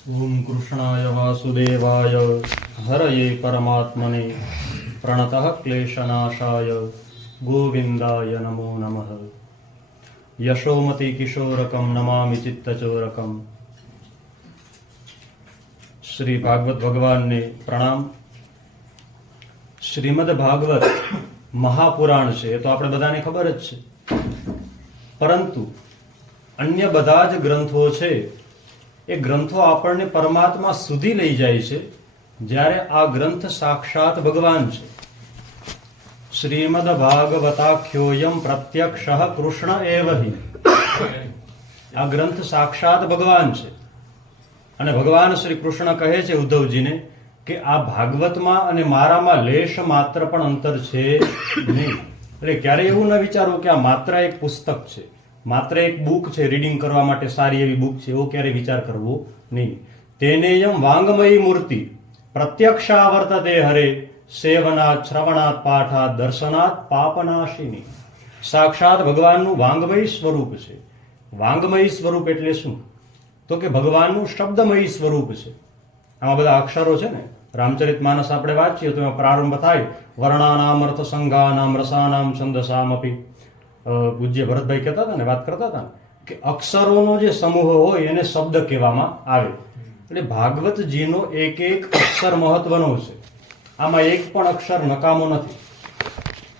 ओम कृष्णाय वासुदेवाय हरये परमात्मने प्रणतः क्लेशनाशाय गोविंदाय नमो नमः। यशोमति किशोरकम नमामि चित्तचोरकम। श्री भागवत भगवान ने प्रणाम। श्रीमद भागवत महापुराण છે તો આપણે બધાને ખબર જ છે, પરંતુ અન્ય બધા જ ગ્રંથો છે એ ગ્રંથો આપણને પરમાત્મા સુધી લઈ જાય છે જ્યારે આ ગ્રંથ સાક્ષાત ભગવાન છે। શ્રીમદ ભાગવતાખ્યોયમ પ્રત્યક્ષઃ કૃષ્ણ એવ હિ। આ ગ્રંથ સાક્ષાત ભગવાન છે અને ભગવાન શ્રી કૃષ્ણ કહે છે ઉદ્ધવજીને કે આ ભાગવતમાં અને મારામાં લેશ માત્ર પણ અંતર છે નહીં। એટલે ક્યારે એવું ન વિચારો કે આ માત્ર એક પુસ્તક છે, માત્ર એક બુક છે, રીડિંગ કરવા માટે સારી એવી બુક છે, એવો ક્યારે વિચાર કરવો નહીં। તેનેયમ વાંગમયી મૂર્તિ પ્રત્યક્ષા વર્તતે હરે સેવનાથ શ્રવણાથ પાઠાત દર્શનાથ પાપનાશિની। સાક્ષાત ભગવાનનું વાંગમય સ્વરૂપ છે। વાંગમય સ્વરૂપ એટલે શું? તો કે ભગવાનનું શબ્દમય સ્વરૂપ છે। આમાં બધા અક્ષરો છે ને, રામચરિત માનસ આપણે વાંચીએ તો એમાં પ્રારંભ થાય વર્ણાનામ અર્થ સંઘાનામ રસાનામ છંદસામપી। પૂજ્ય ભરતભાઈ કહેતા હતા ને, વાત કરતા હતા કે અક્ષરોનો જે સમૂહ હોય એને શબ્દ કહેવામાં આવે। એટલે ભાગવતજીનો એક એક અક્ષર મહત્વનો છે, આમાં એક પણ અક્ષર નકામો નથી।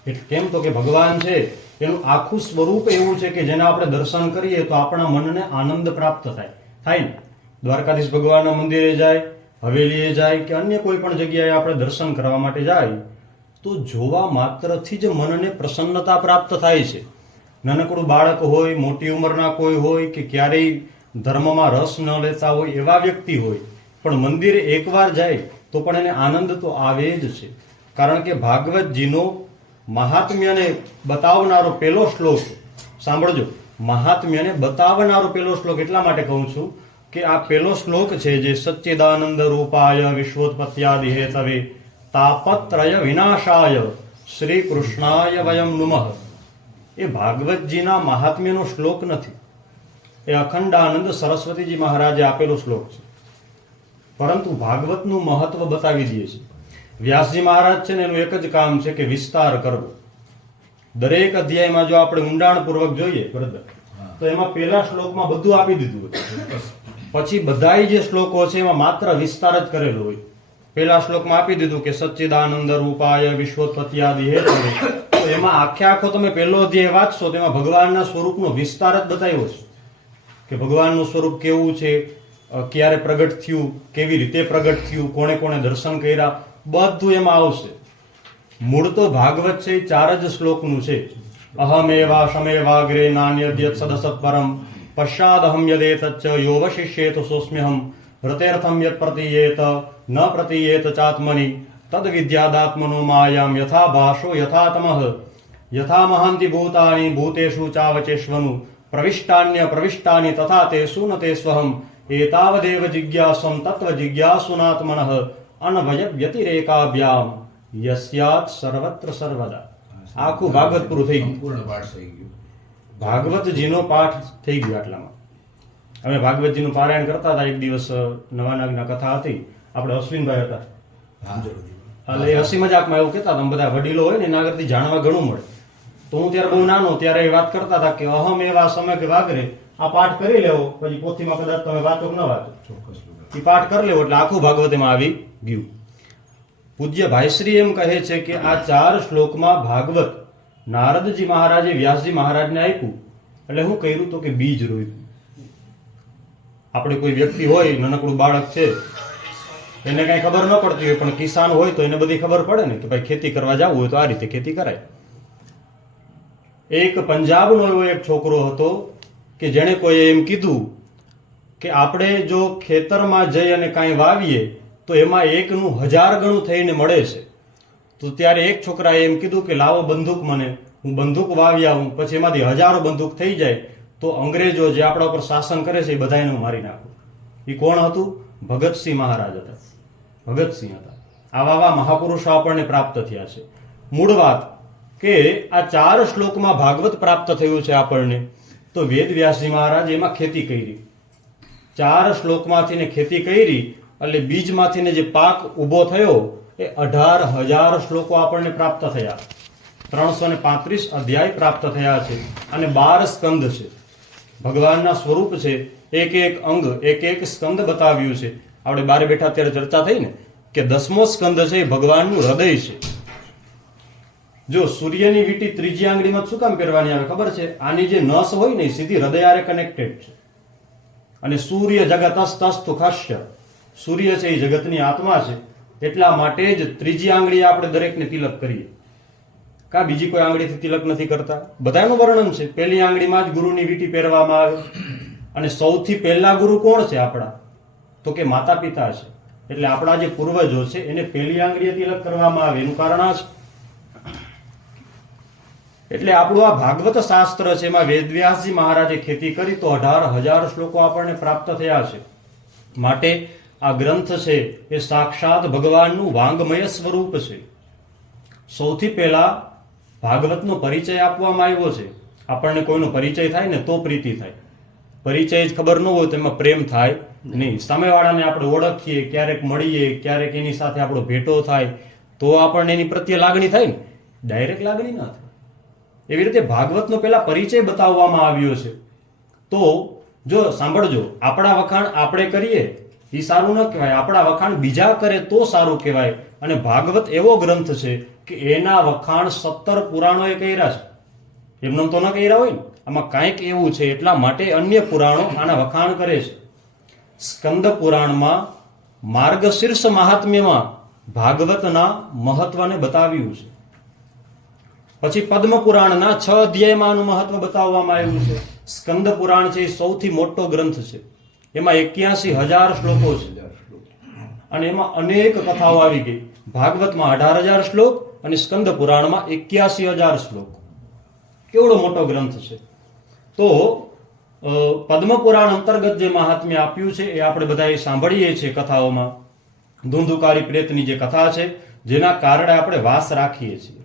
એટલે કેમ તો કે ભગવાન છે એનું આખું સ્વરૂપ એવું છે કે જેના આપણે દર્શન કરીએ તો આપણા મનને આનંદ પ્રાપ્ત થાય ને। દ્વારકાધીશ ભગવાનના મંદિરે જાય, હવેલીએ જાય કે અન્ય કોઈ પણ જગ્યાએ આપણે દર્શન કરવા માટે જાય તો જોવા માત્રથી જ મનને પ્રસન્નતા પ્રાપ્ત થાય છે। નાનકડું બાળક હોય, મોટી ઉંમરના કોઈ હોય કે ક્યારેય ધર્મમાં રસ ન લેતા હોય એવા વ્યક્તિ હોય, પણ મંદિરે એકવાર જાય તો પણ એને આનંદ તો આવે જ છે। કારણ કે ભાગવતજીનો મહાત્મ્યને બતાવનારો પહેલો શ્લોક સાંભળજો। મહાત્મ્યને બતાવનારો પહેલો શ્લોક એટલા માટે કહું છું કે આ પહેલો શ્લોક છે જે સચ્ચિદાનંદ રૂપાય વિશ્વોત્પત્યાદિ હેતવે તાપત્રય વિનાશાય શ્રી કૃષ્ણાય વયમ નુમઃ। એ ભાગવતજીના મહાત્મ્યનો શ્લોક નથી, એ અખંડાનંદ સરસ્વતીજી મહારાજે આપેલો શ્લોક છે, પરંતુ ભાગવતનું મહત્વ બતાવી દે છે। વ્યાસજી મહારાજ છે ને એનું એક જ કામ છે કે વિસ્તાર કરવો। દરેક અધ્યાયમાં જો આપણે ઊંડાણપૂર્વક જોઈએ બ્રધર તો એમાં પહેલા શ્લોકમાં બધું આપી દીધું હોય, પછી બધાય જે શ્લોકો છે એમાં માત્ર વિસ્તાર જ કરેલો હોય। પહેલા શ્લોકમાં આપી દીધું કે સચ્ચિદાનંદ રૂપાય વિશ્વોત્પત્યાદિ હેતવે, તો એમાં આખો તમે પહેલો અધ્યાય વાંચશો તેમાં ભગવાનના સ્વરૂપનો વિસ્તાર જ બતાવ્યો છે કે ભગવાનનું સ્વરૂપ કેવું છે, ક્યારે પ્રગટ થયું, કેવી રીતે પ્રગટ થયું, કોણે કોણે દર્શન કર્યા, બધું એમાં આવશે। મૂળ તો ભાગવત છે એ 4 જ શ્લોકનું છે। અહમેવા શમેવાગ્રે નાન્યદ્યત સદસત્પરમ પશ્ચાદહમ યદેતચ્ચ યોવશિષ્યેત સોસ્મ્યહમ રતેર્થમ યત પ્રતીયેત ન પ્રતીયેત ચાત્મનિ તદ વિદ્યાદાત્મનો માયામ યથા ભાષો યથા તમઃ યથા મહાંતિ ભૂતાની ભૂતેષુ ચાવચેષ્વનુ પ્રવિષ્ટાન્ય પ્રવિષ્ટાની તથા તેષુ ન તેસ્વહમ એતાવદેવ જિજ્ઞાસમ તત્વ જિજ્ઞાસુનાત્મનઃ અનવય વ્યતિરેકાભ્યામ યસ્યાત સર્વત્ર સર્વદા। આખું ભાગવત પૂરું થઈ ગયું, ભાગવતજીનો પાઠ થઈ ગયો। આટલામાં અમે ભાગવતજીનું પારાયણ કરતા હતા। એક દિવસ નવા નાગના કથા હતી, આપણે અશ્વિનભાઈ હતા, એટલે એ હસી મજાકમાં એવું કહેતા હતા બધા વડીલો હોય ને એના આગળથી જાણવા ઘણું મળે। તો હું ત્યારે બહુ નાનો, ત્યારે એ વાત કરતા હતા કે અહમ એવા સમય કે વાગરે આ પાઠ કરી લેવો, પછી પોથીમાં કદાચ તમે વાંચો કે ન વાંચો, એ પાઠ કરી લેવો એટલે આખું ભાગવત એમાં આવી ગયું। પૂજ્ય ભાઈશ્રી એમ કહે છે કે આ 4 શ્લોકમાં ભાગવત નારદજી મહારાજે વ્યાસજી મહારાજને આપ્યું એટલે શું કર્યું તો કે બીજ રોપ્યું। આપણે કોઈ વ્યક્તિ હોય, નાનકડું બાળક છે, એને કઈ ખબર ન પડતી હોય, પણ કિસાન હોય તો એને બધી ખબર પડે ને કે ભાઈ ખેતી કરવા જવું હોય તો આ રીતે ખેતી કરાય। એક પંજાબનો એવો એક છોકરો હતો કે જેણે કોઈ એમ કીધું કે આપણે જો ખેતરમાં જઈ અને કાંઈ વાવીએ તો એમાં 1નું 1000 ગણું થઈને મળે છે। તો ત્યારે એક છોકરાએ એમ કીધું કે લાવો બંદૂક, મને હું બંદૂક વાવી આવું, પછી એમાંથી 1000 બંદૂક થઈ જાય તો અંગ્રેજો જે આપણા ઉપર શાસન કરે છે એ બધાને હું મારી નાખું। એ કોણ હતું? ભગતસિંહ મહારાજ હતા, ભગતસિંહ હતા। આવા મહાપુરુષો આપણને પ્રાપ્ત થયા છે। મૂળ વાત કે આ 4 શ્લોકમાં ભાગવત પ્રાપ્ત થયું છે આપણને, તો વેદ વ્યાસજી મહારાજ એમાં ખેતી કરી। 4 શ્લોકમાંથી ને ખેતી કરી એટલે બીજમાંથી ને જે પાક ઊભો થયો એ 18,000 શ્લોકો આપણને પ્રાપ્ત થયા, 335 અધ્યાય પ્રાપ્ત થયા છે અને 12 સ્કંદ છે. ભગવાનના સ્વરૂપ છે, એક એક અંગ, એક એક સ્કંદ બતાવ્યું છે. આપણે બારે બેઠા અત્યારે ચર્ચા થઈ ને કે 10મો સ્કંદ છે એ ભગવાનનું હૃદય છે. જો સૂર્યની વીંટી ત્રીજી આંગળીમાં શું કામ પહેરવાની આવે ખબર છે? આની જે નસ હોય ને એ સીધી હૃદય હારે કનેક્ટેડ છે. અને સૂર્ય જગતસ્તસ્તુ ખાસ્ય, સૂર્ય છે એ જગતની આત્મા છે, એટલા માટે જ ત્રીજી આંગળી આપણે દરેકને તિલક કરીએ. કા બીજી કોઈ આંગળીથી તિલક નથી કરતા? બધાનું વર્ણન છે. પહેલી આંગળીમાં જ ગુરુની વીંટી પહેરવામાં આવે. અને સૌથી પહેલા ગુરુ કોણ છે આપણા? તો કે માતા પિતા છે. એટલે આપણા જે પૂર્વજો છે એને પહેલી આંગળીએ તિલક કરવામાં આવે. એનું કારણ આ છે. એટલે આપણું આ ભાગવત શાસ્ત્ર છે, એમાં વેદવ્યાસજી મહારાજે ખેતી કરી તો 18,000 શ્લોકો આપણને પ્રાપ્ત થયા છે. માટે આ ગ્રંથ છે એ સાક્ષાત ભગવાનનું વાંગમય સ્વરૂપ છે. સૌથી પહેલા ભાગવતનો પરિચય આપવામાં આવ્યો છે. આપણને કોઈનો પરિચય થાય ને તો પ્રીતિ થાય. પરિચય જ ખબર ન હોય તો એમાં પ્રેમ થાય નહીં. સામેવાળાને આપણે ઓળખીએ, ક્યારેક મળીએ, ક્યારેક એની સાથે આપણો ભેટો થાય તો આપણને એની પ્રત્યે લાગણી થાય ને, ડાયરેક્ટ લાગણી ના થાય. એવી રીતે ભાગવતનો પેલા પરિચય બતાવવામાં આવ્યો છે. તો જો સાંભળજો, આપણા વખાણ આપણે કરીએ એ સારું ન કહેવાય, આપણા વખાણ બીજા કરે તો સારું કહેવાય. અને ભાગવત એવો ગ્રંથ છે કે એના વખાણ 17 પુરાણોએ કર્યા છે. એમને તો ન કર્યા હોય ને, આમાં કાંઈક એવું છે એટલા માટે અન્ય પુરાણો આના વખાણ કરે છે. સ્કંદ પુરાણમાં માર્ગશીર્ષ મહાત્મ્યમાં ભાગવતના મહત્વને બતાવ્યું છે. પછી પદ્મ પુરાણના 6 અધ્યાયમાં આનું મહત્વ બતાવવામાં આવ્યું છે. સ્કંદ પુરાણ છે એ સૌથી મોટો ગ્રંથ છે. એમાં 81,000 શ્લોકો છે અને એમાં અનેક કથાઓ આવી ગઈ. ભાગવતમાં 18,000 શ્લોક અને સ્કંદ પુરાણમાં 81,000 શ્લોક. કેવડો મોટો ગ્રંથ છે. તો પદ્મ પુરાણ અંતર્ગત જે મહાત્મ્ય આપ્યું છે એ આપણે બધા સાંભળીએ છીએ કથાઓમાં. ધુંધુકારી પ્રેતની જે કથા છે જેના કારણે આપણે વાસ રાખીએ છીએ,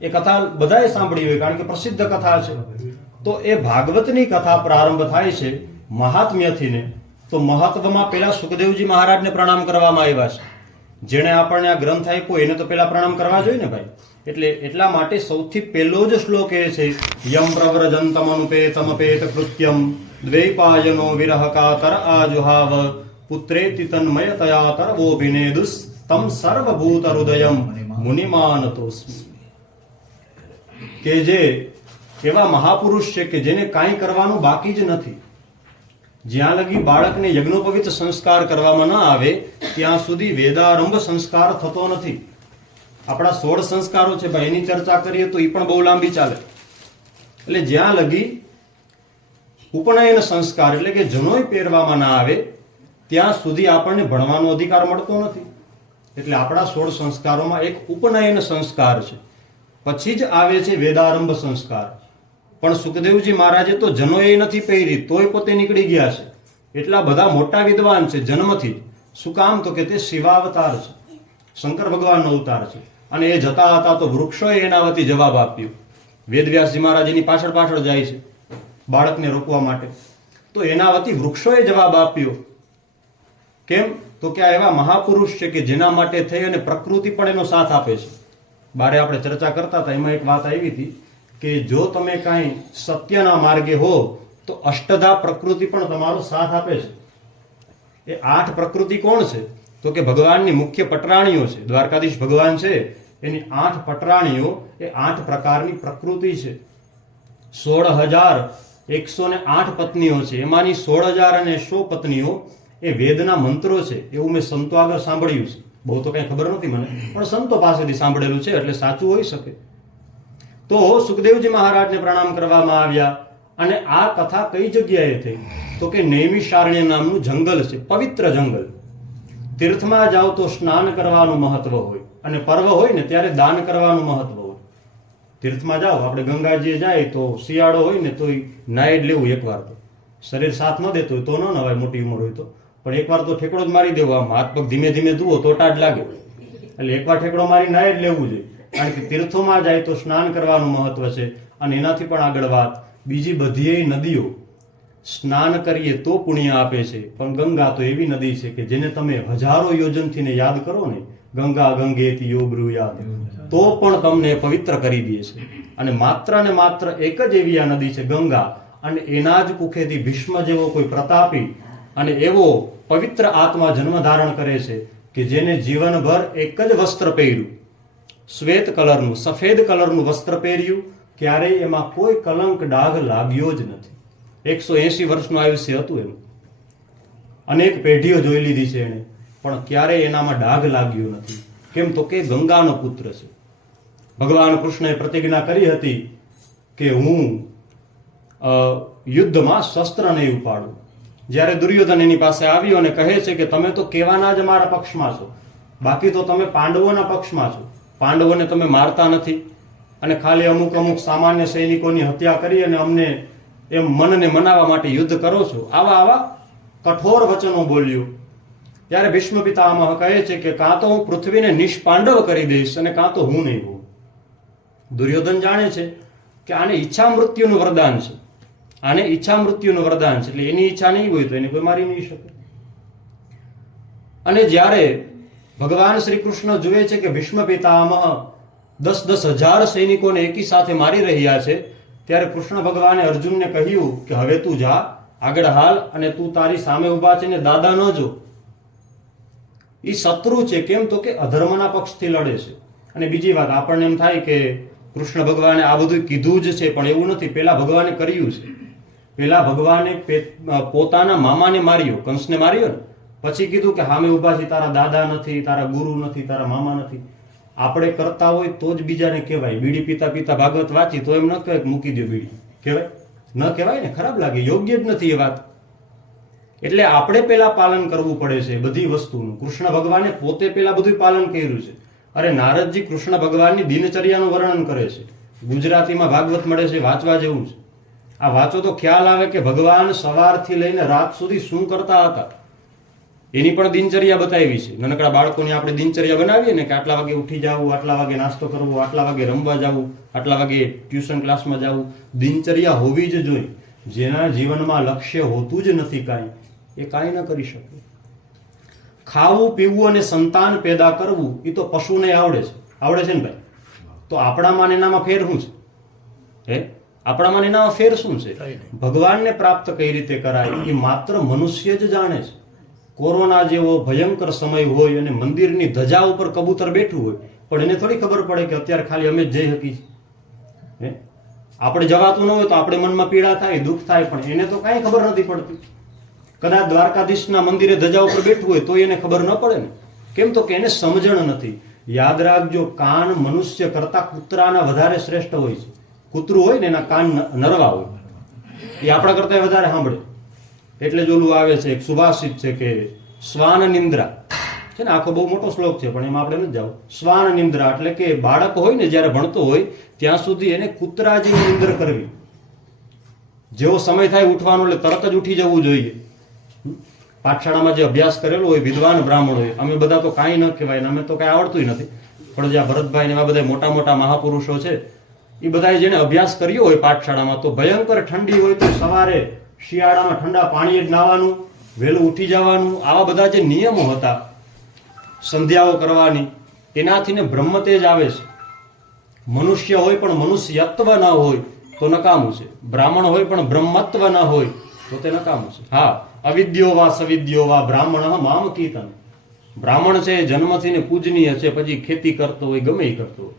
એ કથા બધાએ સાંભળી હોય કારણ કે પ્રસિદ્ધ કથા છે. તો એ ભાગવતની કથા પ્રારંભ થાય છે મહાત્મ્યથી ને. તો મહત્વમાં પેલા સુખદેવજી મહારાજને પ્રણામ કરવામાં આવ્યા છે. જેણે આપણને આ ગ્રંથ આપ્યો એને તો પેલા પ્રણામ કરવા જોઈએ ને ભાઈ. એટલે એટલા માટે સૌથી પહેલો જ શ્લોક એ છે યમ પ્રવ્રજંતમ અનુપેતમપેત કૃત્યમ દ્વૈપાયનો વિરહકાતર આજુહાવ પુત્રેતિ તન્મયતયા તરવોભિનેદુસ તમ સર્વભૂત હૃદયમ મુનિમાનતોસ્મિ. કે જે એવા મહાપુરુષ છે કે જેને કાંઈ કરવાનું બાકી જ નથી. જ્યાં લગી બાળકને યજ્ઞોપવિત સંસ્કાર કરવામાં ન આવે ત્યાં સુધી વેદારંભ સંસ્કાર થતો નથી. આપણા 16 સંસ્કારો છે ભાઈ, એની ચર્ચા કરીએ તો એ પણ બહુ લાંબી ચાલે. એટલે જ્યાં લગી ઉપનયન સંસ્કાર એટલે કે જનોય પહેરવામાં ના આવે ત્યાં સુધી આપણને ભણવાનો અધિકાર મળતો નથી. એટલે આપણા 16 સંસ્કારોમાં એક ઉપનયન સંસ્કાર છે, પછી જ આવે છે વેદારંભ સંસ્કાર. પણ સુખદેવજી મહારાજે તો જનોય નથી પહેરી તોય પોતે નીકળી ગયા છે. એટલા બધા મોટા વિદ્વાન છે જન્મથી. શું કામ? તો કે તે શિવાવતાર છે, શંકર ભગવાનનો અવતાર છે. અને એ જતા હતા તો વૃક્ષોએ એના વતી જવાબ આપ્યો. વેદવ્યાસજી મહારાજ એની પાછળ પાછળ જાય છે બાળકને રોકવા માટે. તો એના વતી વૃક્ષોએ જવાબ આપ્યો. કેમ? તો કે આ એવા મહાપુરુષ છે કે જેના માટે થઈ અને પ્રકૃતિ પણ એનો સાથ આપે છે. બારે આપણે ચર્ચા કરતા હતા એમાં એક વાત આવી હતી કે જો તમે કાંઈ સત્યના માર્ગે હો તો અષ્ટધા પ્રકૃતિ પણ તમારો સાથ આપે છે. એ 8 પ્રકૃતિ કોણ છે? તો કે ભગવાનની મુખ્ય પટરાણીઓ છે. દ્વારકાધીશ ભગવાન છે એની 8 પટરાણીઓ એ 8 પ્રકારની પ્રકૃતિ છે. 16,108 પત્નીઓ છે. એમાંની 16,100 પત્નીઓ એ વેદના મંત્રો છે. એવું મેં સંતો આગળ સાંભળ્યું છે. બહુ તો કઈ ખબર નથી મને, પણ સંતો પાસેથી સાંભળેલું છે એટલે સાચું હોઈ શકે. તો સુખદેવજી મહારાજને પ્રણામ કરવામાં આવ્યા. અને આ કથા કઈ જગ્યાએ થઈ? તો કે નૈમિષારણ્ય નામનું જંગલ છે, પવિત્ર જંગલ. તીર્થમાં જાઓ તો સ્નાન કરવાનું મહત્વ હોય અને પર્વ હોય ને ત્યારે દાન કરવાનું મહત્વ હોય. તીર્થમાં જાઓ, આપણે ગંગાજીએ જાય તો શિયાળો હોય ને તો નાઈ જ લેવું એકવાર. તો શરીર સાથ ન દેતું હોય તો ન નવાય, મોટી ઉંમર હોય તો. પણ એકવાર તો ઠેકડો જ મારી દેવો. આમ હાથ પગ ધીમે ધીમે ધુઓ તો ટાઢ લાગે. એટલે એકવાર ઠેકડો મારી નાઈ જ લેવું જોઈએ. કારણ કે તીર્થોમાં જાય તો સ્નાન કરવાનું મહત્વ છે. અને એનાથી પણ આગળ વાત, બીજી બધી નદીઓ સ્નાન કરીએ તો પુણ્ય આપે છે, પણ ગંગા તો એવી નદી છે કે જેને તમે હજારો યોજનથી ને યાદ કરો ને, ગંગા ગંગેતિ યો બ્રુયાત, તો પણ તમને પવિત્ર કરી દે છે. અને માત્ર ને માત્ર એક જ એવી આ નદી છે ગંગા, અને એના જ કુખેથી ભીષ્મ જેવો કોઈ પ્રતાપી અને એવો પવિત્ર આત્મા જન્મ ધારણ કરે છે કે જેને જીવનભર એક જ વસ્ત્ર પહેર્યું, શ્વેત કલરનું, સફેદ કલરનું વસ્ત્ર પહેર્યું, ક્યારેય એમાં કોઈ કલંક ડાઘ લાગ્યો જ નથી. 180 વર્ષનું આયુષ્ય હતું એનું, અનેક પેઢીઓ જોઈ લીધી છે એને, પણ ક્યારેય એનામાં ડાઘ લાગ્યો નથી. કેમ તો કે ગંગાનો પુત્ર છે. ભગવાન કૃષ્ણએ પ્રતિજ્ઞા કરી હતી કે હું યુદ્ધમાં શસ્ત્ર નહીં ઉપાડું. જ્યારે દુર્યોધન એની પાસે આવ્યો અને કહે છે કે તમે તો કહેવાના જ મારા પક્ષમાં છો, બાકી તો તમે પાંડવોના પક્ષમાં છો, પાંડવોને તમે મારતા નથી અને ખાલી અમુક અમુક સામાન્ય સૈનિકોની હત્યા કરી અને અમને એમ મનને મનાવવા માટે યુદ્ધ કરો છો, આવા કઠોર વચનો બોલ્યો. ત્યારે ભીષ્મ પિતામહ કહે છે કે કાં તો હું પૃથ્વીને નિષ્પાંડવ કરી દઈશ અને કાં તો હું નહીં હોઉં. દુર્યોધન જાણે છે કે આને ઈચ્છા મૃત્યુનું વરદાન છે, આને ઈચ્છા મૃત્યુનું વરદાન છે, એટલે એની ઈચ્છા નહીં હોય તો એને કોઈ મારી નહીં શકે. અને જ્યારે ભગવાન શ્રી કૃષ્ણ જુએ છે કે ભીષ્મ પિતામહ 10,000 સૈનિકોને એકી સાથે મારી રહ્યા છે, ત્યારે કૃષ્ણ ભગવાને અર્જુનને કહ્યું કે હવે તું જા, આગળ હાલ, અને તું તારી સામે ઉભા છે ને દાદા ન જો. એ શત્રુ છે. કેમ તો કે અધર્મના પક્ષથી લડે છે. અને બીજી વાત, આપણને એમ થાય કે કૃષ્ણ ભગવાને આ બધું કીધું જ છે, પણ એવું નથી. પેલા ભગવાને કર્યું છે. પેલા ભગવાને પોતાના મામાને માર્યો, કંસને માર્યો ને, પછી કીધું કે સામે ઉભા છે તારા દાદા નથી, તારા ગુરુ નથી, તારા મામા નથી. આપણે કરતા હોય તો જ બીજાને કહેવાય. બીડી પીતા પીતા ભાગવત વાંચી તો એમ ન કહેવાય કે મૂકી દો બીડી, કહેવાય? ન કહેવાય ને, ખરાબ લાગે, યોગ્ય જ નથી એ વાત. એટલે આપણે પેલા પાલન કરવું પડે છે બધી વસ્તુનું. કૃષ્ણ ભગવાને પોતે પેલા બધું પાલન કર્યું છે. અરે નારદજી કૃષ્ણ ભગવાનની દિનચર્યાનું વર્ણન કરે છે. ગુજરાતીમાં ભાગવત મળે છે, વાંચવા જેવું છે. આ વાંચો તો ખ્યાલ આવે કે ભગવાન સવારથી લઈને રાત સુધી શું કરતા હતા એની પણ દિનચર્યા બતાવી છે. નાનકડા બાળકોની આપણે દિનચર્યા બનાવીએ ને કે આટલા વાગે ઉઠી જવું, આટલા વાગે નાસ્તો કરવો, આટલા વાગે રમવા જવું, આટલા વાગે ટ્યુશન ક્લાસમાં જવું. દિનચર્યા હોવી જ જોઈએ. જેના જીવનમાં લક્ષ્ય હોતું જ નથી કાંઈ, એ કાંઈ ન કરી શકે. ખાવું પીવું અને સંતાન પેદા કરવું એ તો પશુને આવડે છે ને ભાઈ. તો આપણામાં એનામાં ફેર શું છે? હે, આપણામાં એનામાં ફેર શું છે? ભગવાનને પ્રાપ્ત કઈ રીતે કરાય એ માત્ર મનુષ્ય જ જાણે છે. કોરોના જેવો ભયંકર સમય હોય અને મંદિરની ધજા ઉપર કબૂતર બેઠું હોય, પણ એને થોડી ખબર પડે કે અત્યારે ખાલી અમે જ જઈ શકીએ. આપણે જવાતું ન હોય તો આપણે મનમાં પીડા થાય, દુઃખ થાય, પણ એને તો કાંઈ ખબર નથી પડતી. કદાચ દ્વારકાધીશના મંદિરે ધજા ઉપર બેઠું હોય તો એને ખબર ન પડે ને. કેમ તો કે એને સમજણ નથી. યાદ રાખજો, કાન મનુષ્ય કરતા કૂતરાના વધારે શ્રેષ્ઠ હોય છે. કૂતરું હોય ને એના કાન નરવા હોય, એ આપણા કરતા વધારે સાંભળે. એટલે જ ઓલું આવે છે, એક સુભાષિત છે કે શ્વાન નિંદ્રા છે ને, આખો બહુ મોટો શ્લોક છે પણ એમાં આપણે નથી જાવ. શ્વાન નિંદ્રા એટલે કે બાળક હોય ને જ્યારે ભણતો હોય ત્યાં સુધી એને કૂતરા જેવી નિંદર કરવી. જેવો સમય થાય ઉઠવાનો એટલે તરત જ ઉઠી જવું જોઈએ. પાઠશાળામાં જે અભ્યાસ કરેલો હોય, વિદ્વાન બ્રાહ્મણ હોય, અમે બધા તો કાંઈ ન કહેવાય, અમે તો કાંઈ આવડતું નથી, પણ જે ભરતભાઈ ને એવા બધા મોટા મોટા મહાપુરુષો છે એ બધા જેને અભ્યાસ કર્યો હોય પાઠશાળામાં, તો ભયંકર ઠંડી હોય તો સવારે શિયાળામાં ઠંડા પાણીએ જ નાવાનું, વહેલું ઉઠી જવાનું, આવા બધા જે નિયમો હતા, સંધ્યાઓ કરવાની, એનાથી ને બ્રહ્મતેજ આવે છે. મનુષ્ય હોય પણ મનુષ્યત્વ ન હોય તો નકામું છે. બ્રાહ્મણ હોય પણ બ્રહ્મત્વ ન હોય તો તે નકામું છે. હા, અવિદ્યો વા સવિદ્યો વા બ્રાહ્મણ મામ કીર્તન. બ્રાહ્મણ છે જન્મથી ને પૂજનીય છે, પછી ખેતી કરતો હોય, ગમે એ કરતો હોય,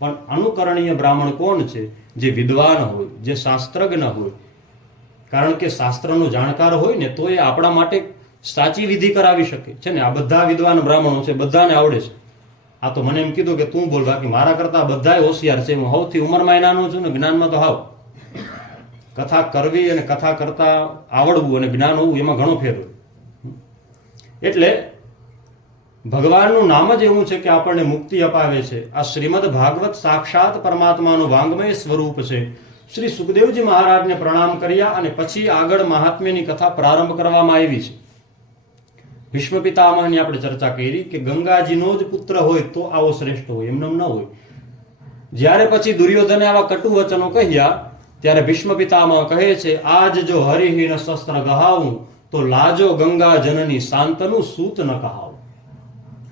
પણ અનુકરણીય બ્રાહ્મણ કોણ છે? જે વિદ્વાન હોય, જે શાસ્ત્રજ્ઞ હોય. કારણ કે શાસ્ત્રનો જાણકાર હોય ને તો એ આપણા માટે સાચી વિધિ કરાવી શકે છે ને. આ બધા વિદ્વાન બ્રાહ્મણો છે, બધાને આવડે છે. આ તો મને એમ કીધું કે તું બોલ, બાકી મારા કરતા બધા હોશિયાર છે. હું સૌથી ઉંમરમાં નાનો છું ને જ્ઞાનમાં તો હાવ. કથા કરવી અને કથા કરતા આવડવું અને જ્ઞાન હોવું એમાં ઘણો ફેર હોય. એટલે ભગવાનનું નામ જ એવું છે કે આપણને મુક્તિ અપાવે છે. આ શ્રીમદ ભાગવત સાક્ષાત પરમાત્માનું વાંગમય સ્વરૂપ છે. શ્રી સુખદેવજી મહારાજને પ્રણામ કર્યા અને પછી આગળ મહાત્મ્યની કથા પ્રારંભ કરવામાં આવી છે. ભીષ્મ પિતામહની આપણે ચર્ચા કરી કે ગંગાજીનો જ પુત્ર હોય તો આવો શ્રેષ્ઠ હોય, એમને ન હોય. જ્યારે પછી દુર્યોધને આવા કટુ વચનો કહ્યા ત્યારે ભીષ્મ પિતામહ કહે છે, આજ જો હરિહીન શસ્ત્ર ગહાવું તો લાજો ગંગા જનની શાંતનું સૂત ન કહાવું.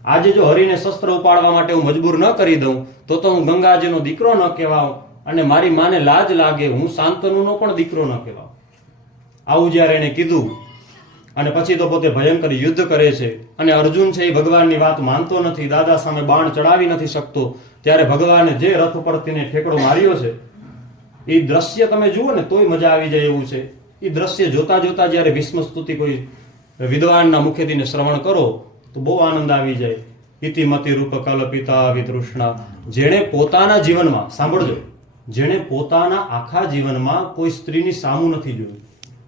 આજે જો હરિને શસ્ત્ર ઉપાડવા માટે હું મજબૂર ન કરી દઉં તો હું ગંગાજીનો દીકરો ન કહેવાઉં અને મારી માને લાજ લાગે હું શાંતનુનો પણ દીકરો ન કહેવાઉં. આવું જ્યારે એને કીધું અને પછી તો પોતે ભયંકર યુદ્ધ કરે છે અને અર્જુન છે એ ભગવાનની વાત માનતો નથી, દાદા સામે બાણ ચડાવી નથી શકતો. ત્યારે ભગવાને જે રથ પરથી ઠેકડો માર્યો છે એ દ્રશ્ય તમે જુઓ ને તોય મજા આવી જાય એવું છે. એ દ્રશ્ય જોતા જોતા જ્યારે ભીષ્મ સ્તુતિ કોઈ વિદ્વાનના મુખેથી શ્રવણ કરો તો બહુ આનંદ આવી જાય. ઇતિમતિ રૂપ કલ્પિતા વિતૃષ્ણા. જેણે પોતાના જીવનમાં, સાંભળજો, જેણે પોતાના આખા જીવનમાં કોઈ સ્ત્રીની સામું નથી જોયું,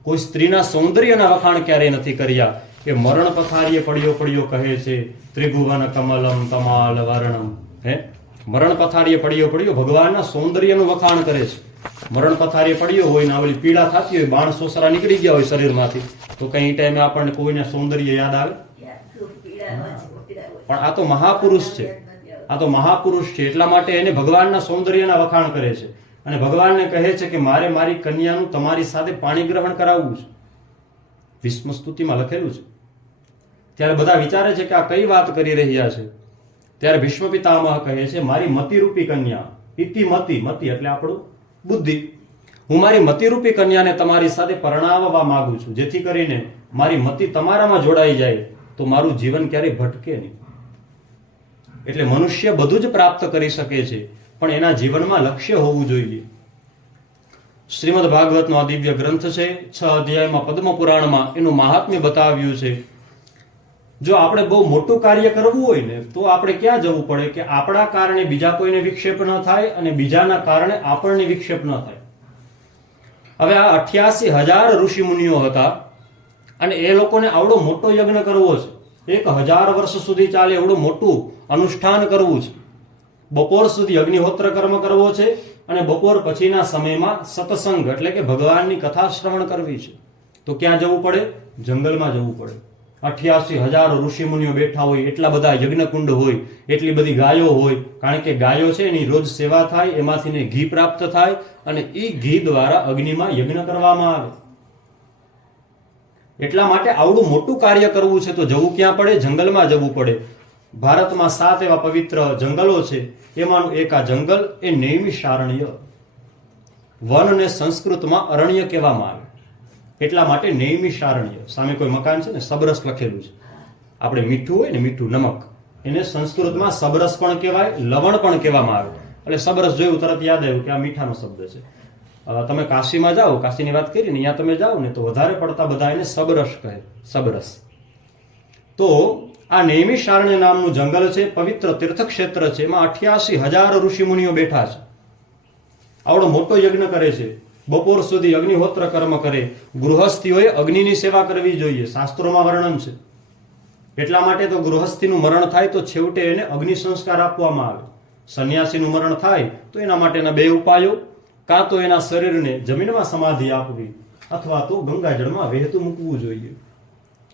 કોઈ સ્ત્રીના સૌંદર્યના વખાણ ક્યારેય નથી કર્યા, એ મરણ પથારીએ પડ્યો પડ્યો કહે છે ત્રિભુવન કમલમ કમાલ વર્ણમ. હે, મરણ પથારીએ પડ્યો પડ્યો ભગવાનના સૌંદર્યનું વખાણ કરે છે. મરણ પથારીએ પડ્યો હોય ને ઓલી પીડા થતી હોય, બાણ સોસરા નીકળી ગયા હોય શરીરમાંથી, તો કઈ ટાઈમે આપણને કોઈને સૌંદર્ય યાદ આવે? પણ આ તો મહાપુરુષ છે, આ તો મહાપુરુષ છે. એટલા માટે એને ભગવાનના સૌંદર્યના વખાણ કરે છે અને ભગવાનને કહે છે કે મારે મારી કન્યાનું તમારી સાથે પાણી ગ્રહણ કરાવવું છે. ભીષ્મ સ્તુતિમાં લખેલું છે. ત્યારે બધા વિચારે છે કે આ કઈ વાત કરી રહ્યા છે. ત્યારે ભીષ્મ પિતામહ કહે છે, મારી મતિરૂપી કન્યા, ઇતિ મતિ, મતિ એટલે આપણું બુદ્ધિ, હું મારી મતિરૂપી કન્યાને તમારી સાથે પરણાવવા માંગુ છું, જેથી કરીને મારી મતિ તમારામાં જોડાઈ જાય તો મારું જીવન ક્યારેય ભટકે નહીં. એટલે મનુષ્ય બધું જ પ્રાપ્ત કરી શકે છે પણ એના જીવનમાં લક્ષ્ય હોવું જોઈએ. શ્રીમદ ભાગવતનો આ દિવ્ય ગ્રંથ છે. 6 અધ્યાયમાં પદ્મ પુરાણમાં એનું મહાત્મ્ય બતાવ્યું છે. જો આપણે બહુ મોટું કાર્ય કરવું હોય ને તો આપણે ક્યાં જવું પડે કે આપણા કારણે બીજા કોઈને વિક્ષેપ ન થાય અને બીજાના કારણે આપણને વિક્ષેપ ન થાય. હવે આ 88,000 ઋષિ મુનિઓ હતા અને એ લોકોને આવડો મોટો યજ્ઞ કરવો છે, 1000 વર્ષ સુધી ચાલે એવડું મોટું અનુષ્ઠાન કરવું છે, બપોર સુધી અગ્નિહોત્ર કર્મ કરવો છે અને બપોર પછીના સમયમાં સત્સંગ એટલે કે ભગવાનની કથા શ્રવણ કરવી છે. તો ક્યાં જવું પડે? જંગલમાં જવું પડે. 88,000 ઋષિ મુનિઓ બેઠા હોય, એટલા બધા યજ્ઞકુંડ હોય, એટલી બધી ગાયો હોય, કારણ કે ગાયો છે એની રોજ સેવા થાય, એમાંથી ઘી પ્રાપ્ત થાય અને એ ઘી દ્વારા અગ્નિમાં યજ્ઞ કરવામાં આવે. એટલા માટે આવડું મોટું કાર્ય કરવું છે તો જવું ક્યાં પડે? જંગલમાં જવું પડે. ભારતમાં 7 એવા પવિત્ર જંગલો છે, એમાંનું એક આ જંગલ એ નૈમિષારણ્ય. વનને સંસ્કૃતમાં અરણ્ય કહેવામાં આવે. એટલા માટે નૈમિષારણ્ય. સામે કોઈ મકાન છે ને સબરસ લખેલું છે. આપણે મીઠું હોય ને, મીઠું નમક, એને સંસ્કૃતમાં સબરસ પણ કહેવાય, લવણ પણ કહેવામાં આવે. એટલે સબરસ જોયું તરત યાદ આવ્યું કે આ મીઠાનો શબ્દ છે. તમે કાશીમાં જાઓ, કાશીની વાત કરી ને, અહીંયા તમે જાઓ ને તો વધારે પડતા બધા એને સબરસ કહે, સબરસ. તો આ નૈમિષારણ્ય નામનું જંગલ છે, પવિત્ર તીર્થક્ષેત્ર છે. એમાં 88,000 ઋષિ મુનિઓ બેઠા છે. આવડો મોટો યજ્ઞ કરે છે, બપોર સુધી અગ્નિહોત્ર કર્મ કરે. ગૃહસ્થીઓએ અગ્નિની સેવા કરવી જોઈએ, શાસ્ત્રોમાં વર્ણન છે. એટલા માટે તો ગૃહસ્થીનું મરણ થાય તો છેવટે એને અગ્નિ સંસ્કાર આપવામાં આવે. સંન્યાસીનું મરણ થાય તો એના માટેના 2 ઉપાયો, કાં તો એના શરીરને જમીનમાં સમાધિ આપવી અથવા તો ગંગાજળમાં વહેતું મૂકવું જોઈએ.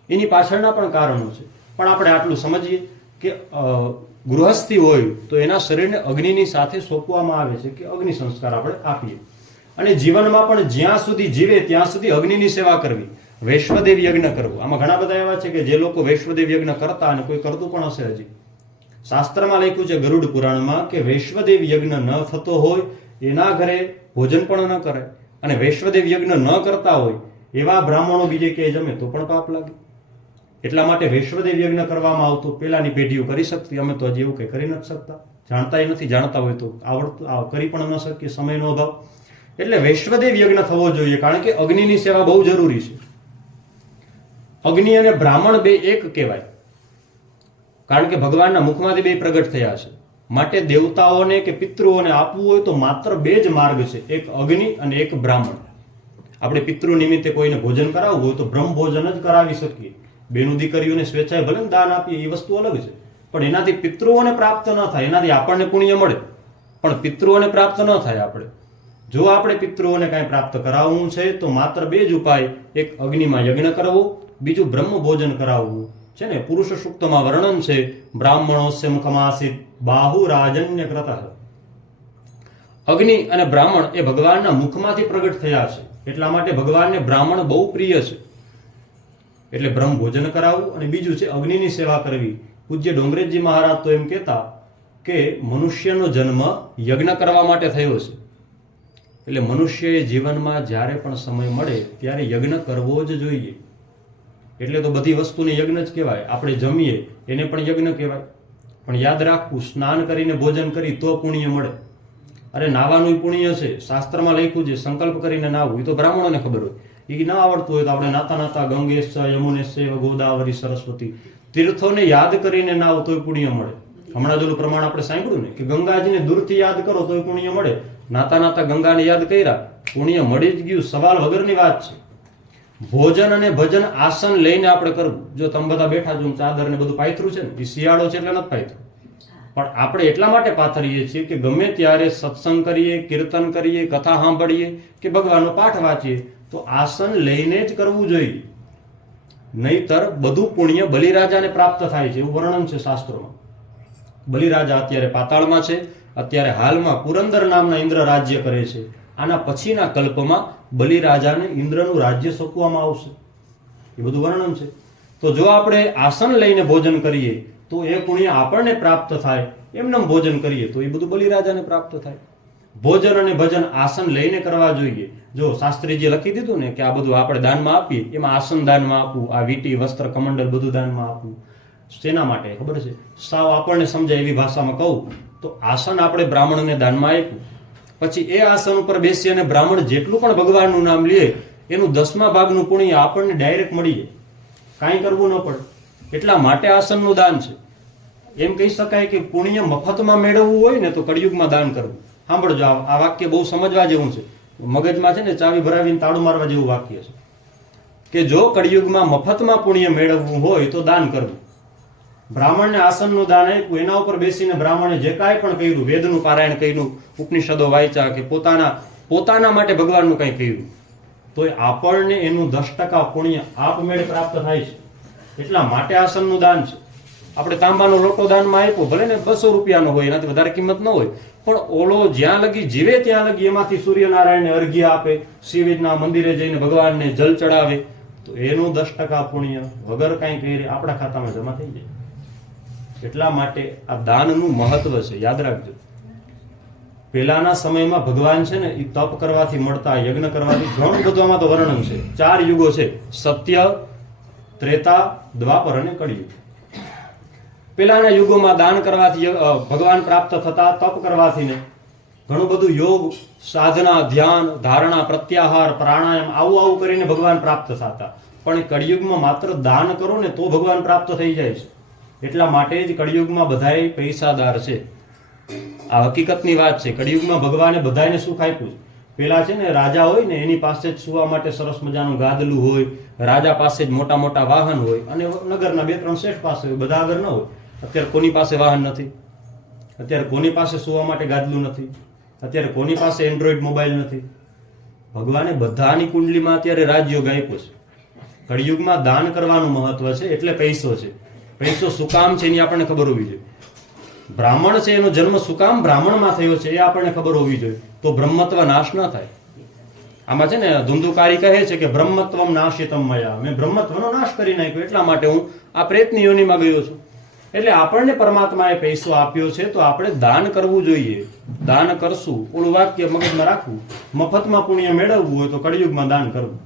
એની પાછળના પણ કારણો છે, પણ આપણે આટલું સમજીએ કે ગૃહસ્થી હોય તો એના શરીરને અગ્નિની સાથે સોંપવામાં આવે છે કે અગ્નિ સંસ્કાર આપણે આપીએ. અને જીવનમાં પણ જ્યાં સુધી જીવે ત્યાં સુધી અગ્નિની સેવા કરવી, વૈશ્વદેવ યજ્ઞ કરવો. આમાં ઘણા બધા એવા છે કે જે લોકો વૈશ્વદેવ યજ્ઞ કરતા અને કોઈ કરતું પણ હશે. હજી શાસ્ત્રમાં લખ્યું છે ગરુડ પુરાણમાં કે વૈશ્વદેવ યજ્ઞ ન થતો હોય એના ઘરે ભોજન પણ ન કરે, અને વૈશ્વદેવ યજ્ઞ ન કરતા હોય એવા બ્રાહ્મણો બીજે ક્યાંય જમે તો પણ પાપ લાગે. એટલા માટે વૈશ્વદેવ યજ્ઞ કરવામાં આવતો પેલાની પેઢીઓ કરી શકતી, અમે તો હજી એવું કંઈ કરી નથી શકતા, જાણતા નથી, જાણતા હોય તો આવડતું કરી પણ ન શકીએ, સમયનો અભાવ. એટલે વૈશ્વદેવ યજ્ઞ થવો જોઈએ, કારણ કે અગ્નિની સેવા બહુ જરૂરી છે. અગ્નિ અને બ્રાહ્મણ બે એક કહેવાય, કારણ કે ભગવાનના મુખમાંથી 2 પ્રગટ થયા છે. માટે દેવતાઓને કે પિતૃઓને આપવું હોય તો માત્ર 2 જ માર્ગ છે, એક અગ્નિ અને એક બ્રાહ્મણ. આપણે પિતૃ નિમિત્તે કોઈને ભોજન કરાવવું હોય તો બ્રહ્મ ભોજન જ કરાવી શકીએ. બેનું દીકરીઓને સ્વેચ્છાએ ભલે દાન આપીએ, એ વસ્તુ અલગ છે, પણ એનાથી પિતૃઓને પ્રાપ્ત ન થાય. એનાથી આપણને પુણ્ય મળે પણ પિતૃઓને પ્રાપ્ત ન થાય. આપણે જો આપણે પિતૃઓને કાંઈ પ્રાપ્ત કરાવવું છે તો માત્ર 2 જ ઉપાય, એક અગ્નિમાં યજ્ઞ કરવો, બીજું બ્રહ્મ ભોજન કરાવવું છે ને. પુરુષ સૂક્તમાં વર્ણન છે બ્રાહ્મણોસ્ય મુખમાસિત બાહુ રાજન્ય કૃતઃ. અગ્નિ અને બ્રાહ્મણ એ ભગવાનના મુખમાંથી પ્રગટ થયા છે, એટલા માટે ભગવાનને બ્રાહ્મણ બહુ પ્રિય છે. એટલે બ્રહ્મ ભોજન કરાવવું અને બીજું છે અગ્નિની સેવા કરવી. પૂજ્ય ડોંગરેજી મહારાજ તો એમ કહેતા કે મનુષ્યનો જન્મ યજ્ઞ કરવા માટે થયો છે. એટલે મનુષ્યએ જીવનમાં જ્યારે પણ સમય મળે ત્યારે યજ્ઞ કરવો જ જોઈએ. એટલે તો બધી વસ્તુને યજ્ઞ જ કહેવાય. આપણે જમીએ એને પણ યજ્ઞ કહેવાય. પણ યાદ રાખવું, સ્નાન કરીને ભોજન કરી તો પુણ્ય મળે. અરે નાવાનું પુણ્ય છે, શાસ્ત્રમાં લખ્યું છે સંકલ્પ કરીને નાવું. એ તો બ્રાહ્મણોને ખબર હોય. એ ના આવડતું હોય તો આપણે નાતા નાતા ગંગેશ યમુનેશ ગોદાવરી સરસ્વતી તીર્થોને યાદ કરીને નાવ તોય પુણ્ય મળે. હમણાં જેલું પ્રમાણ આપણે સાંભળ્યું ને કે ગંગાજીને દૂરથી યાદ કરો તોય પુણ્ય મળે. નાતા નાતા ગંગાને યાદ કર્યા, પુણ્ય મળી જ ગયું. સવાલ વગરની વાત છે. ભોજન અને ભજન આસન લઈને આપણે કરવું. જો તમે બધા બેઠા છો ચાદર ને બધું પાથરું છે ને, એ શિયાળો છે એટલે નથી પાથરું. પણ આપણે એટલા માટે પાથરીએ છીએ કે ગમે ત્યારે સત્સંગ કરીએ, કીર્તન કરીએ, કથા સાંભળીએ કે ભગવાનનો પાઠ વાંચીએ તો આસન લઈને જ કરવું જોઈએ. નહીતર બધું પુણ્ય બલિરાજાને પ્રાપ્ત થાય છે, એવું વર્ણન છે શાસ્ત્રોમાં. બલિરાજા અત્યારે પાતાળમાં છે. અત્યારે હાલમાં પુરંદર નામના ઇન્દ્ર રાજ્ય કરે છે. આના પછીના કલ્પમાં બલિરાજાને ઇન્દ્રનું રાજ્ય સોંપવામાં આવશે. એ બધું વર્ણન છે. તો જો આપણે આસન લઈને ભોજન કરીએ તો એ પુણ્ય આપણને પ્રાપ્ત થાય. એમને ભોજન કરીએ તો એ બધું બલિરાજાને પ્રાપ્ત થાય. ભોજન અને ભજન આસન લઈને કરવા જોઈએ. જો શાસ્ત્રીજીએ લખી દીધું ને કે આ બધું આપણે દાનમાં આપીએ, એમાં આસન દાનમાં આપવું, આ વીટી વસ્ત્ર કમંડલ બધું દાનમાં આપવું. શેના માટે ખબર છે? સાવ આપણને સમજાય એવી ભાષામાં કહું તો આસન આપણે બ્રાહ્મણને દાનમાં આપ્યું, પછી એ આસન ઉપર બેસી અને બ્રાહ્મણ જેટલું પણ ભગવાનનું નામ લે એનું 10મા ભાગનું પુણ્ય આપણને ડાયરેક્ટ મળી જાય, કાંઈ કરવું ન પડે. એટલા માટે આસનનું દાન છે. એમ કહી શકાય કે પુણ્ય મફતમાં મેળવવું હોય ને તો કળિયુગમાં દાન કરવું. સાંભળજો, આ વાક્ય બહુ સમજવા જેવું છે. મગજમાં છે ને ચાવી ભરાવીને તાળું મારવા જેવું વાક્ય છે કે જો કળિયુગમાં મફતમાં પુણ્ય મેળવવું હોય તો દાન કરવું. બ્રાહ્મણને આસનનું દાન આપ્યું, એના ઉપર બેસીને બ્રાહ્મણે જે કાંઈ પણ કર્યું, વેદનું પારાયણ કર્યું, ઉપનિષદો વાંચ્યા કે પોતાના માટે ભગવાનનું કંઈ કર્યું, તો આપણને એનું 10% પુણ્ય આપમેળે પ્રાપ્ત થાય છે. એટલા માટે આસનનું દાન છે. આપણે તાંબાનો લોટો દાનમાં આપ્યો, ભલે ને 200 રૂપિયાનો હોય, એનાથી વધારે કિંમત ન હોય, પણ ઓલો જ્યાં લગી જીવે ત્યાં લગી એમાંથી સૂર્યનારાયણને અર્ઘ્ય આપે, શિવના મંદિરે જઈને ભગવાનને જલ ચડાવે, તો એનું 10% પુણ્ય વગર કાંઈ કરે આપણા ખાતામાં જમા થઈ જાય. એટલા માટે આ દાનનું મહત્વ છે, યાદ રાખજો. પહેલાના સમયમાં ભગવાન છે ને એ તપ કરવાથી મળતા, યજ્ઞ કરવાથી ઘણું બધું આમાં તો વર્ણન છે. 4 યુગો છે: સત્ય, ત્રેતા, દ્વાપર અને કળિયુગ. પહેલાના યુગોમાં દાન કરવાથી ભગવાન પ્રાપ્ત થતા, તપ કરવાથી ને ઘણું બધું યોગ, સાધના, ધ્યાન, ધારણા, પ્રત્યાહાર, પ્રાણાયામ આવું કરીને ભગવાન પ્રાપ્ત થતા. પણ કળિયુગમાં માત્ર દાન કરો ને તો ભગવાન પ્રાપ્ત થઈ જાય છે. એટલા માટે જ કળિયુગમાં બધાય પૈસાદાર છે. આ હકીકતની વાત છે. કળિયુગમાં ભગવાને બધાને સુખ આપ્યું. પેલા છે ને રાજા હોય ને એની પાસે જ સુવા માટે સરસ મજાનું ગાદલું હોય, રાજા પાસે જ મોટા મોટા વાહન હોય, અને નગરના 2-3 શેઠ પાસે હોય, બધા આગળ ન હોય. અત્યારે કોની પાસે વાહન નથી, અત્યારે કોની પાસે સુવા માટે ગાદલું નથી, અત્યારે કોની પાસે એન્ડ્રોઈડ મોબાઈલ નથી. ભગવાને બધાની કુંડલીમાં અત્યારે રાજયોગ આપ્યો છે. કળિયુગમાં દાન કરવાનું મહત્વ છે. એટલે પૈસો છે. પૈસો શું કામ છે એની આપણને ખબર હોવી જોઈએ. બ્રાહ્મણ છે એનો જન્મ શું કામ બ્રાહ્મણમાં થયો છે એ આપણને ખબર હોવી જોઈએ, તો બ્રહ્મત્વ નાશ ન થાય. આમાં છે ને ધુંધુકારી કહે છે કે બ્રહ્મત્વમ નાશિતમ મયા, મેં બ્રહ્મત્વનો નાશ કરી નાખ્યો, એટલા માટે હું આ પ્રેતની યોનિમાં ગયો છું. એટલે આપણને પરમાત્માએ પૈસો આપ્યો છે તો આપણે દાન કરવું જોઈએ. દાન કરશું, ઓલું વાક્ય મગજમાં રાખવું. મફતમાં પુણ્ય મેળવવું હોય તો કળિયુગમાં દાન કરવું.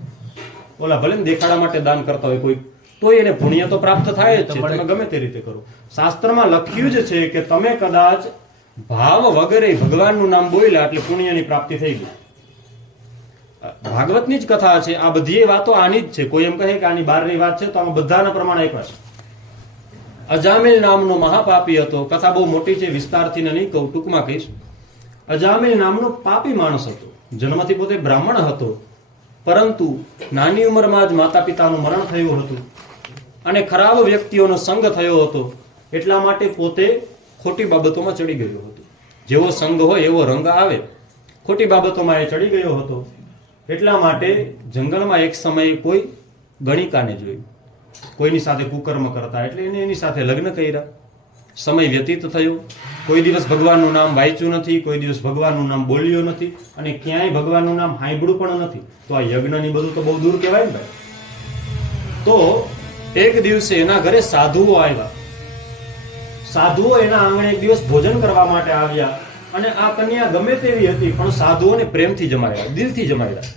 ઓલા ભલે ને દેખાડા માટે દાન કરતા હોય કોઈ, તો એને પુણ્ય તો પ્રાપ્ત થાય જ છે. તમે ગમે તે રીતે કરો. શાસ્ત્રમાં લખ્યું જ છે કે તમે કદાચ ભાવ વગેરે ભગવાનનું નામ બોલ્યા એટલે પુણ્યની પ્રાપ્તિ થઈ ગઈ. ભાગવતની જ કથા છે. આ બધી વાતો આની જ છે. કોઈ એમ કહે કે આની બહારની વાત છે તો આમાં બધાના પ્રમાણ આપ્યા છે. અજામિલ નામનો મહાપાપી હતો. કથા બહુ મોટી છે, વિસ્તારથી નહીં કહું, ટૂંકમાં કહીશ. અજામિલ નામનો પાપી માણસ હતો. જન્મથી પોતે બ્રાહ્મણ હતો, પરંતુ નાની ઉંમરમાં જ માતા પિતાનું મરણ થયું હતું અને ખરાબ વ્યક્તિઓનો સંગ થયો હતો. એટલા માટે પોતે ખોટી બાબતોમાં ચડી ગયો હતો. જેવો સંગ હોય એવો રંગ આવે. ખોટી બાબતોમાં એ ચડી ગયો હતો. એટલા માટે જંગલમાં એક સમયે કોઈ ગણિકાને જોયું, કોઈની સાથે કુકર્મ કરતા, એટલે એને એની સાથે લગ્ન કર્યા. સમય વ્યતીત થયો, કોઈ દિવસ ભગવાનનું નામ વાંચ્યું નથી, કોઈ દિવસ ભગવાનનું નામ બોલ્યો નથી, અને ક્યાંય ભગવાનનું નામ સાંભળ્યું પણ નથી. તો આ યજ્ઞની બધું તો બહુ દૂર કહેવાય ને ભાઈ. તો એક દિવસે એના ઘરે સાધુઓ આવ્યા. સાધુઓ એના આંગણે એક દિવસ ભોજન કરવા માટે આવ્યા, અને આ કન્યા ગમે તેવી હતી પણ સાધુઓને પ્રેમથી જમાડ્યા, દિલથી જમાડ્યા.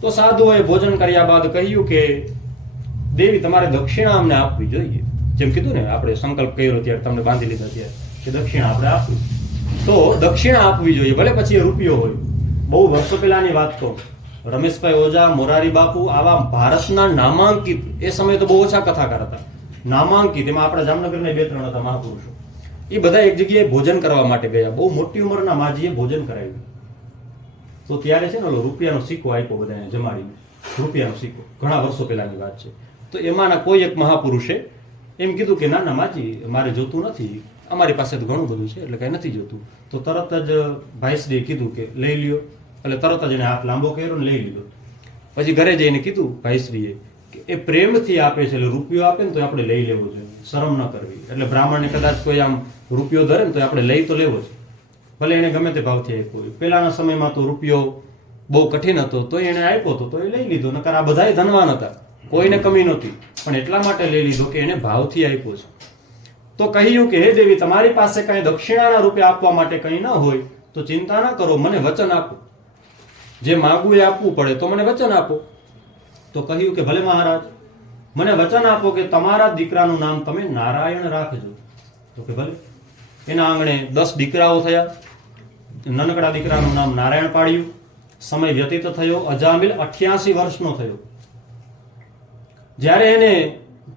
તો સાધુઓએ ભોજન કર્યા બાદ કહ્યું કે દેવી તમારે દક્ષિણા અમને આપવી જોઈએ. જેમ કીધું ને આપણે સંકલ્પ કર્યો ત્યારે તમને બાંધી લીધા ત્યારે કે દક્ષિણા આપણે આપવી, તો દક્ષિણા આપવી જોઈએ, ભલે પછી એ રૂપિયો હોય. બહુ વર્ષો પહેલાની વાત તો રમેશભાઈ ઓઝા, મોરારી બાપુ, આવા ભારતના નામાંકિત, એ સમયે તો બહુ ઓછા કથાકાર હતા, નામાંકિત, એમાં આપણા જામનગરના 2-3 હતા મહાપુરુષો, એ બધા એક જગ્યાએ ભોજન કરવા માટે ગયા. બહુ મોટી ઉંમરના માજીએ ભોજન કરાવ્યું. તો ત્યારે છે ને ઓલો રૂપિયાનો સિક્કો આપ્યો બધાને જમાડીને, રૂપિયાનો સિક્કો, ઘણા વર્ષો પહેલાની વાત છે. તો એમાંના કોઈ એક મહાપુરુષે એમ કીધું કે ના ના માજી મારે જોતું નથી, અમારી પાસે તો ઘણું બધું છે એટલે કઈ નથી જોતું. તો તરત જ ભાઈશ્રીએ કીધું કે લઈ લ્યો, એટલે તરત જ એને હાથ લાંબો કર્યો ને લઈ લીધો. પછી ઘરે જઈને કીધું ભાઈશ્રીએ કે એ પ્રેમથી આપે છે, એટલે રૂપિયો આપે ને તો આપણે લઈ લેવો જોઈએ, શરમ ન કરવી. એટલે બ્રાહ્મણને કદાચ કોઈ આમ રૂપિયો ધરે ને તો આપણે લઈ તો લેવો છે, ભલે એને ગમે તે ભાવથી આપ્યો હોય. પહેલાના સમયમાં તો રૂપિયો બહુ કઠિન હતો, તો એને આપ્યો હતો તો એ લઈ લીધો. નકર આ બધા ધનવાન હતા, કોઈને કમી નહોતી, પણ એટલા માટે લઈ લીધો કે એને ભાવથી આપ્યો છે. તો કહ્યું કે હે દેવી તમારી પાસે કઈ દક્ષિણાના રૂપે આપવા માટે કંઈ ન હોય તો ચિંતા ના કરો, મને વચન આપો, જે માગું એ આપવું પડે તો મને વચન આપો. તો કહ્યું કે ભલે મહારાજ, મને વચન આપો કે તમારા દીકરાનું નામ તમે નારાયણ રાખજો. તો કે ભલે. એના આંગણે 10 દીકરાઓ થયા. નાનકડા દીકરાનું નામ નારાયણ પાડ્યું. સમય વ્યતીત થયો. અજામિલ 88 વર્ષનો થયો. જ્યારે એને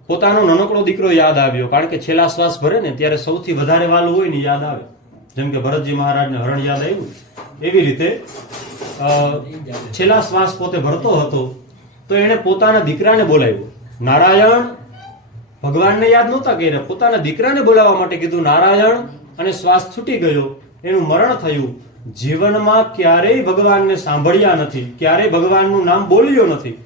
પોતાનો નાનકડો દીકરો યાદ આવ્યો, કારણ કે છેલ્લા શ્વાસ ભરે ને ત્યારે સૌથી વધારે વાલું હોય ને યાદ આવે. જેમ કે ભરતજી મહારાજને હરણ યાદ આવ્યું, એવી રીતે છેલ્લા શ્વાસ પોતે ભરતો હતો તો એને પોતાના દીકરાને બોલાવ્યો. નારાયણ, ભગવાનને યાદ નહોતા કર્યા, પોતાના દીકરાને બોલાવવા માટે કીધું નારાયણ, અને શ્વાસ છૂટી ગયો. એનું મરણ થયું. જીવનમાં ક્યારેય ભગવાનને સાંભળ્યા નથી, ક્યારેય ભગવાનનું નામ બોલ્યો નથી,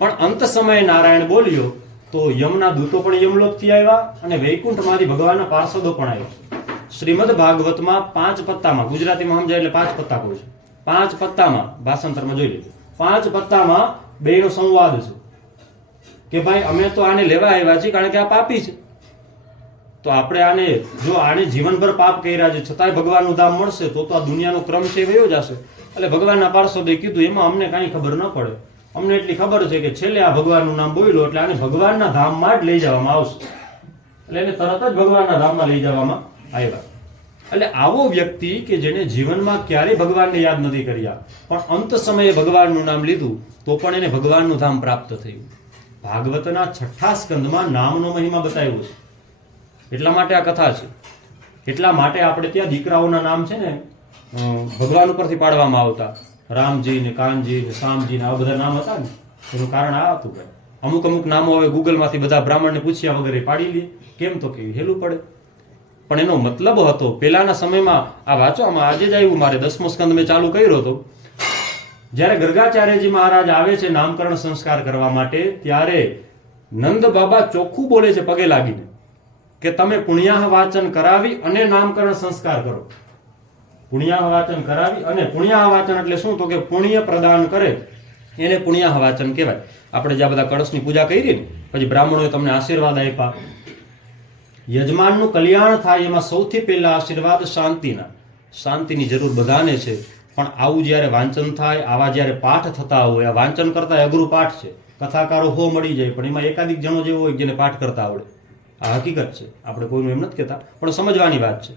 પણ અંત સમયે નારાયણ બોલ્યો તો યમના દૂતો પણ યમલોકથી આવ્યા અને વૈકુંઠમાંથી ભગવાનના પાર્ષદો પણ આવ્યા. શ્રીમદ ભાગવતમાં 5 પત્તામાં, ગુજરાતીમાં સમજાય એટલે 5 પત્તા કહું છું, 5 પત્તામાં, ભાષાંતરમાં જોઈ લેજો, 5 પત્તામાં બેનો સંવાદ છે કે ભાઈ અમે તો આને લેવા આવ્યા છીએ કારણ કે આ પાપી છે, તો આપણે આને, જો આને જીવનભર પાપ કર્યા છે છતાંય ભગવાનનું ધામ મળશે તો આ દુનિયાનો ક્રમ છે વયો જશે. એટલે ભગવાનના પાર્ષદોએ કીધું એમાં અમને કાંઈ ખબર ન પડે, અમને એટલી ખબર છે કે છેલ્લે આ ભગવાનનું નામ બોલ્યો એટલે આને ભગવાનના ધામમાં જ લઈ જવામાં આવશે. એટલે એને તરત જ ભગવાનના ધામમાં લઈ જવામાં આવ્યા. એટલે આવો વ્યક્તિ કે જેને જીવનમાં ક્યારેય ભગવાનને યાદ નથી કર્યા પણ અંત સમયે ભગવાનનું નામ લીધું તો પણ એને ભગવાનનું ધામ પ્રાપ્ત થયું. ભાગવતના 6થા સ્કંદમાં નામનો મહિમા બતાવ્યો છે, એટલા માટે આ કથા છે. એટલા માટે આપણે ત્યાં દીકરાઓના નામ છે ને ભગવાન ઉપરથી પાડવામાં આવતા, રામજી ને કાનજી ને શામજી ને આવા બધા નામ હતા ને, એનું કારણ આ હતું કે અમુક નામો હવે ગૂગલમાંથી બધા બ્રાહ્મણને પૂછ્યા વગર પાડી લે. કેમ? તો કે હેલું પડે. પણ એનો મતલબ હતો પેલાના સમયમાં, આ વાંચો, આમાં આજે જ આવ્યું, મારે 10મો સ્કંદ મેં ચાલુ કર્યો હતો. જ્યારે ગર્ગાચાર્યજી મહારાજ આવે છે નામકરણ સંસ્કાર કરવા માટે, ત્યારે નંદ બાબા ચોખ્ખું બોલે છે પગે લાગીને કે તમે પુણ્યાહ વાચન કરાવી અને નામકરણ સંસ્કાર કરો. પુણ્યાહ વાચન કરાવી અને પુણ્યાહ વાચન એટલે શું? તો કે પુણ્ય પ્રદાન કરે એને પુણ્યાહ વાચન કહેવાય. આપણે જ્યાં બધા કળશની પૂજા કરી ને પછી બ્રાહ્મણોએ તમને આશીર્વાદ આપ્યા, યજમાનનું કલ્યાણ થાય એમાં સૌથી પહેલા આશીર્વાદ શાંતિના. શાંતિની જરૂર બધાને છે, પણ આવું જ્યારે વાંચન થાય, આવા જ્યારે પાઠ થતા હોય, આ વાંચન કરતા અઘરું પાઠ છે, કથાકારો હો મળી જાય પણ એમાં એકાધિક જણો જેવો હોય જેને પાઠ કરતા આવડે. આ હકીકત છે, આપણે કોઈનું એમ નથી કહેતા, પણ સમજવાની વાત છે.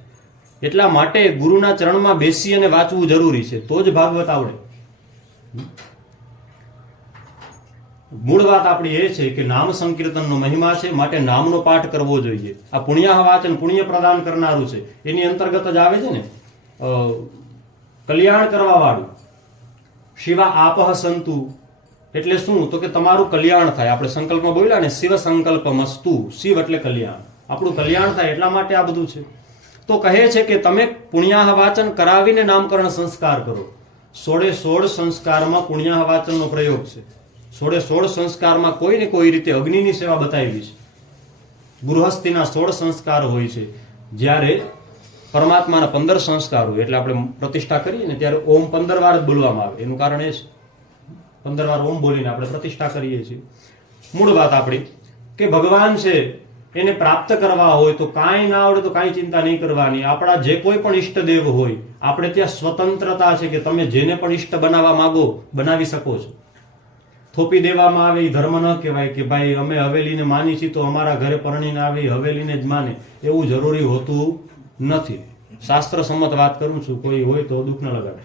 એટલા માટે ગુરુના ચરણમાં બેસી અને વાંચવું જરૂરી છે, તો જ ભાગવત આવડે. મૂળ વાત આપણી એ છે કે નામ સંકીર્તનનો મહિમા છે, માટે નામનો પાઠ કરવો જોઈએ. આ પુણ્યાહ વાચન પુણ્ય પ્રદાન કરનારું છે, એની અંતર્ગત જ આવે છે ને કલ્યાણ કરવા વાળું. શિવા આપહ સંતુ એટલે શું? તો કે તમારું કલ્યાણ થાય. આપણે સંકલ્પમાં બોલ્યા ને, શિવ સંકલ્પમસ્તુ, શિવ એટલે કલ્યાણ, આપણું કલ્યાણ થાય એટલા માટે આ બધું છે. તો કહે છે કે તમે પુણ્યાહ વાચન કરાવીને નામકરણ સંસ્કાર કરો. 16 સંસ્કારમાં પુણ્યાહ વાચનનો પ્રયોગ છે. 16 સંસ્કારમાં કોઈ ને કોઈ રીતે અગ્નિની સેવા બતાવેલી છે. ગૃહસ્થીના 16 સંસ્કાર હોય છે, જ્યારે પરમાત્માના 15 સંસ્કાર હોય. એટલે આપણે પ્રતિષ્ઠા કરીએ ને ત્યારે ઓમ 15 વાર જ બોલવામાં આવે. એનું કારણ એ છે 15 વાર ઓમ બોલીને આપણે પ્રતિષ્ઠા કરીએ છીએ. મૂળ વાત આપણી કે ભગવાન છે એને પ્રાપ્ત કરવા હોય તો કાંઈ ના આવડે તો કાંઈ ચિંતા નહીં કરવાની. આપણા જે કોઈ પણ ઈષ્ટદેવ હોય, આપણે ત્યાં સ્વતંત્રતા છે કે તમે જેને પણ ઈષ્ટ બનાવવા માંગો બનાવી શકો છો. થોપી દેવામાં આવે એ ધર્મ ન કહેવાય કે ભાઈ અમે હવેલીને માની છીએ તો અમારા ઘરે પરણીને આવે હવેલીને જ માને, એવું જરૂરી હોતું નથી. શાસ્ત્ર સંમત વાત કરું છું, કોઈ હોય તો દુઃખ ન લગાડે.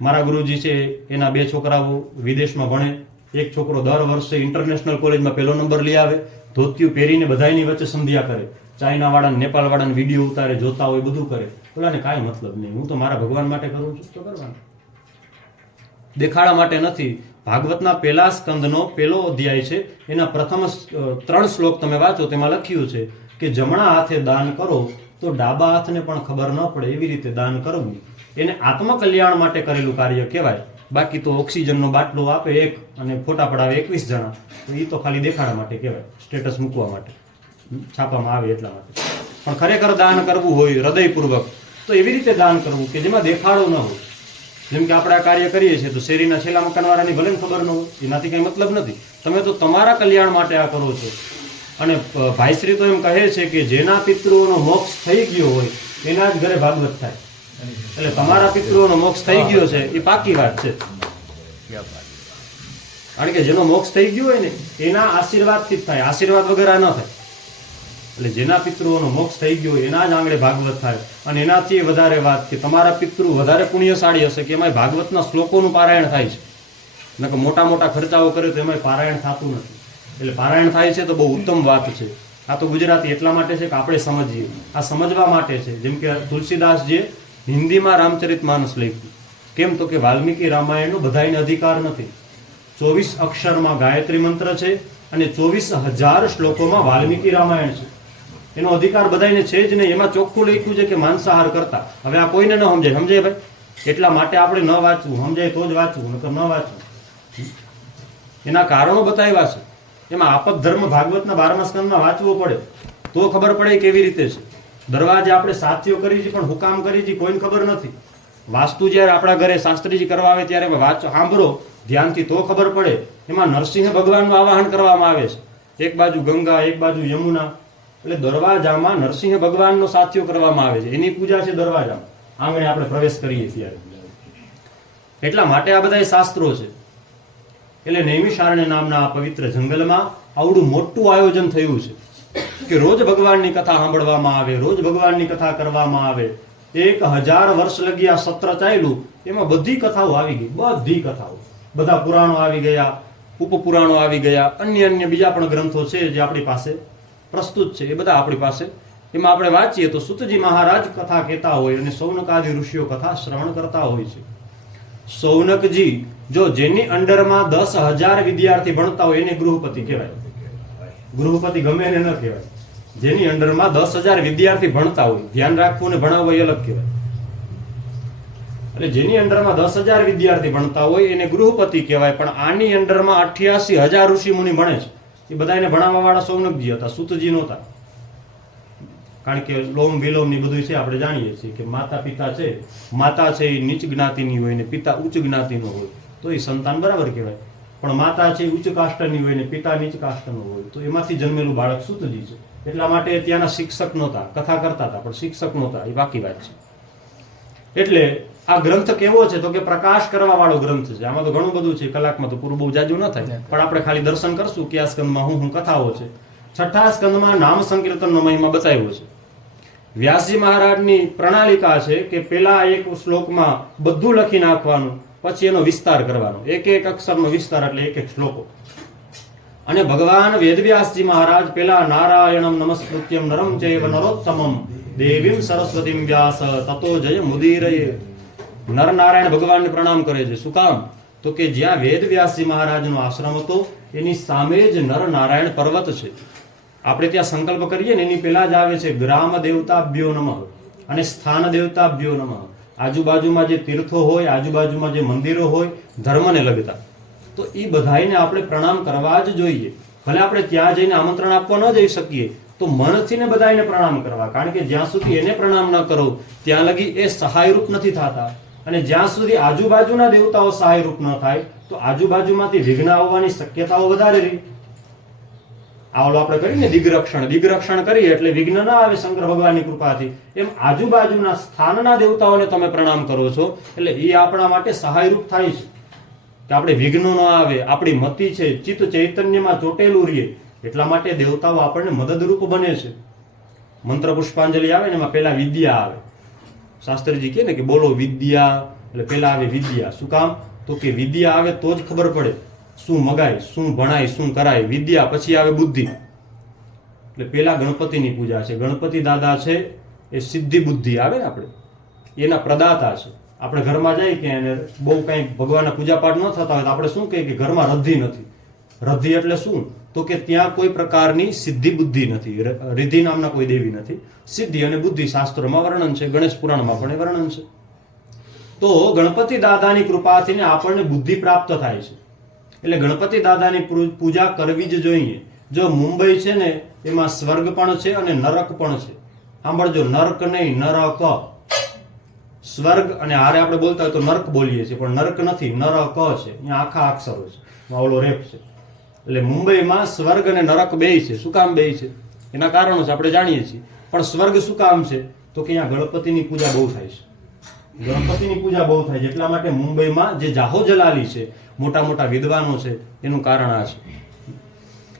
મારા ગુરુજી છે એના 2 છોકરાઓ વિદેશમાં ભણે. એક છોકરો દર વર્ષે ઇન્ટરનેશનલ કોલેજમાં 1લો નંબર લઈ આવે, ધોતિયું પહેરીને બધાની વચ્ચે સંધ્યા કરે, ચાઇના વાળા નેપાળ વાળાને વિડીયો ઉતારે, જોતા હોય બધું કરે. ઓલાને કાંઈ મતલબ નહીં, હું તો મારા ભગવાન માટે કરું છું તો કરવાનું, દેખાડા માટે નથી. ભાગવતના 1લા સ્કંદનો 1લો અધ્યાય છે, એના પ્રથમ 3 શ્લોક તમે વાંચો, તેમાં લખ્યું છે કે જમણા હાથે દાન કરો તો ડાબા હાથને પણ ખબર ન પડે એવી રીતે દાન કરવું. એને આત્મકલ્યાણ માટે કરેલું કાર્ય કહેવાય. બાકી તો ઓક્સિજનનો બાટલો આપે એક અને ફોટા પડાવે 21 જણા, તો એ તો ખાલી દેખાડા માટે કહેવાય, સ્ટેટસ મૂકવા માટે છાપામાં આવે એટલા માટે. પણ ખરેખર દાન કરવું હોય હૃદયપૂર્વક તો એવી રીતે દાન કરવું કે જેમાં દેખાડો ન હોય. જેમ કે આપણે આ કાર્ય કરીએ છીએ તો શેરીના છેલ્લા મકાનવાળાની ભલે ખબર ન હોય, એનાથી કંઈ મતલબ નથી. તમે તો તમારા કલ્યાણ માટે આ કરો છો. અને ભાઈશ્રી તો એમ કહે છે કે જેના પિતૃઓનો મોક્ષ થઈ ગયો હોય એના જ ઘરે ભાગવત થાય. એટલે તમારા પિતૃઓનો મોક્ષ થઈ ગયો છે એ પાકી વાત છે. કારણ કે જેનો મોક્ષ થઈ ગયો હોય ને એના આશીર્વાદથી જ થાય, આશીર્વાદ વગર ન થાય. એટલે જેના પિતૃઓનો મોક્ષ થઈ ગયો એના જ આંગળે ભાગવત થાય. અને એનાથી વધારે વાત કે તમારા પિતૃ વધારે પુણ્યશાળી હશે કે એમાં ભાગવતના શ્લોકોનું પારાયણ થાય છે. નકર મોટા મોટા ખર્ચાઓ કરે તો એમાં પારાયણ થતું નથી. એટલે પારાયણ થાય છે તો બહુ ઉત્તમ વાત છે. આ તો ગુજરાતી એટલા માટે છે કે આપણે સમજીએ, આ સમજવા માટે છે. જેમ કે તુલસીદાસજીએ હિન્દીમાં રામચરિતમાનસ લખ્યું. કેમ તો કે વાલ્મીકી રામાયણનો બધાને અધિકાર નથી. 24 અક્ષરમાં ગાયત્રી મંત્ર છે અને 24,000 શ્લોકોમાં વાલ્મીકી રામાયણ છે. એનો અધિકાર બધાને છે જ નહીં. એમાં ચોખ્ખું લખ્યું છે કે માંસાહાર કરતા. હવે આ કોઈને ન સમજાય, સમજાય ભાઈ? એટલા માટે આપણે ન વાંચવું, સમજાય તો જ વાંચવું, નકર ન વાંચવું. એના કારણો બતાવ્યા છે. એમાં આપત ધર્મ ભાગવતના 12મા સ્કંદમાં વાંચવો પડે તો ખબર પડે કેવી રીતે છે. દરવાજે આપણે સાથીઓ કરી છે પણ હુકામ કરી છે કોઈને ખબર નથી. વાસ્તુ જ્યારે આપણા ઘરે શાસ્ત્રીજી કરવા આવે ત્યારે વાંચો, સાંભળો ધ્યાનથી તો ખબર પડે. એમાં નરસિંહ ભગવાનનું આવાહન કરવામાં આવે છે. એક બાજુ ગંગા, એક બાજુ યમુના. એટલે દરવાજામાં નરસિંહ ભગવાનનો સાથીઓ કરવામાં આવે છે. એની પૂજા છે દરવાજામાં, આંગણે આપણે પ્રવેશ કરીએ ત્યારે. એટલા માટે આ બધા શાસ્ત્રો છે. એટલે નૈમિષારણ્ય નામના આ પવિત્ર જંગલમાં આવડું મોટું આયોજન થયું છે કે રોજ ભગવાનની કથા સાંભળવામાં આવે, રોજ ભગવાનની કથા કરવામાં આવે. 1000 વર્ષ લગી આ સત્ર ચાલ્યું, એમાં બધી કથાઓ આવી ગઈ, બધી કથાઓ, બધા પુરાણો આવી ગયા, ઉપપુરાણો આવી ગયા, અન્ય બીજા પણ ગ્રંથો છે જે આપણી પાસે પ્રસ્તુત છે. એ બધા આપણી પાસે, એમાં આપણે વાંચીએ તો સુતજી મહારાજ કથા કહેતા હોય અને સૌનકાદિ ઋષિઓ કથા શ્રવણ કરતા હોય છે. સૌનકજી જો જેની અંડરમાં 10,000 વિદ્યાર્થી ભણતા હોય એને ગૃહપતિ કહેવાય. ગૃહપતિ ગમે એને ન કહેવાય. જેની અંડરમાં 10,000 વિદ્યાર્થી ભણતા હોય, ધ્યાન રાખવું ને ભણાવવું એ અલગ કહેવાય. એટલે જેની અંડરમાં 10,000 વિદ્યાર્થી ભણતા હોય એને ગૃહપતિ કહેવાય. પણ આની અંડરમાં 88,000 ઋષિ મુનિ ભણે છે. એ બધાને ભણાવવા વાળા સૌનકજી હતા, સૂતજી નહોતા. કારણ કે લોમ વિલોમ ની બધું છે, આપણે જાણીએ છીએ કે માતા પિતા છે, માતા છે એ નીચ જ્ઞાતિની હોય ને પિતા ઉચ્ચ જ્ઞાતિનો હોય તો એ સંતાન બરાબર કહેવાય. પણ માતા છે ઉચ્ચ કાષ્ટની હોય ને પિતા નીચ કાષ્ટનો હોય તો એમાંથી જન્મેલું બાળક સૂતજી છે. એટલા માટે ત્યાંના શિક્ષક નહોતા, કથા કરતા હતા પણ શિક્ષક નહોતા, એ બાકી વાત છે. એટલે આ ગ્રંથ કેવો છે તો કે પ્રકાશ કરવા વાળો ગ્રંથ છે. આમાં તો ઘણું બધું છે, કલાકમાં તો પૂરું બહુ જાજુ ન થાય, પણ આપણે ખાલી દર્શન કરશું કે આ સ્કંદમાં હું કથાઓ છે. 6ઠા સ્કંદમાં નામ સંકીર્તનનો મહિમા બતાવ્યો છે. વ્યાસજી મહારાજની પ્રણાલિકા છે કે પેલા એક શ્લોકમાં બધું લખી નાખવાનું, પછી એનો વિસ્તાર કરવાનો, એક અક્ષરનો વિસ્તાર એટલે એક શ્લોકો. અને ભગવાન વેદવ્યાસજી મહારાજ પેલા નારાયણમ નમસ્કૃત્યમ નરમ ચૈવ નરોત્તમમ દેવીમ સરસ્વતીમ વ્યાસ તતો જય મુદીરયે. નર નારાયણ ભગવાનને પ્રણામ કરે છે. શું કામ? તો કે જ્યાં વેદવ્યાસજી મહારાજનો આશ્રમ હતો એની સામે જ નર નારાયણ પર્વત છે. આપણે ત્યાં સંકલ્પ કરીએ ને એની પેલા જ આવે છે ગ્રામ દેવતાભ્યો નમઃ અને સ્થાન દેવતાભ્યો નમઃ. આજુબાજુમાં જે તીર્થો હોય, આજુબાજુમાં જે મંદિરો હોય ધર્મને લગતા, તો એ બધાને આપણે પ્રણામ કરવા જ જોઈએ. ભલે આપણે ત્યાં જઈને આમંત્રણ આપવા ન જઈ શકીએ તો મનથી ને બધાને પ્રણામ કરવા, કારણ કે જ્યાં સુધી એને પ્રણામ ન કરો ત્યાં લગી એ સહાયરૂપ નથી થતા, અને જ્યાં સુધી આજુબાજુના દેવતાઓ સહાયરૂપ ન થાય તો આજુબાજુમાંથી વિઘ્ન આવવાની શક્યતાઓ વધારે રહી. આવડો આપણે કરીને દિગ્રક્ષણ કરીએ એટલે વિઘ્ન ના આવે શંકર ભગવાનની કૃપાથી. એમ આજુબાજુના સ્થાનના દેવતાઓને તમે પ્રણામ કરો છો એટલે એ આપણા માટે સહાયરૂપ થાય છે કે આપણે વિઘ્નો ન આવે, આપણી મતિ છે ચિત્ત ચૈતન્યમાં ચોટેલું રહીએ, એટલા માટે દેવતાઓ આપણને મદદરૂપ બને છે. મંત્ર પુષ્પાંજલિ આવે ને એમાં પેલા વિદ્યા આવે. શાસ્ત્રીજી કહે ને કે બોલો વિદ્યા, એટલે પેલા આવે વિદ્યા. શું કામ? તો કે વિદ્યા આવે તો જ ખબર પડે શું મગાય, શું ભણાય, શું કરાય. વિદ્યા પછી આવે બુદ્ધિ. એટલે પેલા ગણપતિની પૂજા છે. ગણપતિ દાદા છે એ સિદ્ધિ બુદ્ધિ આવે ને આપણે એના પ્રદાતા છે. આપણે ઘરમાં જઈએ કે એને બહુ કઈ ભગવાનના પૂજાપાઠ ન થતા હોય તો આપણે શું કહીએ કે ઘરમાં રદ્ધિ નથી. રદ્ધિ એટલે શું? તો કે ત્યાં કોઈ પ્રકારની સિદ્ધિ બુદ્ધિ નથી, રિદ્ધિ નામના કોઈ દેવી નથી. સિદ્ધિ અને બુદ્ધિ શાસ્ત્રોમાં વર્ણન છે, ગણેશ પુરાણમાં પણ વર્ણન છે. તો ગણપતિ દાદાની કૃપાથી આપણને બુદ્ધિ પ્રાપ્ત થાય છે. એટલે ગણપતિ દાદાની પૂજા કરવી જ જોઈએ. જો મુંબઈ છે ને એમાં સ્વર્ગ પણ છે અને નરક પણ છે. સાંભળજો, નરક નહીં, નરક. સ્વર્ગ અને હારે આપણે બોલતા હોય તો નરક બોલીએ છીએ, પણ નરક નથી, નરક છે. અહીંયા આખા અક્ષરો છે, ઓલો રેપ છે. એટલે મુંબઈમાં સ્વર્ગ અને નરક બેય છે. શું કામ બેય છે? એના કારણો છે, આપણે જાણીએ છીએ. પણ સ્વર્ગ શું કામ છે? તો કે અહીંયા ગણપતિની પૂજા બહુ થાય છે. ગણપતિની પૂજા બહુ થાય છે, એટલા માટે મુંબઈમાં જે જાહો જલાલી છે, મોટા મોટા વિદ્વાનો છે, એનું કારણ આ છે.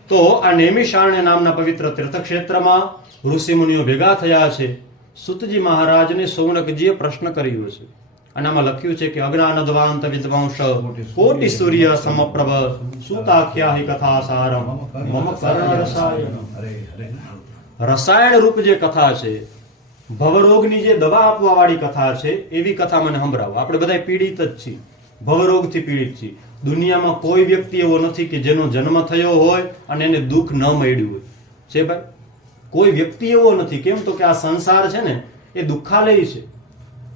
તો આ નૈમિષારણ્ય નામના પવિત્ર તીર્થક્ષેત્રમાં ઋષિ મુનિઓ ભેગા થયા છે. સુતજી મહારાજને સૌનકજીએ પ્રશ્ન કર્યો છે અને આમાં લખ્યું છે કે અજ્ઞાનદ્વાંત વિદ્વાંસ કોટિ સૂર્ય સમપ્રભ સુતાખ્યાહિ કથા સારમ મમ કર્ણ રસાયણ. રસાયણ રૂપ જે કથા છે, ભવરોગની જે દવા આપવા વાળી કથા છે, એવી કથા મને સંભળાવો. આપણે બધા પીડિત જ છીએ, ભવરોગથી પીડિત છીએ. દુનિયામાં કોઈ વ્યક્તિ એવો નથી કે જેનો જન્મ થયો હોય અને એને દુઃખ ન મળ્યું હોય. છે ભાઈ? કોઈ વ્યક્તિ એવો નથી. કેમ? તો કે આ સંસાર છે ને એ દુઃખાલય છે.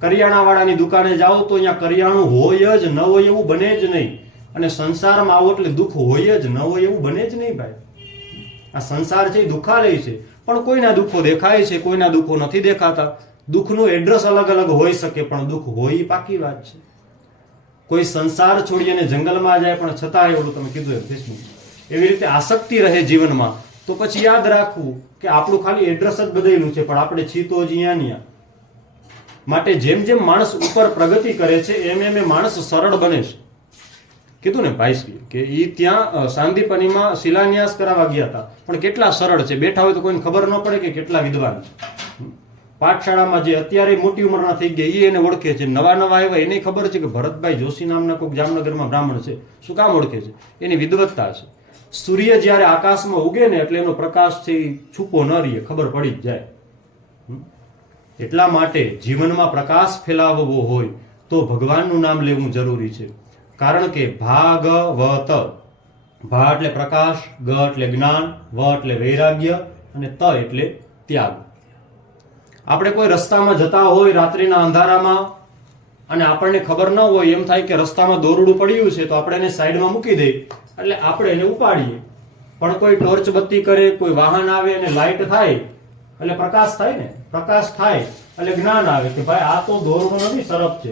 કરિયાણા વાળાની દુકાને જાઓ તો અહીંયા કરિયાણું હોય જ, ન હોય એવું બને જ નહીં. અને સંસારમાં આવો એટલે દુઃખ હોય જ, ન હોય એવું બને જ નહીં ભાઈ. આ સંસાર છે એ દુઃખાલય છે. પણ કોઈના દુઃખો દેખાય છે, કોઈના દુઃખો નથી દેખાતા. દુઃખનું એડ્રેસ અલગ અલગ હોઈ શકે, પણ દુઃખ હોય એ પાકી વાત છે. કોઈ સંસાર છોડી અને જંગલમાં જાય પણ છતાં એવું તમે કીધું એમ ફેસબુક એવી રીતે આસક્તિ રહે જીવનમાં, તો પછી યાદ રાખવું કે આપણું ખાલી એડ્રેસ જ બદલેલું છે, પણ આપણે છીએ તો જ અહીંયા. માટે જેમ જેમ માણસ ઉપર પ્રગતિ કરે છે એમ એમ એ માણસ સરળ બને છે. કીધું ને ભાઈ કે એ ત્યાં સાંદીપનીમાં શિલાન્યાસ કરાવવા ગયા હતા, પણ કેટલા સરળ છે. બેઠા હોય તો કોઈને ખબર ન પડે કે કેટલા વિદ્વાન છે. પાઠશાળામાં જે અત્યારે મોટી ઉંમરના થઈ ગયા એ એને ઓળખે છે. નવા નવા આવ્યા એને ખબર છે કે ભરતભાઈ જોશી નામના કોઈક જામનગરમાં બ્રાહ્મણ છે. શું કામ ઓળખે છે? એની વિદવત્તા છે. સૂર્ય જ્યારે આકાશમાં ઉગે ને એટલે એનો પ્રકાશથી છૂપો ન રહીએ, ખબર પડી જ જાય. એટલા માટે જીવનમાં પ્રકાશ ફેલાવવો હોય તો ભગવાનનું નામ લેવું જરૂરી છે. કારણ કે ભાગવત, ભા એટલે પ્રકાશ, ગ એટલે જ્ઞાન, વ એટલે વૈરાગ્ય અને ત એટલે ત્યાગ. આપણે કોઈ રસ્તામાં જતા હોય રાત્રિના અંધારામાં અને આપણને ખબર ન હોય, એમ થાય કે રસ્તામાં દોરડું પડ્યું છે તો આપણે એને સાઈડમાં મૂકી દઈએ એટલે આપણે એને ઉપાડીએ. પણ કોઈ ટોર્ચ બત્તી કરે, કોઈ વાહન આવે અને લાઈટ થાય એટલે પ્રકાશ થાય ને. પ્રકાશ થાય એટલે જ્ઞાન આવે કે ભાઈ આ તો દોરડું નથી, સરપ છે,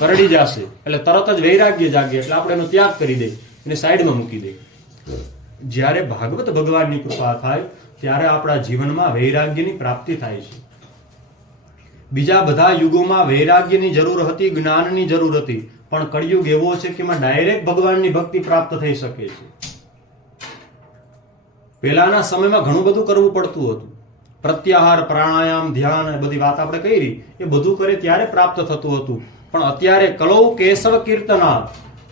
કરડી જશે. એટલે તરત જ વૈરાગ્ય જાગે એટલે આપણે એનો ત્યાગ કરી દઈએ, એને સાઈડમાં મૂકી દઈએ. જ્યારે ભાગવત ભગવાનની કૃપા થાય ત્યારે આપણા જીવનમાં વૈરાગ્યની પ્રાપ્તિ થાય છે. બીજા બધા યુગોમાં વૈરાગ્યની જરૂર હતી, જ્ઞાનની જરૂર હતી, પણ કળિયુગ એવો છે કે એમાં ડાયરેક્ટ ભગવાનની ભક્તિ પ્રાપ્ત થઈ શકે છે. પહેલાના સમયમાં ઘણું બધું કરવું પડતું હતું. પ્રત્યાહાર, પ્રાણાયામ, ધ્યાન, બધી વાત આપણે કરી, એ બધું કરે ત્યારે પ્રાપ્ત થતું હતું. પણ અત્યારે કલૌ કેશવ કીર્તના,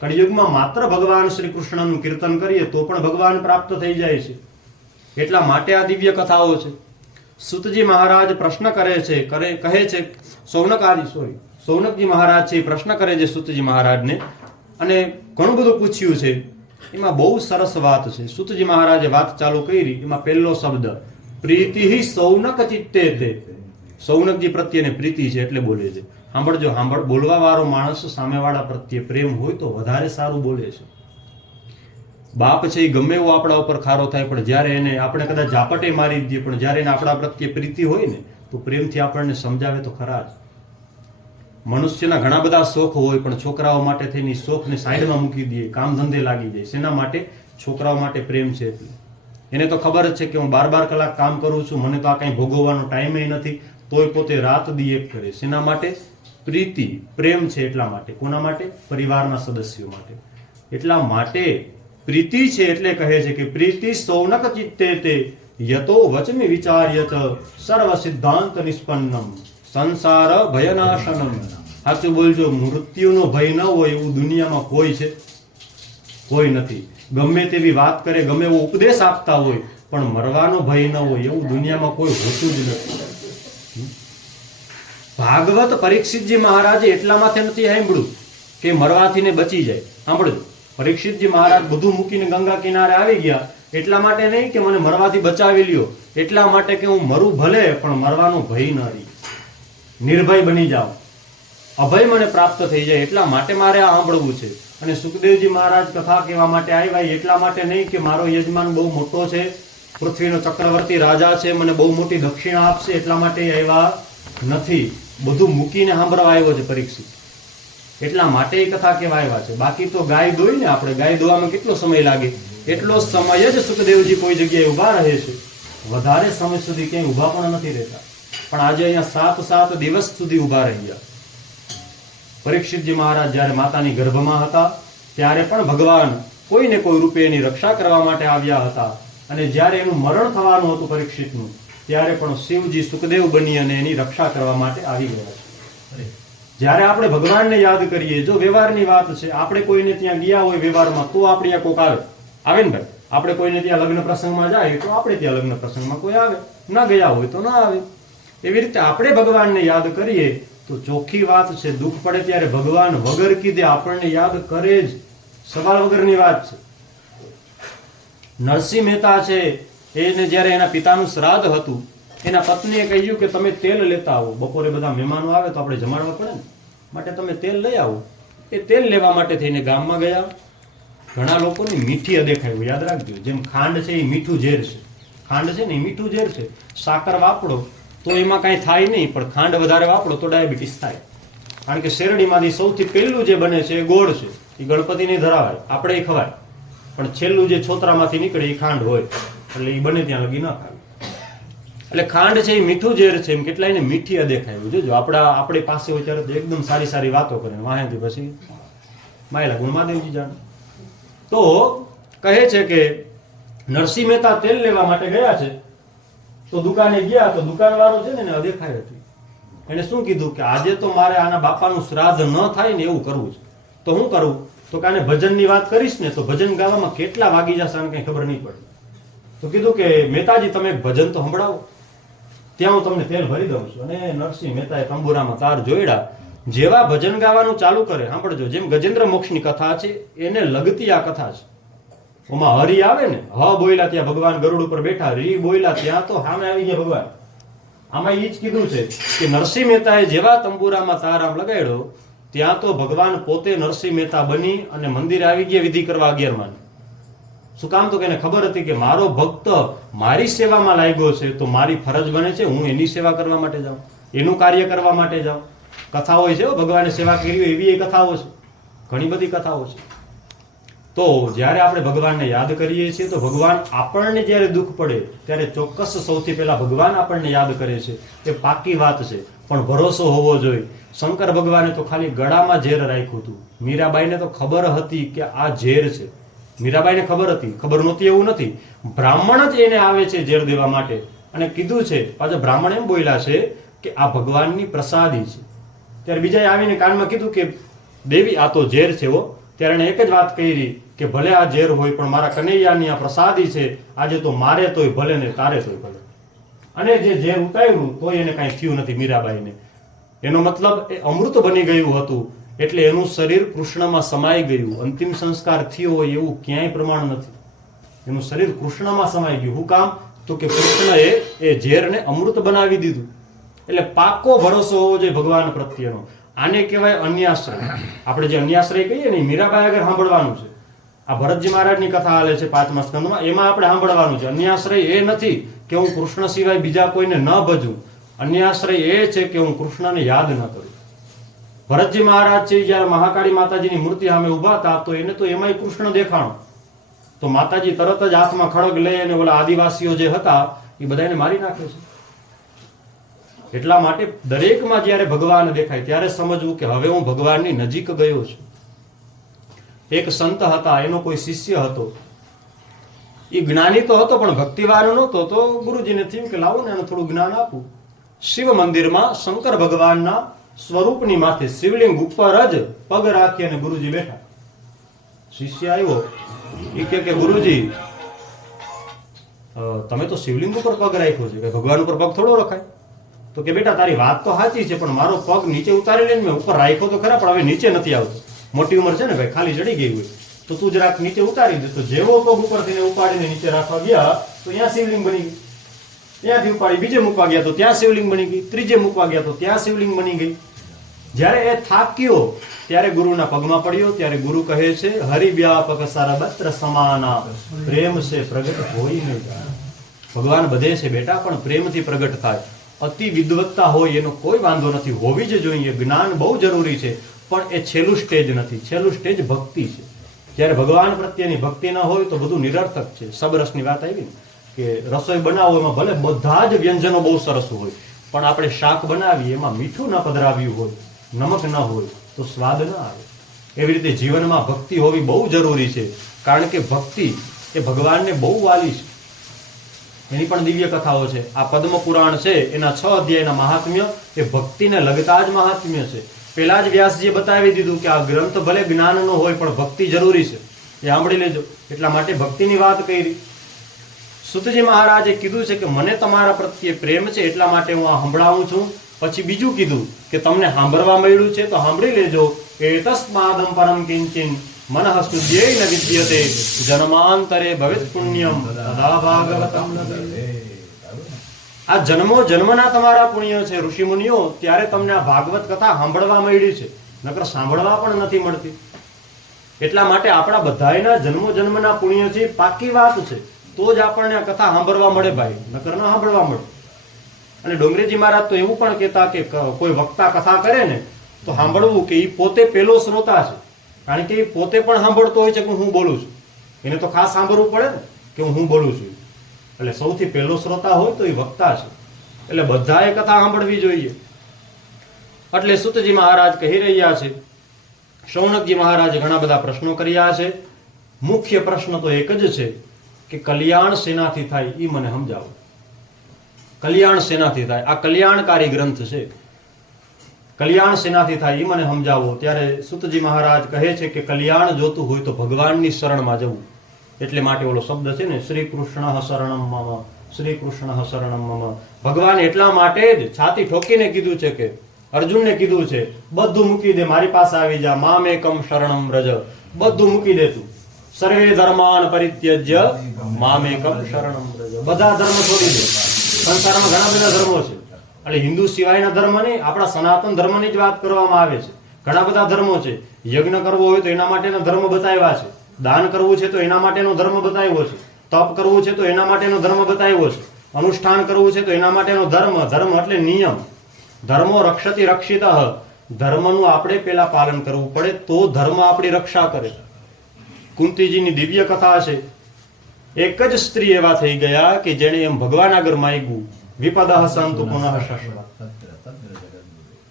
કળિયુગમાં માત્ર ભગવાન શ્રી કૃષ્ણનું કીર્તન કરીએ તો પણ ભગવાન પ્રાપ્ત થઈ જાય છે. એટલા માટે આ દિવ્ય કથાઓ છે. સુતજી મહારાજ પ્રશ્ન કરે છે, કહે છે સૌનકજી મહારાજ છે પ્રશ્ન કરે છે સુતજી મહારાજને, અને ઘણું બધું પૂછ્યું છે. એમાં બહુ સરસ વાત છે. સુતજી મહારાજે વાત ચાલુ કરી, એમાં પહેલો શબ્દ પ્રીતિ સૌનક ચિત્તે તે. સૌનકજી પ્રત્યેને પ્રીતિ છે એટલે બોલે છે. સાંભળજો, બોલવા વાળો માણસ સામેવાળા પ્રત્યે પ્રેમ હોય તો વધારે સારું બોલે છે. બાપ છે એ ગમે એવો આપણા ઉપર ખારો થાય, પણ જ્યારે એને આપણે કદાચ ઝાપટે મારી દઈએ, પણ જ્યારે એને આપણા પ્રત્યે પ્રીતિ હોય ને તો પ્રેમથી આપણને સમજાવે તો ખરા જ. મનુષ્યના ઘણા બધા શોખ હોય, પણ છોકરાઓ માટે થઈને શોખને સાઈડમાં મૂકી દઈએ, કામ ધંધે લાગી જાય. શેના માટે? છોકરાઓ માટે પ્રેમ છે એટલે. એને તો ખબર જ છે કે હું 12 કલાક કામ કરું છું, મને તો આ કંઈ ભોગવવાનો ટાઈમ નથી, તોય પોતે રાત દી એક કરે. શેના માટે? પ્રીતિ, પ્રેમ છે એટલા માટે. કોના માટે? પરિવારના સદસ્યો માટે. એટલા માટે પ્રીતિ છે એટલે કહે છે કે પ્રીતિ સૌનક ચિત્તે તે યતો વચમી વિચાર્યત સર્વ સિદ્ધાંત નિષ્પન્નમ સંસાર ભયનાશનમ. સાચું બોલજો, મૃત્યુનો ભય ન હોય એવું દુનિયામાં કોઈ છે? કોઈ નથી. ગમે તેવી વાત કરે, ગમે એવો ઉપદેશ આપતા હોય, પણ મરવાનો ભય ન હોય એવું દુનિયામાં કોઈ હોતું જ નથી. ભાગવત પરીક્ષિતજી મહારાજે એટલા માથે નથી સાંભળ્યું કે મરવાથી ને બચી જાય. સાંભળજો, પરીક્ષિતજી મહારાજ બધું મૂકીને ગંગા કિનારે આવી ગયા એટલા માટે નહીં કે મને મરવાથી બચાવી લ્યો, એટલા માટે કે હું મરું ભલે પણ મરવાનો ભય ન રહી, નિર્ભય બની જાઉં, અભય મને પ્રાપ્ત થઈ જાય, એટલા માટે મારે આ સાંભળવું છે. અને સુખદેવજી મહારાજ કથા કહેવા માટે આવ્યા એટલા માટે નહીં કે મારો યજમાન બહુ મોટો છે, પૃથ્વીનો ચક્રવર્તી રાજા છે, મને બહુ મોટી દક્ષિણા આપશે એટલા માટે આવ્યા નથી. બધું મૂકીને સાંભળવા આવ્યો છે પરીક્ષિત, એટલા માટે એ કથા કહેવા આવ્યા છે. બાકી તો ગાય દોઈને આપણે ગાય દોવામાં કેટલો સમય લાગે, એટલો સમય જ સુખદેવજી કોઈ જગ્યાએ ઊભા રહે છે, વધારે સમય સુધી ક્યાંય ઊભા પણ નથી રહેતા. પણ આજે અહીંયા 7 દિવસ સુધી ઊભા રહ્યા. પરીક્ષિતજી મહારાજ જ્યારે માતાની ગર્ભમાં હતા ત્યારે પણ ભગવાન કોઈને કોઈ રૂપે એની રક્ષા કરવા માટે આવ્યા હતા. અને જ્યારે એનું મરણ થવાનું હતું પરીક્ષિતનું, ત્યારે પણ શિવજી સુખદેવ બની અને એની રક્ષા કરવા માટે આવી ગયા છે. જ્યારે આપણે ભગવાનને યાદ કરીએ, જો વ્યવહારની વાત છે, આપણે કોઈને ત્યાં ગયા હોય વ્યવહારમાં તો આપણે ત્યાં કોક આવે ને ભાઈ, આપણે કોઈને ત્યાં લગ્ન પ્રસંગમાં જાય તો આપણે ત્યાં લગ્ન પ્રસંગમાં કોઈ આવે, ના ગયા હોય તો ના આવે. એવી રીતે આપણે ભગવાનને યાદ કરીએ તો ચોખ્ખી વાત છે, દુઃખ પડે ત્યારે ભગવાન વગર કીધે આપણને યાદ કરે જ, સવાલ વગરની વાત છે. નરસિંહ મહેતા છે, એને જ્યારે એના પિતાનું શ્રાદ્ધ હતું, એના પત્નીએ કહ્યું કે તમે તેલ લેતા આવો, બપોરે બધા મહેમાનો આવે તો આપણે જમાડવા પડે ને, માટે તમે તેલ લઈ આવો. એ તેલ લેવા માટે થઈને ગામમાં ગયા. ઘણા લોકોની મીઠી અદેખાયું, યાદ રાખજો, જેમ ખાંડ છે એ મીઠું ઝેર છે, ખાંડ છે ને એ મીઠું ઝેર છે. સાકર વાપરો તો એમાં કાંઈ થાય નહીં, પણ ખાંડ વધારે વાપરો તો ડાયાબિટીસ થાય. કારણ કે શેરડીમાંથી સૌથી પહેલું જે બને છે એ ગોળ છે, એ ગણપતિને ધરાવાય, આપણે ખવાય, પણ છેલ્લું જે છોતરામાંથી નીકળે એ ખાંડ હોય, એટલે એ બને ત્યાં લગી ન ખાય. એટલે ખાંડ છે એ મીઠું ઝેર છે, એમ કેટલાયને મીઠી અદેખાયું. જોજો, આપણી પાસે હોય ત્યારે તો એકદમ સારી સારી વાતો કરે, વાહેથી પછી માયલા ગુણ મહાદેવજી જાણે. તો કહે છે કે નરસિંહ મહેતા તેલ લેવા માટે ગયા છે, તો દુકાને ગયા તો દુકાનવાળો છે ને અદેખાય હતી. એને શું કીધું કે આજે તો મારે આના બાપાનું શ્રાદ્ધ ન થાય ને એવું કરવું છે, તો હું કરું? તો કાને ભજનની વાત કરીશ ને તો ભજન ગાવામાં કેટલા વાગી જશે આને કઈ ખબર નહીં પડે. તો કીધું કે મહેતાજી તમે ભજન તો સંભળાવો, ત્યાં હું તમને તેલ ભરી દઉં છું. અને નરસિંહ મહેતાએ તંબુરામાં તાર જોડ્યા, જેવા ભજન ગાવાનું ચાલુ કરે, સાંભળજો, જેમ ગજેન્દ્ર મોક્ષની કથા છે એને લગતી આ કથા છે. ઓમાં હરી આવે ને, હ બોયલા ત્યાં ભગવાન ગરુડ ઉપર બેઠા, રી બોયલા ત્યાં તો સામે આવી ગયા ભગવાન. આમાં એ જ કીધું છે કે નરસિંહ મહેતાએ જેવા તંબુરામાં તાર આમ લગાડ્યો, ત્યાં તો ભગવાન પોતે નરસિંહ મહેતા બની અને મંદિરે આવી ગયા વિધિ કરવા 11માં. શું કામ? તો કે એને ખબર હતી કે મારો ભક્ત મારી સેવામાં લાગ્યો છે, તો મારી ફરજ બને છે હું એની સેવા કરવા માટે જાઉં, એનું કાર્ય કરવા માટે જાઉં. કથાઓ છે, ભગવાને સેવા કરી હોય એવી એ કથાઓ છે, ઘણી બધી કથાઓ છે. તો જ્યારે આપણે ભગવાનને યાદ કરીએ છીએ તો ભગવાન આપણને જ્યારે દુઃખ પડે ત્યારે ચોક્કસ સૌથી પહેલા ભગવાન આપણને યાદ કરે છે, એ પાકી વાત છે. પણ ભરોસો હોવો જોઈએ. શંકર ભગવાને તો ખાલી ગળામાં ઝેર રાખ્યું હતું, મીરાબાઈને તો ખબર હતી કે આ ઝેર છે. મીરાબાઈને ખબર હતી, ખબર નહોતી એવું નથી. બ્રાહ્મણ જ એને આવે છે ઝેર દેવા માટે, અને કીધું છે, પાછા બ્રાહ્મણ એમ બોલ્યા છે કે આ ભગવાનની પ્રસાદી છે. ત્યારે બીજાએ આવીને કાનમાં કીધું કે દેવી આ તો ઝેર છે હો. ત્યારે એને એક જ વાત કરી કે ભલે આ ઝેર હોય પણ મારા કનૈયાની આ પ્રસાદી છે, આજે તો મારે તોય ભલે ને તારે તોય ભલે. અને જે ઝેર ઉતાર્યું તોય એને કાંઈ થયું નથી મીરાબાઈને. એનો મતલબ એ અમૃત બની ગયું હતું, એટલે એનું શરીર કૃષ્ણમાં સમાઈ ગયું. અંતિમ સંસ્કાર થયો હોય એવું ક્યાંય પ્રમાણ નથી. એનું શરીર કૃષ્ણમાં સમાઈ ગયું. શું કામ? તો કે કૃષ્ણએ એ ઝેરને અમૃત બનાવી દીધું. એટલે પાકો ભરોસો હોવો જોઈએ ભગવાન પ્રત્યેનો. આને કહેવાય અન્યાશ્રય. આપણે જે અન્યાશ્રય કહીએ ને, મીરાબાઈ આગળ સાંભળવાનું છે. આ ભરતજી મહારાજની કથા હાલે છે 5મા સ્કંદમાં, એમાં આપણે સાંભળવાનું છે. અન્યાશ્રય એ નથી કે હું કૃષ્ણ સિવાય બીજા કોઈને ન ભજું. અન્યાશ્રય એ છે કે હું કૃષ્ણને યાદ ન કરું. ભરતજી મહારાજ છે જયારે મહાકાળી માતાજીની મૂર્તિ સામે ઉભા હતા તો એને તો એમાંય કૃષ્ણ દેખાણો. તો માતાજી તરત જ હાથમાં ખડગ લઈ અને ઓલા આદિવાસીઓ જે હતા એ બધાને મારી નાખે છે. એટલા માટે દરેકમાં જયારે ભગવાન દેખાય ત્યારે સમજવું કે હવે હું ભગવાનની નજીક ગયો છું. એક સંત હતા, એનો કોઈ શિષ્ય હતો. એ જ્ઞાની તો હતો પણ ભક્તિવાળો નહોતો. તો ગુરુજીને થયું કે લાવો ને એને થોડું જ્ઞાન આપું. શિવ મંદિરમાં શંકર ભગવાનના સ્વરૂપની માથે શિવલિંગ ઉપર જ પગ રાખી અને ગુરુજી બેઠા. શિષ્ય આવ્યો, એ કે ગુરુજી તમે તો શિવલિંગ ઉપર પગ રાખ્યો છે, કે ભગવાન ઉપર પગ થોડો રખાય? તો કે બેટા તારી વાત તો સાચી છે પણ મારો પગ નીચે ઉતારી લઈને મેં ઉપર રાખ્યો તો ખરા, પણ હવે નીચે નથી આવતો. મોટી ઉંમર છે ને ભાઈ, ખાલી ચડી ગઈ હોય તો તું જરાક નીચે ઉતારી દે. તો જેવો પગ ઉપરથી ઉપાડીને નીચે રાખવા ગયા તો ત્યાં શિવલિંગ બની ગઈ. ત્યાંથી ઉપાડી બીજે મૂકવા ગયા તો ત્યાં શિવલિંગ બની ગઈ. ત્રીજે મૂકવા ગયા તો ત્યાં શિવલિંગ બની ગઈ. જ્યારે એ થાક્યો ત્યારે ગુરુના પગમાં પડ્યો. ત્યારે ગુરુ કહે છે હરિવ્યાપક સર્વત્ર સમાના પ્રેમ સે પ્રગટ હોય નહીં. ભગવાન બધે છે બેટા પણ પ્રેમથી પ્રગટ થાય. અતિ વિદ્વત્તા હોય એનો કોઈ વાંધો નથી, હોવી જ જોઈએ. જ્ઞાન બહુ જરૂરી છે પણ એ છેલ્લું સ્ટેજ નથી. છેલ્લું સ્ટેજ ભક્તિ છે. જ્યારે ભગવાન પ્રત્યેની ભક્તિ ન હોય તો બધું નિરર્થક છે. સબરસની વાત આવી ને કે રસોઈ બનાવો એમાં ભલે બધા જ વ્યંજનો બહુ સરસ હોય પણ આપણે શાક બનાવીએ એમાં મીઠું ન પધરાવ્યું હોય, નમક ન હોય તો સ્વાદ ન આવે. એવી રીતે જીવનમાં ભક્તિ હોવી બહુ જરૂરી છે. કારણ કે ભક્તિ એ ભગવાનને બહુ વાલી છે. એની પણ દિવ્ય કથાઓ છે. આ પદ્મ પુરાણ છે એના 6 અધ્યાયના મહાત્મ્ય એ ભક્તિને લગતા જ મહાત્મ્ય છે. પેલા જ વ્યાસજીએ બતાવી દીધું કે આ ગ્રંથ ભલે જ્ઞાનનો હોય પણ ભક્તિ જરૂરી છે, એ સાંભળી લેજો. એટલા માટે ભક્તિની વાત કરી. સુતજી મહારાજે કીધું છે કે મને તમારા પ્રત્યે પ્રેમ છે એટલા માટે હું આ સંભળાવું છું. પછી બીજું કીધું કે તમને સાંભળવા મળ્યું છે તો સાંભળી લેજો. એતસ્માદમ પરમ કિંચિન મનઃ શુદ્ધ્યેન વિદ્યતે જન્માંતરે ભવેત પુણ્યમ તદા ભાગવતમ લભતે. આ જન્મો જન્મના તમારા પુણ્ય છે ઋષિ મુનિઓ, ત્યારે તમને આ ભાગવત કથા સાંભળવા મળી છે, નકર સાંભળવા પણ નથી મળતી. એટલા માટે આપણા બધાયના જન્મો જન્મના પુણ્ય છે, પાકી વાત છે. તો જ આપણને આ કથા સાંભળવા મળે ભાઈ, નકર ન સાંભળવા મળે. અને ડોંગરેજી મહારાજ તો એવું પણ કહેતા કે કોઈ વક્તા કથા કરે ને તો સાંભળવું કે એ પોતે પેલો શ્રોતા છે. કારણ કે એ પોતે પણ સાંભળતો હોય છે કે હું બોલું છું. એને તો ખાસ સાંભળવું પડે ને કે હું બોલું છું. એટલે સૌથી પહેલો શ્રોતા હોય તો એ વક્તા છે. એટલે બધાએ કથા સાંભળવી જોઈએ. એટલે સુતજી મહારાજ કહી રહ્યા છે. શૌનકજી મહારાજે ઘણા બધા પ્રશ્નો કર્યા છે. મુખ્ય પ્રશ્ન તો એક જ છે કે કલ્યાણ શેનાથી થાય એ મને સમજાવો. કલ્યાણ શેનાથી થાય? આ કલ્યાણકારી ગ્રંથ છે. કલ્યાણ શેનાથી થાય એ મને સમજાવો. ત્યારે સુતજી મહારાજ કહે છે કે કલ્યાણ જોતું હોય તો ભગવાનની શરણમાં જવું. એટલે માટે ઓલો શબ્દ છે ને શ્રી કૃષ્ણ શરણમ મમ, શ્રી કૃષ્ણ શરણમ મમ. ભગવાન એટલા માટે જ છાતી ઠોકીને કીધું છે કે અર્જુનને કીધું છે બધું મૂકી દે, મારી પાસે આવી જા. મામેકમ શરણમ વ્રજ. બધું મૂકી દે તું. સર્વે ધર્માન પરિત્યજ્ય મામેકમ શરણમ વ્રજ. બધા ધર્મ છોડી દે. સંસારમાં ઘણા બધા ધર્મો છે. એટલે હિન્દુ સિવાયના ધર્મ નહીં, આપણા સનાતન ધર્મની જ વાત કરવામાં આવે છે. ઘણા બધા ધર્મો છે. યજ્ઞ કરવો હોય તો એના માટેના ધર્મ બતાવ્યા છે. દાન કરવું છે તો એના માટેનો ધર્મ બતાવ્યો છે. તપ કરવું છે તો એના માટેનો ધર્મ બતાવ્યો છે. અનુષ્ઠાન કરવું છે તો એના માટેનો ધર્મ. ધર્મ એટલે નિયમ. ધર્મો રક્ષતિ રક્ષિત. ધર્મનું આપણે પેલા પાલન કરવું પડે તો ધર્મ આપણી રક્ષા કરે. કુંતીજીની દિવ્ય કથા છે. એક જ સ્ત્રી એવા થઈ ગયા કે જેણે એમ ભગવાન આગળ માંગ્યું વિપદઃ સંતુ પુનઃ શશ્વત.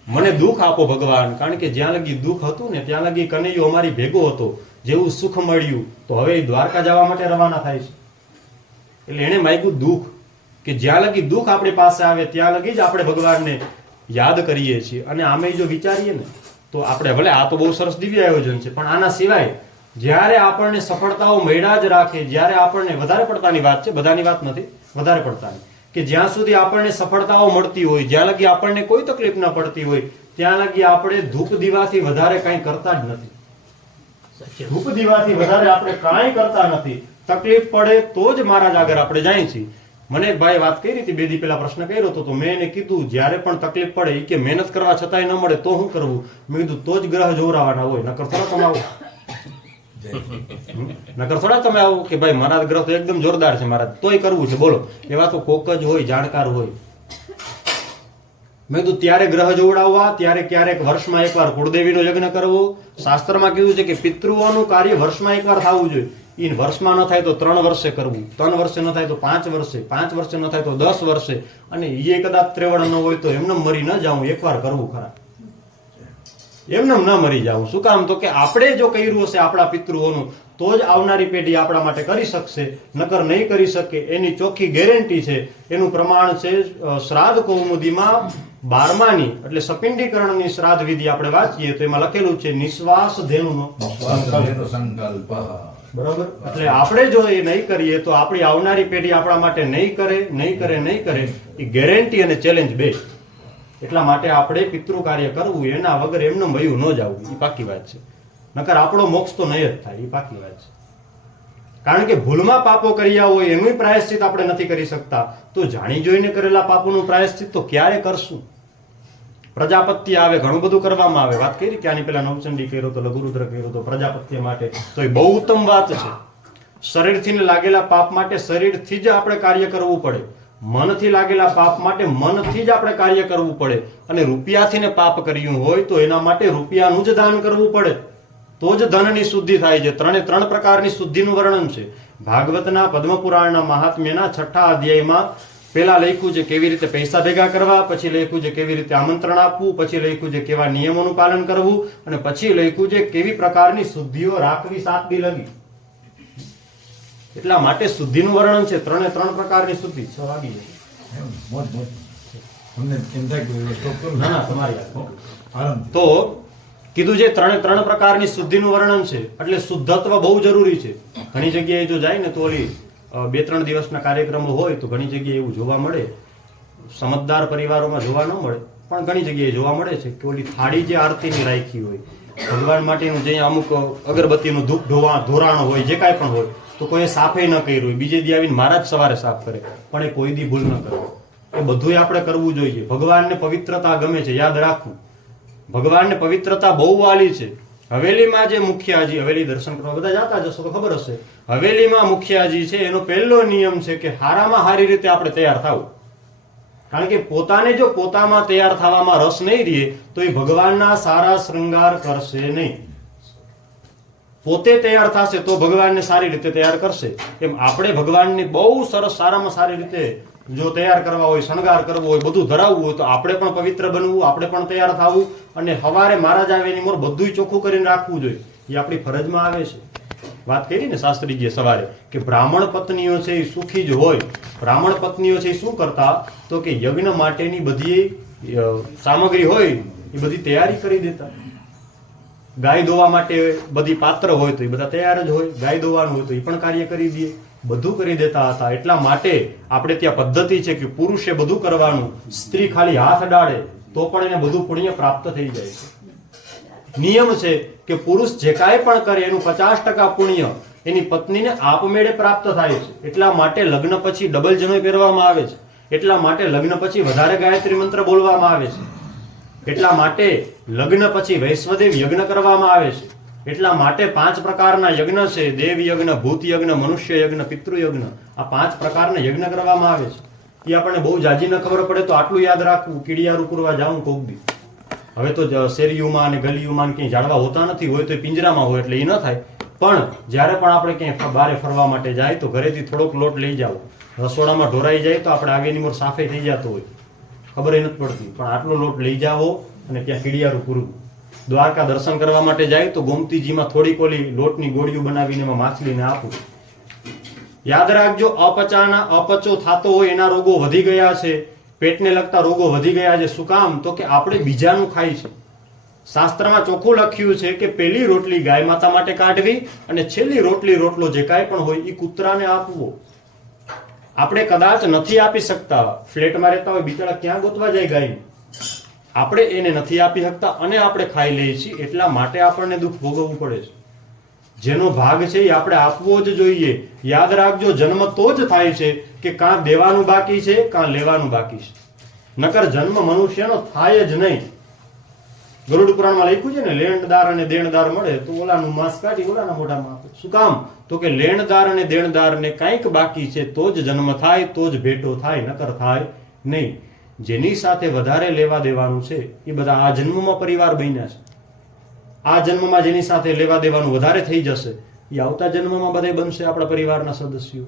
મને દુઃખ આપો ભગવાન, કારણ કે જ્યાં લગી દુઃખ હતું ને ત્યાં લગી કનૈયો અમારી ભેગો હતો. જેવું સુખ મળ્યું તો હવે દ્વારકા જવા માટે રવાના થાય છે. એટલે એને માંગ્યું દુઃખ, કે જ્યાં લગી દુઃખ આપણી પાસે આવે ત્યાં લગી જ આપણે ભગવાનને યાદ કરીએ છીએ. અને આમે જો વિચારીએ ને તો આપણે ભલે આ તો બહુ સરસ દિવ્ય આયોજન છે, પણ આના સિવાય જ્યારે આપણને સફળતાઓ મળ્યા જ રાખે, જ્યારે આપણને વધારે પડતાની વાત છે, બધાની વાત નથી, વધારે પડતાની, કે જ્યાં સુધી આપણને સફળતાઓ મળતી હોય, જ્યાં લગી આપણને કોઈ તકલીફ ન પડતી હોય ત્યાં લગી આપણે ધૂપ દીવાથી વધારે કંઈ કરતા જ નથી. ધૂપ દીવાથી વધારે આપણે કાંઈ કરતા નથી. તકલીફ પડે તો જ મહારાજ આગળ આપણે જાય છીએ. મને એક ભાઈ વાત કરી હતી, બે દી પહેલા પ્રશ્ન કર્યો હતો, તો મેં એને કીધું જ્યારે પણ તકલીફ પડે એ કે મહેનત કરવા છતાંય ન મળે તો શું કરવું? મેં કીધું તો જ ગ્રહ જોવરાવાના હોય, નકર થોડા કમાવું. નકર થોડા તમે આવો કે ભાઈ મારા ગ્રહ તો એકદમ જોરદાર છે મારા તોય કરવું છે, બોલો. એવા તો કોક જ હોય, જાણકાર હોય. મેં કીધું ત્યારે ગ્રહ જોવડાવવા, ત્યારે ક્યારેક વર્ષમાં એકવાર કુળદેવીનો યજ્ઞ કરવો. શાસ્ત્રમાં કીધું છે કે પિતૃઓનું કાર્ય વર્ષમાં એકવાર થવું જોઈએ. એ વર્ષમાં ન થાય તો 3 વર્ષે કરવું, 3 વર્ષે ન થાય તો 5 વર્ષે, 5 વર્ષે ન થાય તો 10 વર્ષે, અને એ કદાચ ત્રેવડ ન હોય તો એમને મરી ન જાવું, એકવાર કરવું ખરા. એમને ન મરી જાવું. શું કામ? તો કે આપણે જો કર્યું હશે આપણા પિતૃઓનું તો જ આવનારી પેઢી આપણા માટે કરી શકશે, નકર નહીં કરી શકે. એની ચોખ્ખી ગેરંટી છે. એનું પ્રમાણ છે શ્રાદ્ધ કૌમુદીમાં 12માની એટલે સપિંડીકરણની શ્રાદ્ધ વિધિ આપણે વાંચીએ તો એમાં લખેલું છે નિશ્વાસ ધેનુનો સંકલ્પ. બરાબર. એટલે આપણે જો એ નહીં કરીએ તો આપણી આવનારી પેઢી આપણા માટે નહીં કરે. એ ગેરંટી અને ચેલેન્જ બે. એટલા માટે આપણે પિતૃ કાર્ય કરવું, એના વગર એમને વયું ન જવું, એ પાકી વાત છે. નકર આપણો મોક્ષ તો નહીં જ થાય, એ પાકી વાત છે. કારણ કે ભૂલમાં પાપો કર્યા હોય એનું પ્રાયશ્ચિત આપણે નથી કરી શકતા, તો જાણી જોઈને કરેલા પાપોનું પ્રાયશ્ચિત તો ક્યારે કરશું? પ્રજાપત્ય આવે, ઘણું બધું કરવામાં આવે. વાત કરી કે આની પેલા નવચંડી કર્યો તો, લઘુરુદ્ર કર્યો તો પ્રજાપત્ય માટે, તો એ બહુ ઉત્તમ વાત છે. શરીરથી લાગેલા પાપ માટે શરીરથી જ આપણે કાર્ય કરવું પડે. મનથી લાગેલા પાપ માટે મનથી જ આપણે કાર્ય કરવું પડે. અને રૂપિયાથી ને પાપ કર્યું હોય તો એના માટે રૂપિયાનું જ દાન કરવું પડે, તો જ ધનની શુદ્ધિ થાય છે. 3 પ્રકારની શુદ્ધિનું વર્ણન છે ભાગવતના પદ્મપુરાણના મહાત્મ્યના 6ઠા અધ્યાયમાં. પેલા લખ્યું છે કેવી રીતે પૈસા ભેગા કરવા, પછી લખ્યું છે કેવી રીતે આમંત્રણ આપવું, પછી લખ્યું છે કેવા નિયમોનું પાલન કરવું, અને પછી લખ્યું છે કેવી પ્રકારની શુદ્ધિઓ રાખવી 7 દી લગી. એટલા માટે શુદ્ધિનું વર્ણન છે. 3 પ્રકારની શુદ્ધિ. 6 વાગી જાય તો કીધું છે 3 પ્રકારની શુદ્ધિનું વર્ણન છે. એટલે શુદ્ધત્વ બહુ જરૂરી છે. ઘણી જગ્યાએ જો જાય ને તો ઓલી 2-3 દિવસના કાર્યક્રમો હોય તો ઘણી જગ્યાએ એવું જોવા મળે. સમજદાર પરિવારોમાં જોવા ન મળે, પણ ઘણી જગ્યાએ જોવા મળે છે કે ઓલી થાળી જે આરતીની રાખી હોય, ભગવાન માટેનું જે અમુક અગરબત્તીનું ધૂપ ધોરાણ હોય, જે કાંઈ પણ હોય, તો કોઈ સાફે ન કર્યું હોય, બીજે દી આવીને મહારાજ સવારે સાફ કરે, પણ એ કોઈ દી ભૂલ ન કરે. એ બધું આપણે કરવું જોઈએ. ભગવાનને પવિત્રતા ગમે છે, યાદ રાખવું. ભગવાનને પવિત્રતા બહુ વાલી છે. હવેલીમાં જે મુખિયાજી, હવેલી દર્શન કરવા બધા જાતા જશો તો ખબર હશે, હવેલીમાં મુખિયાજી છે એનો પહેલો નિયમ છે કે હારામાં હારી રીતે આપણે તૈયાર થવું. કારણ કે પોતાને જો પોતામાં તૈયાર થવામાં રસ નહીં રહે તો એ ભગવાનના સારા શૃંગાર કરશે નહીં. પોતે તૈયાર થશે તો ભગવાનને સારી રીતે તૈયાર કરશે. એમ આપણે ભગવાનને બહુ સરસ, સારામાં સારી રીતે જો તૈયાર કરવા હોય, શણગાર કરવો હોય, બધું ધરાવવું હોય તો આપણે પણ પવિત્ર બનવું, આપણે પણ તૈયાર થવું, અને સવારે મહારાજ આવે એની મોર બધું ચોખ્ખું કરીને રાખવું જોઈએ. એ આપણી ફરજમાં આવે છે. વાત કરી ને શાસ્ત્રીજીએ સવારે કે બ્રાહ્મણ પત્નીઓ છે એ સુખી જ હોય. બ્રાહ્મણ પત્નીઓ છે એ શું કરતા? તો કે યજ્ઞ માટેની બધી સામગ્રી હોય એ બધી તૈયારી કરી દેતા. ગાય ધોવા માટે બધી પાત્ર હોય તો એ બધા તૈયાર જ હોય, ગાય ધોવાનું હોય તો એ પણ કાર્ય કરી દે, બધું કરી દેતા હતા. એટલા માટે આપણે ત્યાં પદ્ધતિ છે કે પુરુષે બધું કરવાનું, સ્ત્રી ખાલી હાથ અડાડે તો પણ એને બધું પુણ્ય પ્રાપ્ત થઈ જાય છે. નિયમ છે કે પુરુષ જે કાંઈ પણ કરે એનું 50% પુણ્ય એની પત્નીને આપમેળે પ્રાપ્ત થાય છે. એટલા માટે લગ્ન પછી ડબલ જનોઈ પહેરવામાં આવે છે. એટલા માટે લગ્ન પછી વધારે ગાયત્રી મંત્ર બોલવામાં આવે છે. એટલા માટે લગ્ન પછી વૈશ્વદેવ યજ્ઞ કરવામાં આવે છે. એટલા માટે 5 પ્રકારના યજ્ઞ છે: દેવ યજ્ઞ, ભૂત યજ્ઞ, મનુષ્ય યજ્ઞ, પિતૃ યજ્ઞ. આ 5 પ્રકારના યજ્ઞ કરવામાં આવે છે. એ આપણને બહુ જાજી ન ખબર પડે તો આટલું યાદ રાખવું. કીડિયારું પૂરવા જાઉં કોક દી. હવે તો શેરીઓમાં અને ગલીઓમાં ક્યાંય ઝાડવા હોતા નથી, હોય તો પિંજરામાં હોય એટલે એ ન થાય. પણ જ્યારે પણ આપણે ક્યાંય બહાર ફરવા માટે જાય તો ઘરેથી થોડોક લોટ લઈ જાવ. રસોડામાં ઢોરાઈ જાય તો આપણે આગેની મોર સાફે થઈ જતો હોય, ખબર નથી પડતી, પણ આટલો લોટ લઈ જાવો અને ત્યાં કીડિયારું પૂરવું. દ્વારકા દર્શન કરવા માટે જાય તો ગોમતીજીમાં થોડીક ઓલી લોટની ગોળીઓ બનાવીને એમાં માછલીને આપવું. યાદ રાખજો, અપચો થતો હોય, એના રોગો વધી ગયા છે, પેટને લગતા રોગો વધી ગયા છે. શું કામ? તો કે આપણે બીજાનું ખાય છે. શાસ્ત્રમાં ચોખ્ખું લખ્યું છે કે પહેલી રોટલી ગાય માતા માટે કાઢવી અને છેલ્લી રોટલો જે કાંઈ પણ હોય એ કૂતરાને આપવો. આપણે કદાચ નથી આપી શકતા, ફ્લેટમાં રહેતા હોય, બિચારા ક્યાં ગોતવા જાય ગાય, આપણે એને નથી આપી શકતા અને આપણે ખાઈ લઈએ છીએ. એટલા માટે આપણને દુઃખ ભોગવવું પડે છે. જેનો ભાગ છે એ આપણે આપવો જ જોઈએ. યાદ રાખજો, જન્મ તો જ થાય છે કે કાં દેવાનું બાકી છે કાં લેવાનું બાકી છે, નકર જન્મ મનુષ્યનો થાય જ નહીં. ગરુડ પુરાણમાં લખ્યું છે ને, લેણદાર અને દેણદાર મળે તો ઓલાનું માંસ કાઢી ઓલાના મોઢામાં આપે. શું કામ? તો કે લેણદાર અને દેણદારને કાંઈક બાકી છે તો જ જન્મ થાય, તો જ ભેટો થાય, નકર થાય નહીં. જેની સાથે વધારે લેવા દેવાનું છે એ બધા આ જન્મમાં પરિવાર બન્યા છે. આ જન્મમાં જેની સાથે લેવા દેવાનું વધારે થઈ જશે એ આવતા જન્મમાં બધા બનશે આપણા પરિવારના સદસ્યો.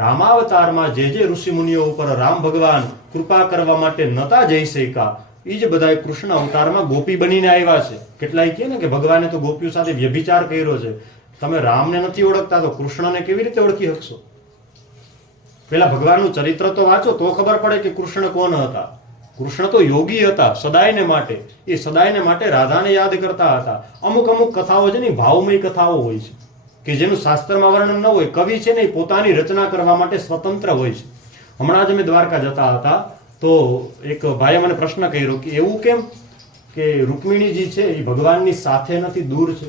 રામાવતારમાં જે જે ઋષિ મુનિઓ ઉપર રામ ભગવાન કૃપા કરવા માટે નતા જઈ શક્યા એ જ બધા કૃષ્ણ અવતારમાં ગોપી બનીને આવ્યા છે. કેટલાય કહે ને કે ભગવાને તો ગોપીઓ સાથે વ્યભિચાર કર્યો છે. તમે રામને નથી ઓળખતા તો કૃષ્ણને કેવી રીતે ઓળખી શકશો? પેલા ભગવાનનું ચરિત્ર તો વાંચો તો ખબર પડે કે કૃષ્ણ કોણ હતા. કૃષ્ણ તો યોગી હતા સદાયને માટે. એ સદાયને માટે રાધાને યાદ કરતા હતા. અમુક અમુક કથાઓ છે ને ભાવમય કથાઓ હોય છે કે જેનું શાસ્ત્રમાં વર્ણન ન હોય. કવિ છે ને એ પોતાની રચના કરવા માટે સ્વતંત્ર હોય છે. હમણાં જ અમે દ્વારકા જતા હતા તો એક ભાઈએ મને પ્રશ્ન કર્યો કે એવું કેમ કે રૂકમિણીજી છે એ ભગવાનની સાથે નથી, દૂર છે.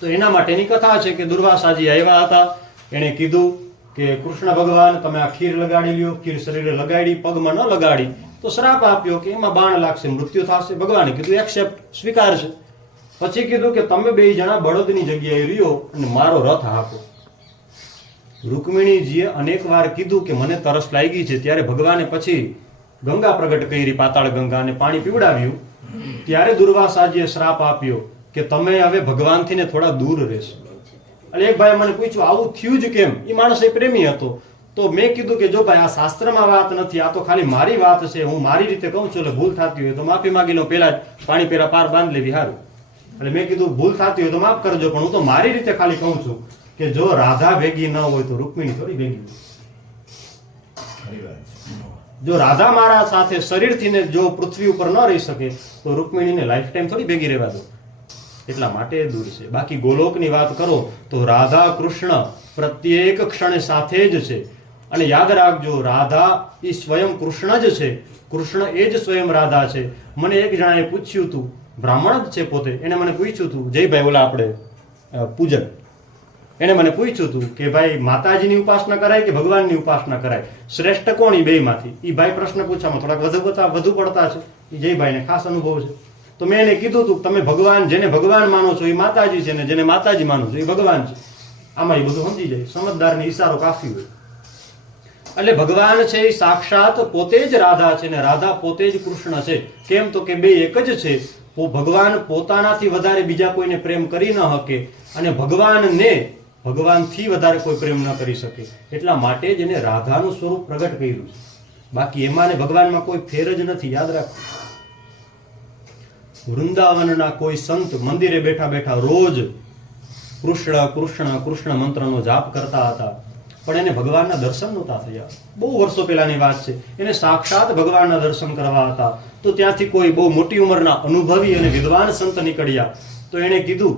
તો એના માટેની કથા છે કે દુર્વાસાજી આવ્યા હતા, એણે કીધું કે કૃષ્ણ ભગવાન તમે આ ખીર લગાડી લ્યો. ખીર શરીરે લગાડી, પગમાં ન લગાડી તો શ્રાપ આપ્યો કે એમાં બાણ લાગશે, મૃત્યુ થશે. ભગવાને કીધું એક્સેપ્ટ, સ્વીકાર છે. પછી કીધું કે તમે બે જણા બળદની જગ્યાએ રહ્યો અને મારો રથ હાંકો. રૂકમિણીજીએ અનેક વાર કીધું કે મને તરસ લાગી છે. ત્યારે ભગવાને પછી ગંગા પ્રગટ કરી, પાતાળ ગંગા, અને પાણી પીવડાવ્યું. ત્યારે દુર્વાસાજીએ શ્રાપ આપ્યો કે તમે હવે ભગવાનથી ને થોડા દૂર રહેશો. એટલે એક ભાઈ મને પૂછ્યું આવું થયું જ કેમ? એ માણસ એ પ્રેમી હતો. તો મેં કીધું કે જો ભાઈ આ શાસ્ત્રમાં વાત નથી, આ તો ખાલી મારી વાત છે. હું મારી રીતે કહું છું, એટલે ભૂલ થતી હોય તો માફી માંગી લો. પેલા જ પાણી પેરા પાર બાંધ લેવી સારું. એટલે મેં કીધું ભૂલ થતી હોય તો માફ કરજો, પણ હું તો મારી રીતે ખાલી કહું છું કે જો રાધા ભેગી ન હોય તો રૂકમિણી થોડી ભેગી હોય. ખરી વાત છે. જો રાધા મારા સાથે શરીરથી ને જો પૃથ્વી ઉપર ન રહી શકે તો રૂકમિણીને લાઈફ ટાઈમ થોડી ભેગી રહેવા દો. એટલા માટે દૂર છે. બાકી ગોલોકની વાત કરો તો રાધા કૃષ્ણ પ્રત્યેક ક્ષણે સાથે જ છે. અને યાદ રાખજો રાધા એ સ્વયં કૃષ્ણ જ છે, કૃષ્ણ એ જ સ્વયં રાધા છે. મને એક જણાએ પૂછ્યું હતું, બ્રાહ્મણ જ છે પોતે, એને મને પૂછ્યું હતું, જયભાઈ ઓલા આપણે પૂજન, એને મને પૂછ્યું હતું કે ભાઈ માતાજીની ઉપાસના કરાય કે ભગવાનની ઉપાસના કરાય, શ્રેષ્ઠ કોણ એ બેમાંથી? એ ભાઈ પ્રશ્ન પૂછવામાં થોડાક વધુ પડતા છે. એ જયભાઈને ખાસ અનુભવ છે. તો મેં એને કીધું હતું તમે ભગવાન, જેને ભગવાન માનો છો એ માતાજી છે, ને જેને માતાજી માનો છો એ ભગવાન છે. આમાં એ બધું સમજી જાય. સમજદારને ઈશારો કાફી હોય. એટલે ભગવાન છે એ સાક્ષાત પોતે જ રાધા છે ને રાધા પોતે જ કૃષ્ણ છે. કેમ તો કે બે એક જ છે. ભગવાન પોતાનાથી વધારે બીજા કોઈને પ્રેમ કરી ન શકે અને ભગવાનથી વધારે કોઈ પ્રેમ ન કરી શકે. એટલા માટે જ એને રાધાનું સ્વરૂપ પ્રગટ કર્યું છે. બાકી એમાં ને ભગવાનમાં કોઈ ફેર જ નથી. યાદ રાખો, વૃંદાવનના કોઈ સંત મંદિરે બેઠા બેઠા રોજ કૃષ્ણ કૃષ્ણ કૃષ્ણ મંત્રનો જાપ કરતા હતા, પણ એને ભગવાનના દર્શન નહોતા થયા. બહુ વર્ષો પહેલાની વાત છે. એને સાક્ષાત ભગવાનના દર્શન કરવા હતા. તો ત્યાંથી કોઈ બહુ મોટી ઉંમરના અનુભવી અને વિદ્વાન સંત નીકળ્યા. તો એણે કીધું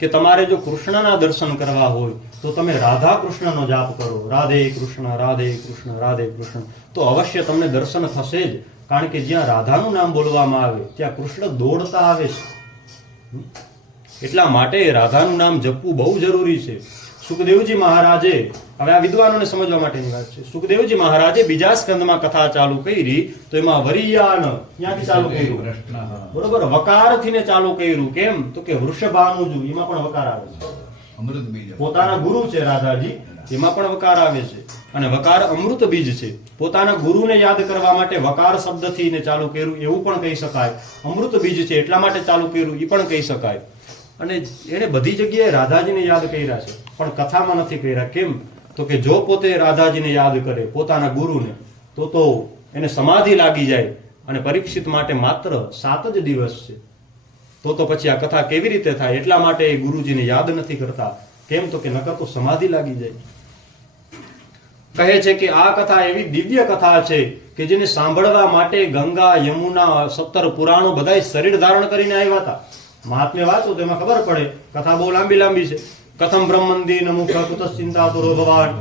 કે તમારે જો કૃષ્ણના દર્શન કરવા હોય તો તમે રાધા કૃષ્ણનો જાપ કરો. રાધે કૃષ્ણ રાધે કૃષ્ણ રાધે કૃષ્ણ. તો અવશ્ય તમને દર્શન થશે જ. કારણ કે જ્યાં રાધાનું નામ બોલવામાં આવે ત્યાં કૃષ્ણ દોડતા આવે છે. એટલા માટે રાધાનું નામ જપવું બહુ જરૂરી છે. સુખદેવજી મહારાજે, હવે આ વિદ્વાનોને સમજવા માટેની વાત છે, સુખદેવજી મહારાજે બીજા સ્કંદમાં કથા ચાલુ કરી તો એમાં વરિયાન ત્યાંથી ચાલુ કર્યું. બરોબર, વકારથી ને ચાલુ કર્યું. કેમ તો કે વૃષભાનુજુ, એમાં પણ વકાર આવે છે. અમૃત બીજ પોતાના ગુરુ છે રાધાજી, એમાં પણ વકાર આવે છે. અને વકાર અમૃત બીજ છે. પોતાના ગુરુને યાદ કરવા માટે વકાર શબ્દથી ને ચાલુ કર્યું એવું પણ કહી શકાય. અમૃત બીજ છે એટલા માટે ચાલુ કર્યું એ પણ કહી શકાય. અને એને બધી જગ્યાએ રાધાજીને યાદ કર્યા છે, પણ કથામાં નથી કર્યા. કેમ તો કે જો પોતે રાધાજીને યાદ કરે, પોતાના ગુરુને, તો એને સમાધિ લાગી જાય. અને પરીક્ષિત માટે માત્ર 7 જ દિવસ છે. તો પછી આ કથા કેવી રીતે થાય? એટલા માટે એ ગુરુજીને યાદ નથી કરતા. કેમ તો કે નકર તો સમાધિ લાગી જાય. કહે છે કે આ કથા એવી દિવ્ય કથા છે કે જેને સાંભળવા માટે ગંગા, યમુના, 17 પુરાણો બધા શરીર ધારણ કરીને આવ્યા હતા. મહાત્મ્ય વાંચો તો એમાં ખબર પડે. કથા બહુ લાંબી છે. કથમ બ્રહ્મન દીન મુખ કુતઃ ચિંતાતુરો ભવાન.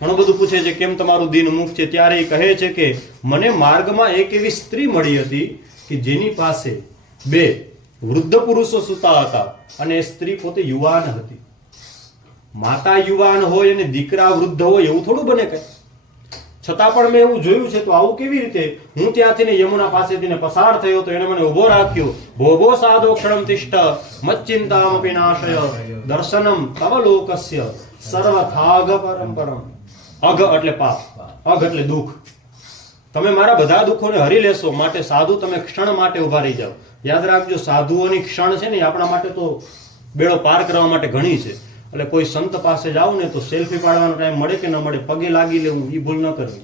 ઘણું બધું પૂછે છે કેમ તમારું દીન મુખ છે. ત્યારે એ કહે છે કે મને માર્ગમાં એક એવી સ્ત્રી મળી હતી કે જેની પાસે 2 વૃદ્ધ પુરુષો સૂતા હતા અને એ સ્ત્રી પોતે યુવાન હતી. માતા યુવાન હોય અને દીકરા વૃદ્ધ હોય એવું થોડું બને કઈ. છતાં પણ મેં એવું જોયું છે તો આવું કેવી રીતે? હું ત્યાંથી ને યમુના પાસેથી ને પસાર થયો તો એને મને ઉભો રાખ્યો. ભોભો સાધો ક્ષણમ તિષ્ઠ મચ્ચિંતામપી નાશય દર્શનમ તવ લોકસ્ય સર્વથાગ પરમ. અઘ એટલે પાપ, અઘ એટલે દુઃખ. તમે મારા બધા દુઃખોને હરી લેશો માટે સાધુ તમે ક્ષણ માટે ઉભા રહી જાઓ. યાદ રાખજો, સાધુઓની ક્ષણ છે ને આપણા માટે તો બેડો પાર કરવા માટે ઘણી છે. એટલે કોઈ સંત પાસે જાવ ને તો સેલ્ફી પાડવાનો ટાઈમ મળે કે ન મળે, પગે લાગી લેવું, એ ભૂલ ન કરવી.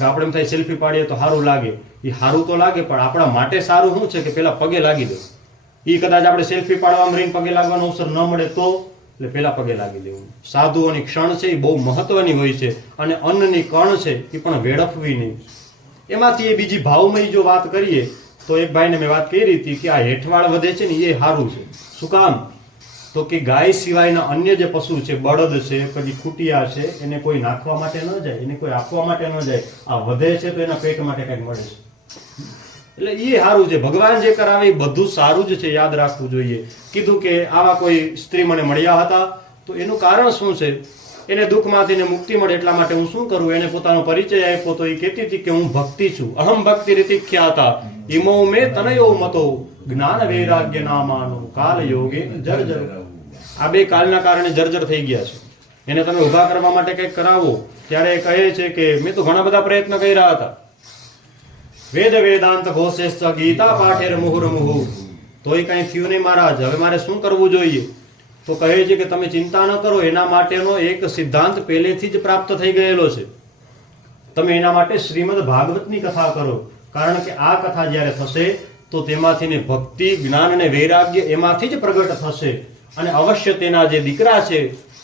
આપણે એમ થાય સેલ્ફી પાડીએ તો સારું લાગે, એ સારું તો લાગે પણ આપણા માટે સારું શું છે કે પેલા પગે લાગી દેવું. એ કદાચ આપણે સેલ્ફી પાડવામાં રહીને પગે લાગવાનો અવસર ન મળે તો એટલે પેલા પગે લાગી દેવું. સાધુઓની ક્ષણ છે એ બહુ મહત્વની હોય છે. અને અન્નની કણ છે એ પણ વેડફવી નહીં. એમાંથી એ બીજી ભાવમય જો વાત કરીએ તો એક ભાઈને મેં વાત કરી હતી કે આ હેઠવાળ વધે છે ને એ સારું છે. શું કામ? તો કે ગાય સિવાયના અન્ય જે પશુ છે, બળદ છે, પછી ખૂટિયા છે, એને કોઈ નાખવા માટે ન જાય, એને કોઈ આપવા માટે ન જાય. આ વધે છે તો એના પેટ માટે કંઈક મળે છે. એટલે એ સારું છે. ભગવાન જે કરાવે એ બધું સારું જ છે, યાદ રાખવું જોઈએ. કીધું કે આવા કોઈ સ્ત્રી મને મળ્યા હતા તો એનું કારણ શું છે? એને દુઃખમાંથી ને મુક્તિ મળે એટલા માટે હું શું કરું? એને પોતાનો પરિચય આપ્યો તો એ કહેતી હતી કે હું ભક્તિ છું. અહમ ભક્તિ રીતિ ખ્યાતા ઇમો મે તનયો મતો જ્ઞાન વૈરાગ્ય નામાનું કાલ યોગે જર્જર. આ બે કાલના કારણે જર્જર થઈ ગયા છે. એને તમે ઉભા કરવા માટે કંઈક કરાવો ત્યારે કહે છે કે મેં તો ઘણા બધા પ્રયત્ન કર્યા હતા. વેદ વેદાંત ઘોષેશ્ચ ગીતા પાઠેર મુહુર મુહુ તોય કઈ થયું નહીં મહારાજ. હવે મારે શું કરવું જોઈએ? તો કહે છે કે તમે ચિંતા ન કરો, એના માટેનો એક સિદ્ધાંત પહેલેથી જ પ્રાપ્ત થઈ ગયેલો છે. તમે એના માટે શ્રીમદ ભાગવતની કથા કરો. કારણ કે આ કથા જ્યારે થશે તો તેમાંથી ને ભક્તિ, જ્ઞાન અને વૈરાગ્ય એમાંથી જ પ્રગટ થશે. અને અવશ્ય તેના જે દીકરા છે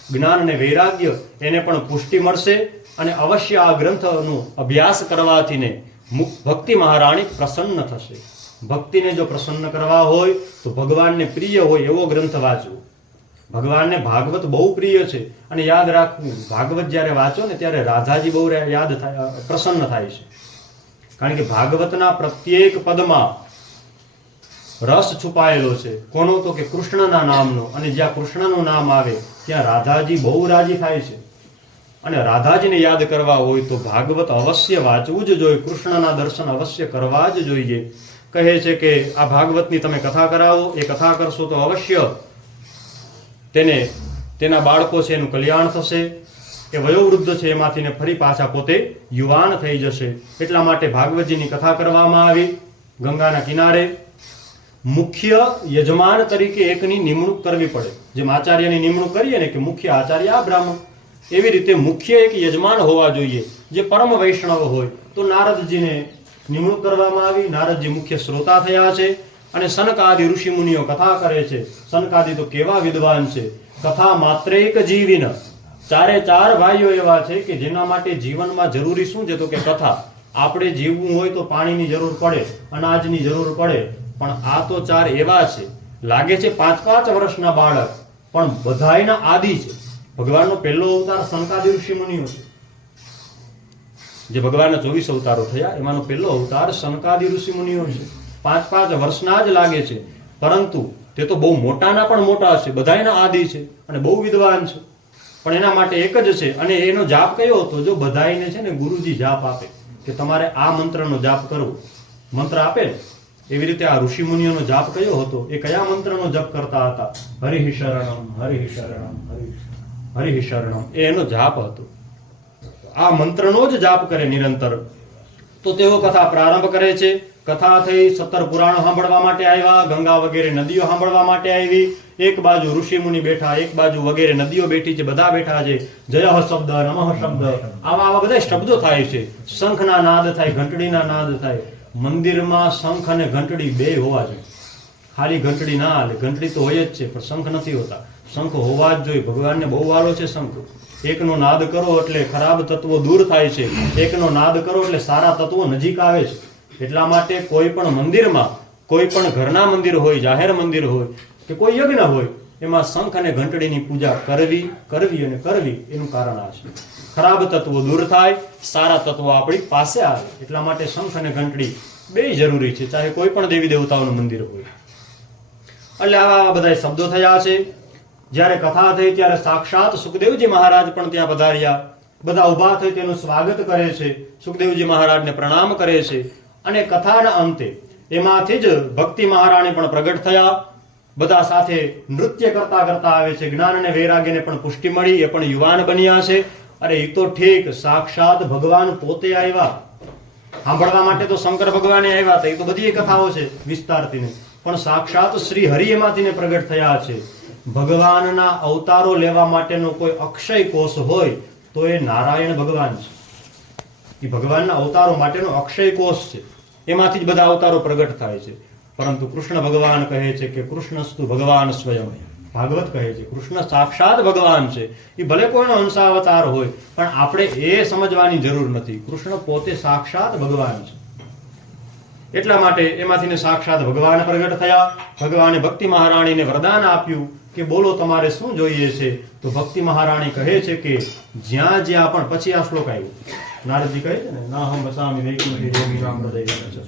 જ્ઞાન અને વૈરાગ્ય એને પણ પુષ્ટિ મળશે. અને અવશ્ય આ ગ્રંથનો અભ્યાસ કરવાથી ને ભક્તિ મહારાણી પ્રસન્ન થશે. ભક્તિને જો પ્રસન્ન કરવા હોય તો ભગવાનને પ્રિય હોય એવો ગ્રંથ વાંચવો. ભગવાનને ભાગવત બહુ પ્રિય છે. અને યાદ રાખવું, ભાગવત જ્યારે વાંચો ને ત્યારે રાધાજી બહુ યાદ થાય, પ્રસન્ન થાય છે. કારણ કે ભાગવતના પ્રત્યેક પદમાં રસ છુપાયેલો છે. કોનો? તો કે કૃષ્ણના નામનો. અને જ્યાં કૃષ્ણનું નામ આવે ત્યાં રાધાજી બહુ રાજી થાય છે. અને રાધાજીને યાદ કરવા હોય તો ભાગવત અવશ્ય વાંચવું જ જોઈએ. કૃષ્ણના દર્શન અવશ્ય કરવા જ જોઈએ. કહે છે કે આ ભાગવતની તમે કથા કરાવો. એ કથા કરશો તો અવશ્ય તેને, તેના બાળકો છે એનું કલ્યાણ થશે. એ વયોવૃદ્ધ છે એમાંથી ને ફરી પાછા પોતે યુવાન થઈ જશે. એટલા માટે ભાગવતજીની કથા કરવામાં આવી. ગંગાના કિનારે મુખ્ય યજમાન તરીકે એકની નિમણૂક કરવી પડે. જેમ આચાર્યની નિમણૂક કરીએ ને કે મુખ્ય આચાર્ય આ બ્રાહ્મણ, એવી રીતે મુખ્ય એક યજમાન હોવા જોઈએ જે પરમ વૈષ્ણવ હોય. તો નારદજીને નિમણૂક કરવામાં આવી. નારદજી મુખ્ય શ્રોતા થયા છે. અને સનકાદિ ઋષિ મુનિઓ કથા કરે છે. સનકાદિ તો કેવા વિદ્વાન છે! કથા માત્રેક જીવિન, ચારે ચાર ભાઈઓ એવા છે કે જેના માટે જીવનમાં જરૂરી શું છે? તો કે કથા. આપણે જીવવું હોય તો પાણીની જરૂર પડે, અનાજની જરૂર પડે. પણ આ તો ચાર એવા છે, લાગે છે 5-5 વર્ષના બાળક, પણ બધાયના આદિ છે. ભગવાનનો પહેલો અવતાર સનકાદિ ઋષિ મુનિઓ છે. જે ભગવાનના 24 અવતારો થયા એમાંનો પહેલો અવતાર સનકાદિ ઋષિ મુનિઓ છે. 5-5 વર્ષના જ લાગે છે, પરંતુ તે તો બહુ મોટાના પણ મોટા છે. બધાયના આદિ છે અને બહુ વિદ્વાન છે. પણ એના માટે એક જ છે. અને એનો જાપ કયો હતો? જો બધાયને છે ને ગુરુજી જાપ આપે કે તમારે આ મંત્રનો જાપ કરવો, મંત્ર આપે ને, એવી રીતે આ ઋષિ મુનિઓનો જાપ કયો હતો? એ કયા મંત્રનો જપ કરતા હતા? હરિ શરણમ, હરિ શરણમ, હરિ શરણમ. એ એનો જાપ હતો. આ મંત્રનો જ જાપ કરે નિરંતર. તો તેઓ કથા પ્રારંભ કરે છે. કથા થઈ. 17 પુરાણો સાંભળવા માટે આવ્યા. ગંગા વગેરે નદીઓ સાંભળવા માટે આવી. એક બાજુ ઋષિ મુનિ બેઠા, એક બાજુ વગેરે નદીઓ બેઠી છે. બધા બેઠા છે. જય શબ્દ, નમઃ શબ્દ, આવા બધા શબ્દો થાય છે. શંખના નાદ થાય, ઘંટડીના નાદ થાય. મંદિરમાં શંખ અને ઘંટડી બે હોવા જોઈએ. ખાલી ઘંટડી ના હાલે. ઘંટડી તો હોય જ છે પણ શંખ નથી હોતા. શંખ હોવા જ જોઈએ. ભગવાનને બહુ વાલો છે શંખ. એકનો નાદ કરો એટલે ખરાબ તત્વો દૂર થાય છે. એકનો નાદ કરો એટલે સારા તત્વો નજીક આવે છે. એટલા માટે કોઈ પણ મંદિરમાં, કોઈ પણ ઘરના મંદિર હોય, જાહેર મંદિર હોય કે કોઈ યજ્ઞ હોય, એમાં શંખ અને ઘંટડીની પૂજા કરવી અને કરવી. એનું કારણ આ છે. ખરાબ તત્વો દૂર થાય, સારા તત્વો આપણી પાસે આવે. એટલા માટે શંખ અને ઘંટડી બે જરૂરી છે, ચાહે કોઈ પણ દેવી દેવતાઓનું મંદિર હોય. એટલે આવા બધા શબ્દો થયા છે. જ્યારે કથા થઈ ત્યારે સાક્ષાત સુખદેવજી મહારાજ પણ ત્યાં પધાર્યા. બધા ઊભા થઈ તેનું સ્વાગત કરે છે, સુખદેવજી મહારાજને પ્રણામ કરે છે. અને કથાના અંતે એમાંથી જ ભક્તિ મહારાણી પણ પ્રગટ થયા. બધા સાથે નૃત્ય કરતા કરતા આવે છે. જ્ઞાન અને વૈરાગ્યને પણ પુષ્ટિ મળી, એ પણ યુવાન બન્યા છે. અરે એ તો ઠીક, સાક્ષાત ભગવાન પોતે આવ્યા. સાંભળવા માટે તો શંકર ભગવાને આવ્યા હતા, એ તો બધી કથાઓ છે વિસ્તારથી, પણ સાક્ષાત શ્રી હરિ એમાંથીને પ્રગટ થયા છે. ભગવાનના અવતારો લેવા માટેનો કોઈ અક્ષય કોષ હોય તો એ નારાયણ ભગવાન છે. એ ભગવાનના અવતારો માટેનો અક્ષય કોષ છે, એમાંથી જ બધા અવતારો પ્રગટ થાય છે. પરંતુ કૃષ્ણ ભગવાન કહે છે કે કૃષ્ણસ્તુ ભગવાન સ્વયં. ભાગવત કહે છે કૃષ્ણ સાક્ષાત ભગવાન છે. એ ભલે કોઈનો અંશાવતાર હોય, પણ આપણે એ સમજવાની જરૂર નથી. કૃષ્ણ પોતે સાક્ષાત ભગવાન છે. એટલા માટે એમાંથી સાક્ષાત ભગવાન પ્રગટ થયા. ભગવાને ભક્તિ મહારાણીને વરદાન આપ્યું કે બોલો તમારે શું જોઈએ છે. તો ભક્તિ મહારાણી કહે છે કે જ્યાં જ્યાં પણ, પછી આ શ્લોક આવ્યો, નારદજી કહે છે ને, નાહમ વસામિ વૈકુંઠે યોગીનામ હૃદયે.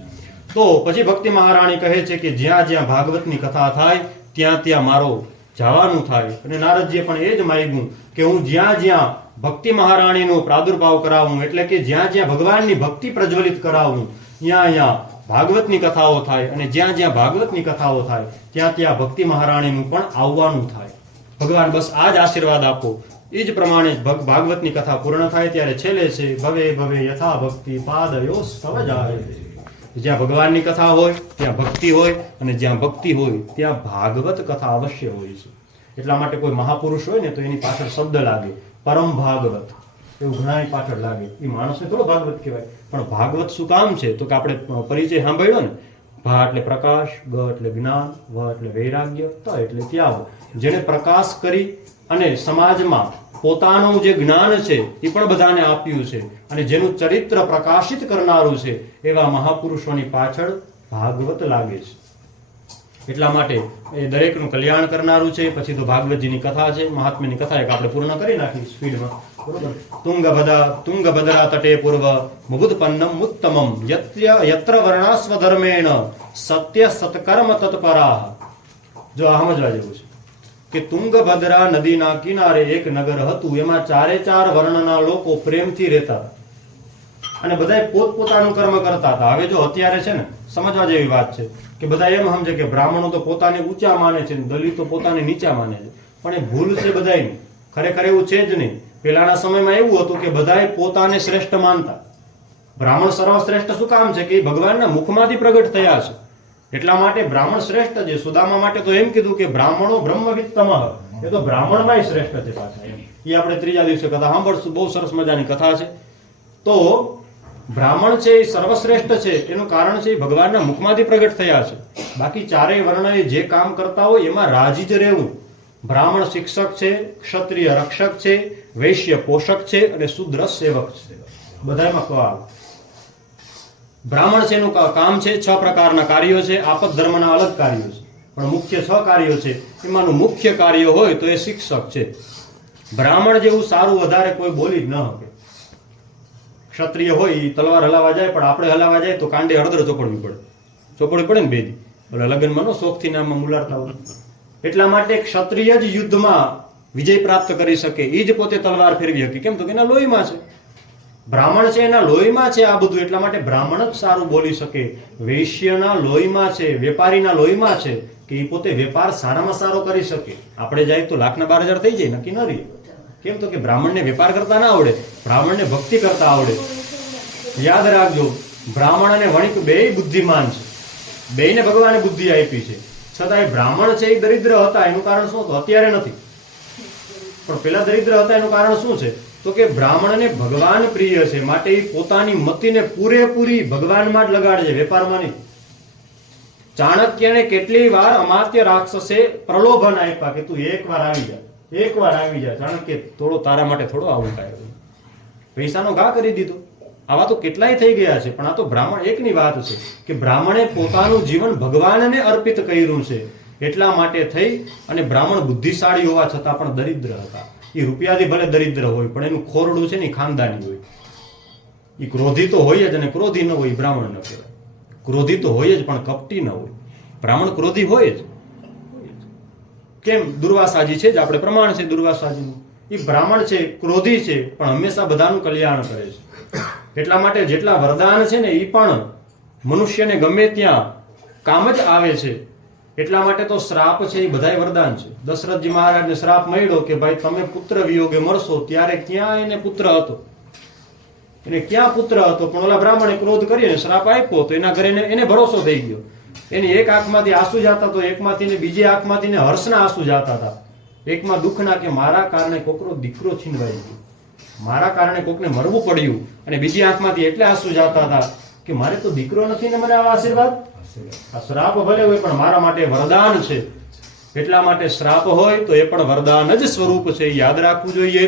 તો પછી ભક્તિ મહારાણી કહે છે કે જ્યાં જ્યાં ભાગવતની કથા થાય ત્યાં ત્યાં મારો જવાનું થાય. અને નારદજીએ પણ એ જ માંગ્યું કે હું જ્યાં જ્યાં ભક્તિ મહારાણીનો પ્રાદુર્ભાવ કરાવું, એટલે કે જ્યાં જ્યાં ભગવાનની ભક્તિ પ્રજ્વલિત કરાવું, ત્યાં ત્યાં ભાગવતની કથાઓ થાય. અને જ્યાં જ્યાં ભાગવતની કથાઓ થાય ત્યાં ત્યાં ભક્તિ મહારાણીનું પણ આવવાનું થાય. ભગવાન બસ આ જ આશીર્વાદ આપો. એ જ પ્રમાણે ભાગવતની કથા પૂર્ણ થાય ત્યારે છેલ્લે છે ભવે ભવે યથા ભક્તિ પાદયો સ્તવ જાય. જ્યાં ભગવાનની કથા હોય ત્યાં ભક્તિ હોય, અને જ્યાં ભક્તિ હોય ત્યાં ભાગવત કથા અવશ્ય હોય છે. એટલા માટે કોઈ મહાપુરુષ હોય ને તો એની પાછળ શબ્દ લાગે પરમ ભાગવત, એવું ઘણા પાછળ લાગે. એ માણસને થોડો ભાગવત કહેવાય, પણ ભાગવત શું કામ છે તો કે આપણે પરિચય સાંભળ્યો ને, ભા એટલે પ્રકાશ, ગ એટલે જ્ઞાન, વ એટલે વૈરાગ્ય, ત એટલે ત્યાગ. જેને પ્રકાશ કરી અને સમાજમાં પોતાનું જે જ્ઞાન છે એ પણ બધાને આપ્યું છે, અને જેનું ચરિત્ર પ્રકાશિત કરનારું છે, એવા મહાપુરુષોની પાછળ ભાગવત લાગે છે. એટલા માટે એ દરેકનું કલ્યાણ કરનારું છે. પછી તો ભાગવતજીની કથા છે, મહાત્મ્યની કથા એક આપણે પૂર્ણ કરી નાખી સ્પીડમાં, બરોબર. તુંગભદ્રા તટે પૂર્વ મુબુદપન્નમ ઉત્તમમ યત્ર વર્ણાસ્વ ધર્મેણ સત્ય સત્કર્મ તત્પરાહ. જો આ સમજવા જેવું છે કે તુંગભદ્રા નદીના કિનારે એક નગર હતું. એમાં ચારે ચાર વર્ણના લોકો પ્રેમથી રહેતા હતા, અને બધા પોતપોતાનું કર્મ કરતા હતા. હવે જો અત્યારે છે ને, સમજવા જેવી વાત છે કે બધા એમ સમજે કે બ્રાહ્મણો તો પોતાને ઊંચા માને છે, દલિતો પોતાને નીચા માને છે, પણ એ ભૂલ છે બધાયની. ખરેખર એવું છે જ નહીં. પહેલાના સમયમાં એવું હતું કે બધાએ પોતાને શ્રેષ્ઠ માનતા. બ્રાહ્મણ સર્વશ્રેષ્ઠ શું કામ છે કે એ ભગવાનના મુખમાંથી પ્રગટ થયા છે, એટલા માટે બ્રાહ્મણ શ્રેષ્ઠ છે. સુદામા માટે તો એમ કીધું કે બ્રાહ્મણો બ્રહ્મવિત્તમઃ, એ તો બ્રાહ્મણમાંય શ્રેષ્ઠ છે પાછા. એ આપણે ત્રીજા દિવસે કથા સાંભળશું, બહુ સરસ મજાની કથા છે. તો બ્રાહ્મણ છે એ સર્વશ્રેષ્ઠ છે, એનું કારણ છે એ ભગવાનના મુખમાંથી પ્રગટ થયા છે. બાકી ચારેય વર્ણએ જે કામ કરતા હોય એમાં રાજી જ રહેવું. બ્રાહ્મણ શિક્ષક છે, ક્ષત્રિય રક્ષક છે, વૈશ્ય પોષક છે, અને શુદ્ર સેવક છે. બધામાં કવાલ. બ્રાહ્મણ છે એનું કામ છે 6 પ્રકારના કાર્યો છે. આપત ધર્મના અલગ કાર્યો છે, પણ મુખ્ય 6 કાર્યો છે. એમાંનું મુખ્ય કાર્ય હોય તો એ શિક્ષક છે. બ્રાહ્મણ જેવું સારું વધારે કોઈ બોલી જ ન શકે. ક્ષત્રિય હોય એ તલવાર હલાવા જાય, પણ આપણે હલાવા જાય તો કાંડે હળદર ચોપડવી પડે. ચોપડવી પડે ને બેદી, એટલે લગ્નમાં નો શોખથી નામમાં મુલારતા હોય. એટલા માટે ક્ષત્રિય જ યુદ્ધમાં વિજય પ્રાપ્ત કરી શકે, એ જ પોતે તલવાર ફેરવી શકે. કેમ તો કે એના લોહીમાં છે. બ્રાહ્મણ છે એના લોહીમાં છે આ બધું. એટલા માટે બ્રાહ્મણ જ સારું બોલી શકે. વૈશ્યના લોહીમાં છે, વેપારીના લોહીમાં છે કે એ પોતે વેપાર સારામાં સારો કરી શકે. આપણે જાય તો 1,12,000 થઈ જાય, નક્કી ન રહે. કેમ તો કે બ્રાહ્મણને વેપાર કરતા ના આવડે, બ્રાહ્મણને ભક્તિ કરતા આવડે. યાદ રાખજો, બ્રાહ્મણ અને વણિક બેય બુદ્ધિમાન છે, બેયને ભગવાને બુદ્ધિ આપી છે. છતાં બ્રાહ્મણ છે એ દરિદ્ર હતા. એનું કારણ શું હતું? અત્યારે નથી, પણ પેલા દરિદ્ર હતા. એનું કારણ શું છે તો કે બ્રાહ્મણને ભગવાન પ્રિય છે, માટે એ પોતાની મતિને પૂરેપૂરી ભગવાનમાં જ લગાડે છે, વેપારમાં નહીં. ચાણક્યને કેટલી વાર અમાત્ય રાક્ષસે પ્રલોભન આપ્યા કે તું એકવાર આવી જા, એકવાર આવી જા. ચાણક્ય થોડો તારા માટે થોડો આવું થાય, પૈસાનો ઘા કરી દીધો. આવા તો કેટલાય થઈ ગયા છે. પણ આ તો બ્રાહ્મણ એકની વાત છે કે બ્રાહ્મણે પોતાનું જીવન ભગવાનને અર્પિત કર્યું છે. એટલા માટે થઈ અને બ્રાહ્મણ બુદ્ધિશાળી હોવા છતાં પણ દરિદ્ર હતા. એ રૂપિયાથી ભલે દરિદ્ર હોય, પણ એનું ખોરડું છે ને ખાનદાની હોય. એ ક્રોધી તો હોય જ, અને ક્રોધી ન હોય બ્રાહ્મણ ન કહેવાય. ક્રોધી તો હોય જ, પણ કપટી ન હોય. બ્રાહ્મણ ક્રોધી હોય જ. કેમ? દુર્વાસાજી છે જ, આપણે પ્રમાણ છે દુર્વાસાજીનું. એ બ્રાહ્મણ છે, ક્રોધી છે, પણ હંમેશા બધાનું કલ્યાણ કરે છે. એટલા માટે જેટલા વરદાન છે ને એ પણ મનુષ્યને ગમે ત્યાં કામ જ આવે છે. એટલા માટે તો શ્રાપ છે એ બધાય વરદાન છે. દશરથજી મહારાજને શ્રાપ મળ્યો કે ભાઈ તમે પુત્ર વિયોગે મરશો, ત્યારે ક્યાં એને પુત્ર હતો, એને ક્યાં પુત્ર હતો, પણ ઓલા બ્રાહ્મણે ક્રોધ કરીને શ્રાપ આપ્યો તો એના ઘરે એને ભરોસો થઈ ગયો. એની એક આંખમાંથી આંસુ જતા તો એકમાંથી ને બીજી આંખમાંથી ને હર્ષના આંસુ જતા હતા. એકમાં દુઃખના કે મારા કારણે કોકનો દીકરો છીનવાઈ ગયો, મારા કારણે કોકને મરવું પડ્યું, અને બીજી આંખમાંથી એટલે આંસુ જતા હતા કે મારે તો દીકરો નથી ને મને આવા આશીર્વાદ. આ શ્રાપ ભલે હોય પણ મારા માટે વરદાન છે. એટલા માટે શ્રાપ હોય તો એ પણ વરદાન જ સ્વરૂપ છે, યાદ રાખવું જોઈએ.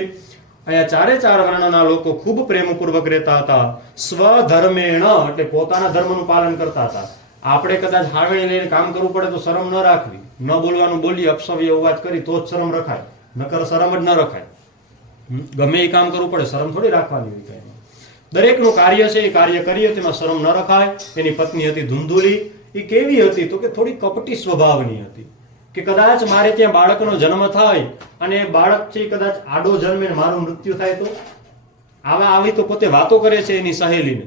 અહીંયા ચારે ચાર વર્ણના લોકો ખૂબ પ્રેમપૂર્વક રહેતા હતા. સ્વધર્મેણ એટલે પોતાના ધર્મનું પાલન કરતા હતા. આપણે કદાચ હાવણી લઈને કામ કરવું પડે તો શરમ ન રાખવી, ન બોલવાનું બોલી, અપશવ્ય અવાજ કરી તો જ શરમ રખાય, નકર શરમ જ ન રખાય. ગમે એ કામ કરવું પડે, શરમ થોડી રાખવાની હોય. દરેકનું કાર્ય છે એ કાર્ય કરીએ તેમાં શરમ ન રખાય. એની પત્ની હતી ધુંધુલી. એ કેવી હતી તો કે થોડી કપટી સ્વભાવની હતી, કે કદાચ મારે ત્યાં બાળકનો જન્મ થાય અને એ બાળક છે કદાચ આડો જન્મે મારું મૃત્યુ થાય તો આવી તો પોતે વાતો કરે છે એની સહેલીને.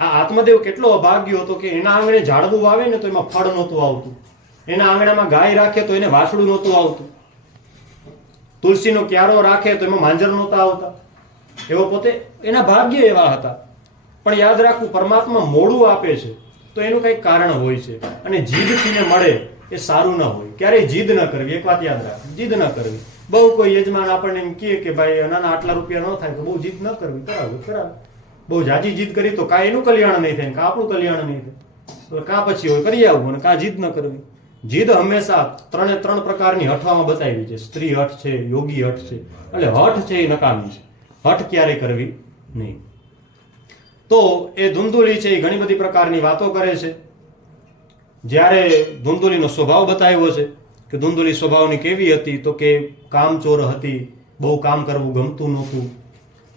આ આત્મદેવ કેટલો અભાગ્યો હતો કે એના આંગણે ઝાડવું વાવે ને તો એમાં ફળ નહોતું આવતું, એના આંગણામાં ગાય રાખે તો એને વાછડું નહોતું આવતું, તુલસીનો ક્યારો રાખે તો એમાં માંજર નહોતા આવતા. એવો પોતે એના ભાગ્ય એવા હતા. પણ યાદ રાખવું, પરમાત્મા મોડું આપે છે તો એનું કઈક કારણ હોય છે, અને જીદથી ને મળે એ સારું ન હોય. ક્યારેય જીદ ન કરવી, એક વાત યાદ રાખવી, જીદ ન કરવી. બહુ કોઈ યજમાન આપણને એમ કહે કે ભાઈ નાના આટલા રૂપિયા ન થાય તો બહુ જીદ ન કરવી, કરાવે. બહુ જાજી જીદ કરી તો કાં એનું કલ્યાણ નહીં થાય, કાં આપણું કલ્યાણ નહીં થાય, કાં પછી હોય કરી આવવું, અને કાં જીદ ન કરવી. જીદ હંમેશા ત્રણ પ્રકારની હઠવામાં બતાવી છે. સ્ત્રી હઠ છે, યોગી હઠ છે, એટલે હઠ છે એ નકામી છે. હઠ ક્યારે કરવી નહીં. તો એ ધુંધુલી છે એ ઘણી બધી પ્રકારની વાતો કરે છે. જ્યારે ધુંધુલીનો સ્વભાવ બતાવ્યો છે કે ધુંધુલી સ્વભાવની કેવી હતી તો કે કામચોર હતી, બહુ કામ કરવું ગમતું નહોતું,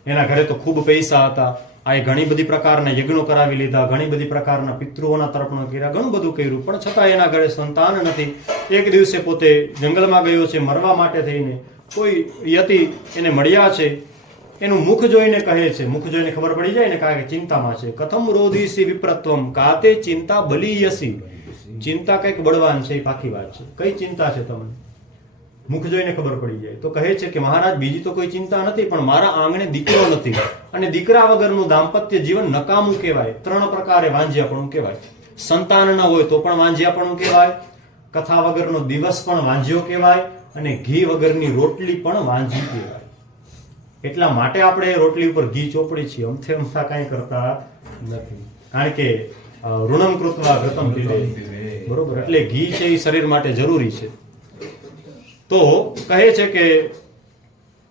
એના ઘરે તો ખૂબ પૈસા હતા. આ ઘણી બધી પ્રકારના યજ્ઞો કરાવી લીધા, ઘણી બધી પ્રકારના પિતૃઓના તર્પણો કર્યા, ઘણું બધું કર્યું, પણ છતાં એના ઘરે સંતાન નથી. એક દિવસે પોતે જંગલમાં ગયો છે મરવા માટે થઈને. કોઈ યતિ એને મળ્યા છે, એનું મુખ જોઈને કહે છે, મુખ જોઈને ખબર પડી જાય ને કે ચિંતામાં છે. કથમ રોધીસી વિપ્રત્વમ કાતે ચિંતા બલીયસી. ચિંતા કઈક બળવાન છે એ પાકી વાત છે. કઈ ચિંતા છે તમને? મુખ જોઈને ખબર પડી જાય. તો કહે છે કે મહારાજ બીજી તો કોઈ ચિંતા નથી, પણ મારા આંગણે દીકરો નથી, અને દીકરા વગરનું દાંપત્ય જીવન નકામું કહેવાય. 3 પ્રકારે વાંજિયાપણું કહેવાય. સંતાન ન હોય તો પણ વાંજિયાપણું કહેવાય, કથા વગરનો દિવસ પણ વાંજ્યો કહેવાય, અને ઘી વગરની રોટલી પણ વાંજી કહેવાય. એટલા માટે આપણે રોટલી ઉપર ઘી ચોપડી છીએ, અમથે અમથા કાંઈ કરતા નથી. કારણ કે ઋણમ કૃત્વા ઘૃતમ પીબે, બરોબર? એટલે ઘી છે એ શરીર માટે જરૂરી છે. તો કહે છે કે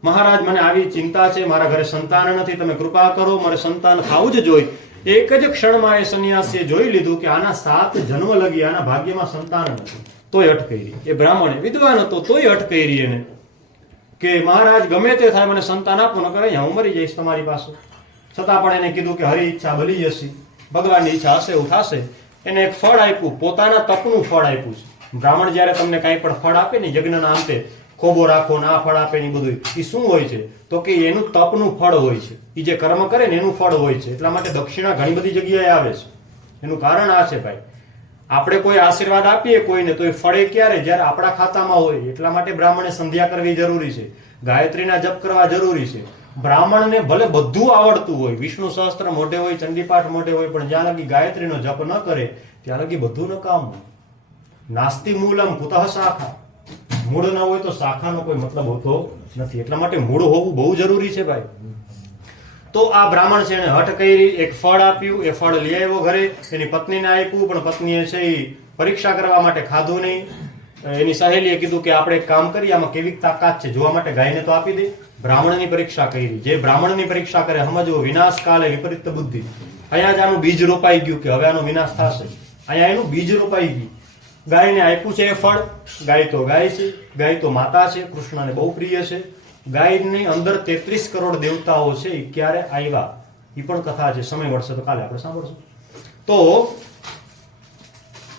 મહારાજ મને આવી ચિંતા છે, મારા ઘરે સંતાન નથી, તમે કૃપા કરો, મારે સંતાન ખાવું જ જોઈએ. એક જ ક્ષણમાં એ સંન્યાસીએ જોઈ લીધું કે આના 7 જન્મ લગી આના ભાગ્યમાં સંતાન નથી, તોય અટ કરી. એ બ્રાહ્મણે વિદ્વાન હતો તોય અટ કરી એને કે મહારાજ ગમે તે થાય મને સંતાન આપો, ન કરે હું મરી જઈશ તમારી પાસે. છતાં પણ એને કીધું કે હરી ઈચ્છા બલી જશે, ભગવાનની ઈચ્છા હશે એવું થશે. એને એક ફળ આપ્યું, પોતાના તપનું ફળ આપ્યું છે. બ્રાહ્મણ જયારે તમને કાંઈ પણ ફળ આપે ને યજ્ઞના અંતે, ખોબો રાખો ને આ ફળ આપે ને બધું, એ શું હોય છે તો કે એનું તપનું ફળ હોય છે. એ જે કર્મ કરે ને એનું ફળ હોય છે. એટલા માટે દક્ષિણા ઘણી બધી જગ્યાએ આવે છે. એનું કારણ આ છે ભાઈ, આપણે કોઈ આશીર્વાદ આપીએ કોઈને તો એ ફળે ક્યારે? જ્યારે આપણા ખાતામાં હોય. એટલા માટે બ્રાહ્મણે સંધ્યા કરવી જરૂરી છે, ગાયત્રીના જપ કરવા જરૂરી છે. બ્રાહ્મણને ભલે બધું આવડતું હોય, વિષ્ણુ સહસ્ત્ર મોઢે હોય, ચંડીપાઠ મોઢે હોય, પણ જ્યાં લગી ગાયત્રીનો જપ ન કરે ત્યાં લગી બધું નકામું. નાસ્તિ મૂલમ કુતઃ શાખા. મૂળ ન હોય તો શાખાનો કોઈ મતલબ હોતો નથી. એટલા માટે મૂળ હોવું બહુ જરૂરી છે ભાઈ. તો આ બ્રાહ્મણ છે એને હઠ કરી, એક ફળ આપ્યું, એ ફળ લઈ આવ્યો ઘરે, એની પત્નીને આપ્યું, પણ પત્નીએ છે એ પરીક્ષા કરવા માટે ખાધું નહીં. એની સહેલીએ કીધું કે આપણે એક કામ કરીએ, આમાં કેવી તાકાત છે જોવા માટે ગાયને તો આપી દે. બ્રાહ્મણની પરીક્ષા કરી. જે બ્રાહ્મણની પરીક્ષા કરે સમજવો વિનાશ કાલે વિપરીત બુદ્ધિ. અહીંયા જ આનું બીજ રોપાઈ ગયું કે હવે આનો વિનાશ થશે. અહીંયા એનું બીજ રોપાઈ ગયું. ગાયને આપ્યું છે એ ફળ. ગાય તો ગાય છે, ગાય તો માતા છે, કૃષ્ણને બહુ પ્રિય છે. ગાયની અંદર 33 કરોડ દેવતાઓ છે. એ ક્યારે આવ્યા એ પણ કથા છે, સમય મળશે તો કાલે આપણે સાંભળશું. તો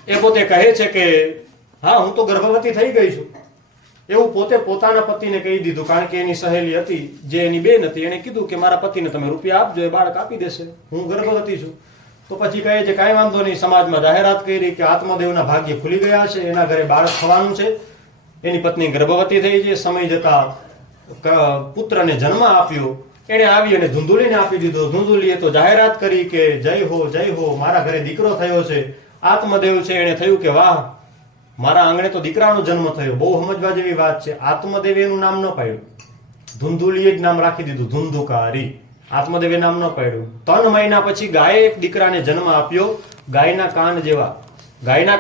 એ પોતે કહે છે કે હા હું તો ગર્ભવતી થઈ ગઈ છું, એવું પોતે પોતાના પતિને કહી દીધું, કારણ કે એની સહેલી હતી, જે એની બેન હતી, એને કીધું કે મારા પતિને તમે રૂપિયા આપજો, એ બાળક આપી દેશે, હું ગર્ભવતી છું. તો પછી કહે છે કાંઈ વાંધો નહીં, સમાજમાં જાહેરાત કરી કે આત્મદેવના ભાગ્ય ખુલી ગયા છે, એના ઘરે બાળક થવાનું છે. એની પત્ની ગર્ભવતી થઈ છે, સમય જતા પુત્રને જન્મ આપ્યો. એને આવી અને ધુંધુલીને આપી દીધો. ધુંધુલીએ તો જાહેરાત કરી કે જય હો, મારા ઘરે દીકરો થયો છે, આત્મદેવ છે. એને થયું કે વાહ, મારા આંગણે તો દીકરાનો જન્મ થયો. બહુ સમજવા જેવી વાત છે. આત્મદેવે એનું નામ ન પાડ્યું, ધુંધુલીએ જ નામ રાખી દીધું, ધુંધુકારી. આત્મદેવે નામ ન પાડ્યું. 3 મહિના પછી ગાયે એક દીકરાને જન્મ આપ્યો. ગાયના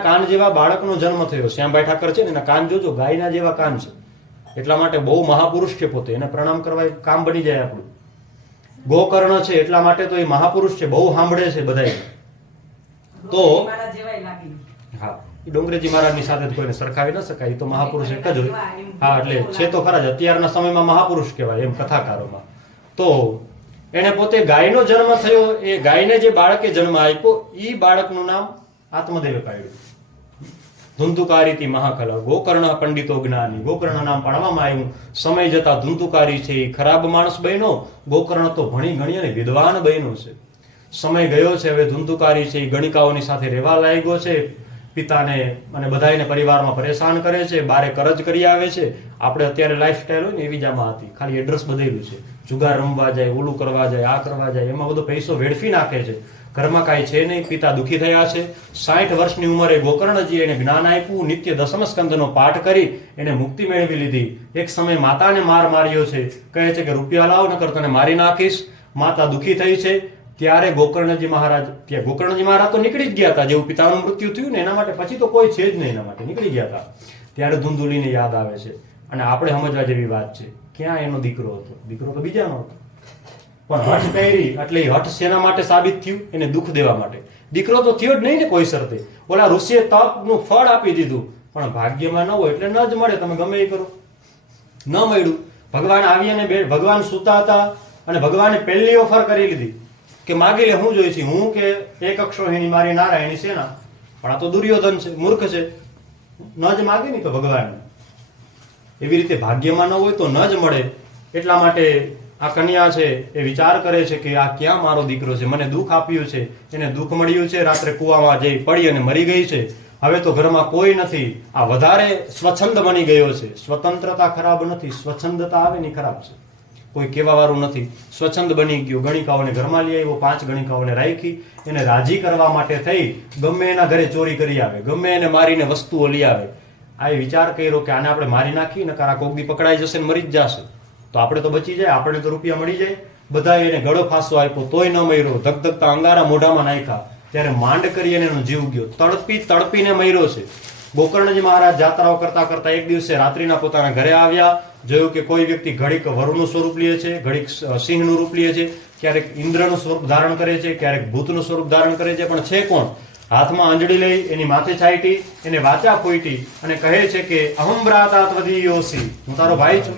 કાન જેવા બાળકનો જન્મ થયો. શ્યામભાઈ ઠાકર છે ને, એના કાન જોજો, ગાયના જેવા કાન છે. એટલા માટે બહુ મહાપુરુષ છે પોતે, એને પ્રણામ કરવા કામ બની જાય આપણું. ગોકર્ણ છે એટલા માટે તો એ મહાપુરુષ છે, બહુ સાંભળે છે બધાય. તો હા, એ ડોંગરેજી મહારાજની સાથે તો કોઈને સરખાવી ન શકાય, એ તો મહાપુરુષ એક જ હોય. હા, એટલે છે તો ખરા જ, અત્યારના સમયમાં મહાપુરુષ કહેવાય એમ કથાકારોમાં. તો એને પોતે ગાયનો જન્મ થયો, એ ગાયને જે બાળકે જન્મ આપ્યો, એ બાળકનું નામ આત્મદેવે પાડ્યું, ધુંધુકારીથી મહાકલ. ગોકર્ણ પંડિતો જ્ઞાની, ગોકર્ણ નામ પાડવામાં આવ્યું. સમય જતા ધુંધુકારી છે એ ખરાબ માણસ બન્યો, ગોકર્ણ તો ભણી ગણી અને વિદ્વાન બન્યો છે. સમય ગયો છે, હવે ધુંધુકારી છે એ ગણિકાઓની સાથે રહેવા લાગ્યો છે, પિતાને અને બધાને પરિવારમાં પરેશાન કરે છે, બારે કરજ કરી આવે છે. આપણે અત્યારે લાઈફસ્ટાઈલ હોય ને એવી જ આમાં હતી, ખાલી એડ્રેસ બદલ્યું છે. જુગાર રમવા જાય, ઓલું કરવા જાય, આ કરવા જાય, એમાં બધો પૈસો વેડફી નાખે છે. ઘરમાં કાંઈ છે નહીં, પિતા દુઃખી થયા છે. 60 વર્ષની ઉંમરે ગોકર્ણજી એને જ્ઞાન આપ્યું, નિત્ય દસમ સ્કંદનો પાઠ કરી એને મુક્તિ મેળવી લીધી. એક સમય માતાને માર માર્યો છે, કહે છે કે રૂપિયા લાવ નકર તને મારી નાખીશ. માતા દુઃખી થઈ છે. ત્યારે ગોકર્ણજી મહારાજ તો નીકળી જ ગયા હતા, જેવું પિતાનું મૃત્યુ થયું ને એના માટે, પછી તો કોઈ છે જ નહીં એના માટે, નીકળી ગયા હતા. ત્યારે ધુંધુલીને યાદ આવે છે. અને આપણે સમજવા જેવી વાત છે, ક્યાં એનો દીકરો હતો? દીકરો તો બીજાનો હતો, પણ હઠ કરી એટલે હઠ શેના માટે સાબિત થયું? એને દુઃખ દેવા માટે. દીકરો તો થયો જ નહીં ને કોઈ શરતે. ઓલા ઋષિએ તપનું ફળ આપી દીધું, પણ ભાગ્યમાં ન હોય એટલે ન જ મળે, તમે ગમે એ કરો. ન મળ્યું. ભગવાન આવી અને ભગવાન સૂતા હતા અને ભગવાને પહેલી ઓફર કરી લીધી કે માગી લે, હું જોઈ છે, હું કે એક અક્ષોહિણી મારી નારાયણી સેના. પણ આ તો દુર્યોધન છે, મૂર્ખ છે, ન જ માગે નહીં તો ભગવાન. એવી રીતે ભાગ્યમાં ન હોય તો ન જ મળે. એટલા માટે આ કન્યા છે એ વિચાર કરે છે કે આ ક્યાં મારો દીકરો છે, મને દુઃખ આપ્યું છે, એને દુઃખ મળ્યું છે, રાત્રે કૂવામાં જઈ પડી અને મરી ગઈ છે. હવે તો ઘરમાં કોઈ નથી. આ વધારે સ્વચ્છંદ બની ગયો છે. સ્વતંત્રતા ખરાબ નથી, સ્વચ્છંદતા આવે ને ખરાબ છે. કોઈ કહેવા વાળું નથી. સ્વચ્છંદ બની ગયો. ગણિકાઓને ઘરમાં લઈ આવ્યો, 5 ગણિકાઓને રાખી, એને રાજી કરવા માટે થઈ ગમે એના ઘરે ચોરી કરી આવે, ગમે એને મારીને વસ્તુઓ લઈ આવે. આ વિચાર કર્યો કે આને આપણે મારી નાખી, નકર આ કોક દી પકડાઈ જશે ને મરી જ જશે, તો આપણે તો બચી જાય, આપણે તો રૂપિયા મળી જાય. બધા એને ગળો ફાંસો આપ્યો તોય ન મર્યો. ધગધગતા અંગારા મોઢામાં નાખ્યા, ત્યારે માંડ કરી અને એનો જીવ ગયો. તડપીને મર્યો છે. ગોકર્ણજી મહારાજ જાત્રાઓ કરતા કરતા એક દિવસે રાત્રિના પોતાના ઘરે આવ્યા. જોયું કે કોઈ વ્યક્તિ ઘડીક વરુનું સ્વરૂપ લે છે, ઘડીક સિંહનું રૂપ લે છે, ક્યારેક ઇન્દ્રનું સ્વરૂપ ધારણ કરે છે, ક્યારેક ભૂતનું સ્વરૂપ ધારણ કરે છે, પણ છે કોણ? હાથમાં આંજળી લઈ એની માથે છાંટી, એને વાચા ફોઈટી અને કહે છે કે અહમ ભ્રાતા ત્વદીયોસી, હું તારો ભાઈ છું,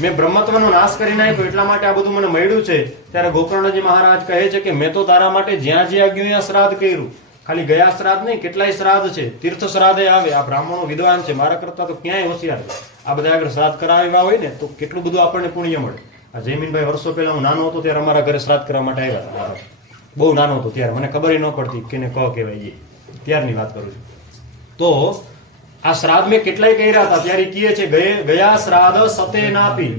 મેં બ્રહ્મત્વનો નાશ કરી નાખ્યો, એટલા માટે આ બધું મને મળ્યું છે. ત્યારે ગોકર્ણજી મહારાજ કહે છે કે મેં તો તારા માટે જ્યાં જ્યાં ગયું ત્યાં શ્રાદ્ધ કર્યું. ખાલી ગયા શ્રાદ્ધ નહીં, કેટલાય શ્રાદ્ધ છે, તીર્થ શ્રાદ્ધ આવે. આ બ્રાહ્મણો વિદ્વાન છે, મારા કરતા તો ક્યાંય હોશિયાર છે. આ બધા આગળ શ્રાદ્ધ કરાવ્યા હોય ને તો કેટલું બધું આપણને પુણ્ય મળે. આ જયમીનભાઈ વર્ષો પહેલા હું નાનો હતો ત્યારે અમારા ઘરે શ્રાદ્ધ કરવા માટે આવ્યા હતા. બહુ નાનો હતો ત્યારે, મને ખબર ન પડતી કેને ક કહેવાય, ત્યારની વાત કરું છું. તો આ શ્રાદ્ધ મેં કેટલાય કર્યા હતા. ત્યારે કહે છે ગયા શ્રાદ્ધ સતે નાપી,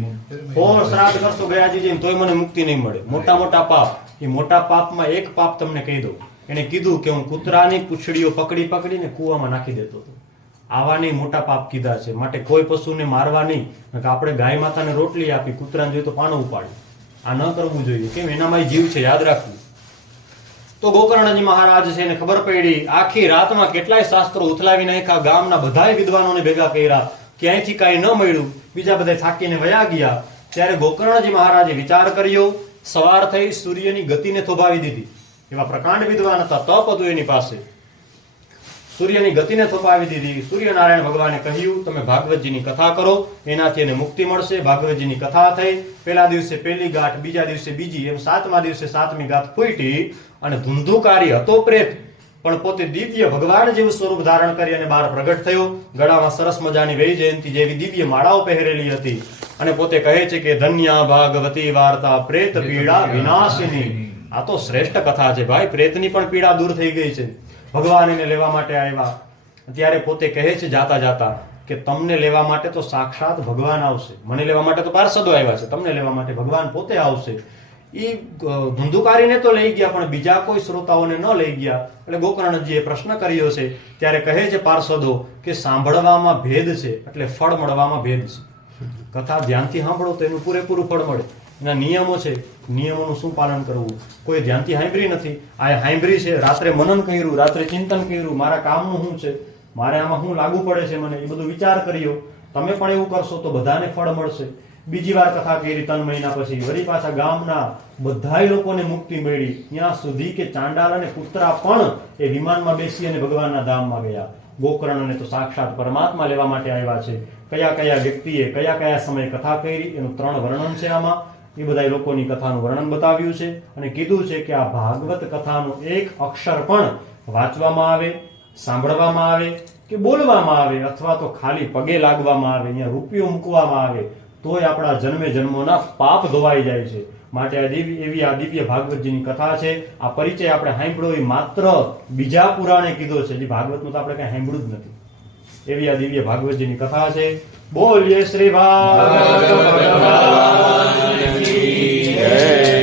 શ્રાદ્ધ કરશો ગયાજી જઈને તોય મને મુક્તિ નહીં મળે. મોટા મોટા પાપ. એ મોટા પાપમાં એક પાપ તમને કહી દઉં. એને કીધું કે હું કૂતરાની પૂંછડીઓ પકડી પકડીને કૂવામાં નાખી દેતો હતો. આવા નહીં મોટા પાપ કીધા છે. માટે કોઈ પશુને મારવા નહીં. આપણે ગાય માતાને રોટલી આપી, કૂતરાને જોઈએ તો પાણું ઉપાડી. આ ન કરવું જોઈએ. કેમ? એનામાં જીવ છે, યાદ રાખવું. તો ગોકર્ણજી મહારાજ છે એને ખબર પડી. આખી રાતમાં કેટલાય શાસ્ત્રો ઉથલાવી નાખ્યા, ગામના બધાય વિદ્વાનોને ભેગા કર્યા, ક્યાંયથી કાંઈ ન મળ્યું. બીજા બધા થાકીને વયા ગયા. ત્યારે ગોકર્ણજી મહારાજે વિચાર કર્યો. સવાર થઈ, સૂર્યની ગતિને થોભાવી દીધી. એવા પ્રકાંડ વિદ્વાન હતા, તપ હતું એની પાસે. સૂર્યની ગતિને થોપાવી દીધી. સૂર્યનારાયણ ભગવાને કહ્યું તમે ભાગવતજીની કથા કરો, એનાથી એને મુક્તિ મળશે. ભાગવતજીની કથા થઈ. પહેલા દિવસે પહેલી ગાંઠ, બીજા દિવસે બીજી, એમ 7મા દિવસે 7મી ગાંઠ ફૂટી. અને ધુંધુકારી હતો પ્રેત, પણ પોતે દિવ્ય ભગવાન જેવું સ્વરૂપ ધારણ કરી અને બહાર પ્રગટ થયો. ગળામાં સરસ મજાની વૈ જયંતી જેવી દિવ્ય માળાઓ પહેરેલી હતી અને પોતે કહે છે કે ધન્ય ભાગવતી વાર્તા પ્રેત પીડા વિનાશિની. આ તો શ્રેષ્ઠ કથા છે ભાઈ. પ્રેતની પણ પીડા દૂર થઈ ગઈ છે. ભગવાન એને લેવા માટે આવ્યા. ત્યારે પોતે કહે છે જાતા જાતા કે તમને લેવા માટે તો સાક્ષાત ભગવાન આવશે. મને લેવા માટે તો પાર્ષદો આવ્યા છે, તમને લેવા માટે ભગવાન પોતે આવશે. એ ધુંધુકારીને તો લઈ ગયા પણ બીજા કોઈ શ્રોતાઓને ન લઈ ગયા. એટલે ગોકર્ણજીએ પ્રશ્ન કર્યો છે. ત્યારે કહે છે પાર્ષદો કે સાંભળવામાં ભેદ છે એટલે ફળ મળવામાં ભેદ છે. કથા ધ્યાનથી સાંભળો તો એનું પૂરેપૂરું ફળ મળે. એના નિયમો છે, નિયમોનું શું પાલન કરવું. કોઈ ધ્યાનથી સાંભળી નથી, આ સાંભળી છે, રાત્રે મનન કર્યું, રાત્રે ચિંતન કર્યું, મારા કામનું શું છે, મારે આમાં શું લાગુ પડે છે, મને એ બધું વિચાર કર્યો. તમે પણ એવું કરશો તો બધાને ફળ મળશે. બીજી વાર કથા કરી 3 મહિના પછી વળી પાછા ગામના બધાય લોકોને મુક્તિ મળી. ત્યાં સુધી કે ચાંડાલ અને કૂતરા પણ એ વિમાનમાં બેસી અને ભગવાનના ધામમાં ગયા. ગોકર્ણને તો સાક્ષાત પરમાત્મા લેવા માટે આવ્યા છે. કયા કયા વ્યક્તિએ કયા કયા સમયે કથા કરી એનું 3 વર્ણન છે આમાં. એ બધા લોકોની કથાનું વર્ણન બતાવ્યું છે અને કીધું છે કે આ ભાગવત કથાનો એક અક્ષર પણ વાંચવામાં આવે, સાંભળવામાં આવે કે બોલવામાં આવે અથવા તો ખાલી પગે લાગવામાં આવે, અહીંયા રૂપિયો મૂકવામાં આવે તોય આપણા જન્મે જન્મોના પાપ ધોવાઈ જાય છે. માટે આ દિવ્ય ભાગવતજીની કથા છે. આ પરિચય આપણે સાંભળ્યો એ માત્ર બીજા પુરાણે કીધો છે. જે ભાગવતનું તો આપણે કઈ સાંભળ્યું જ નથી. એવી આ દિવ્ય ભાગવતજીની કથા છે. બોલીએ શ્રી ભાગવત ભગવાન કી જય.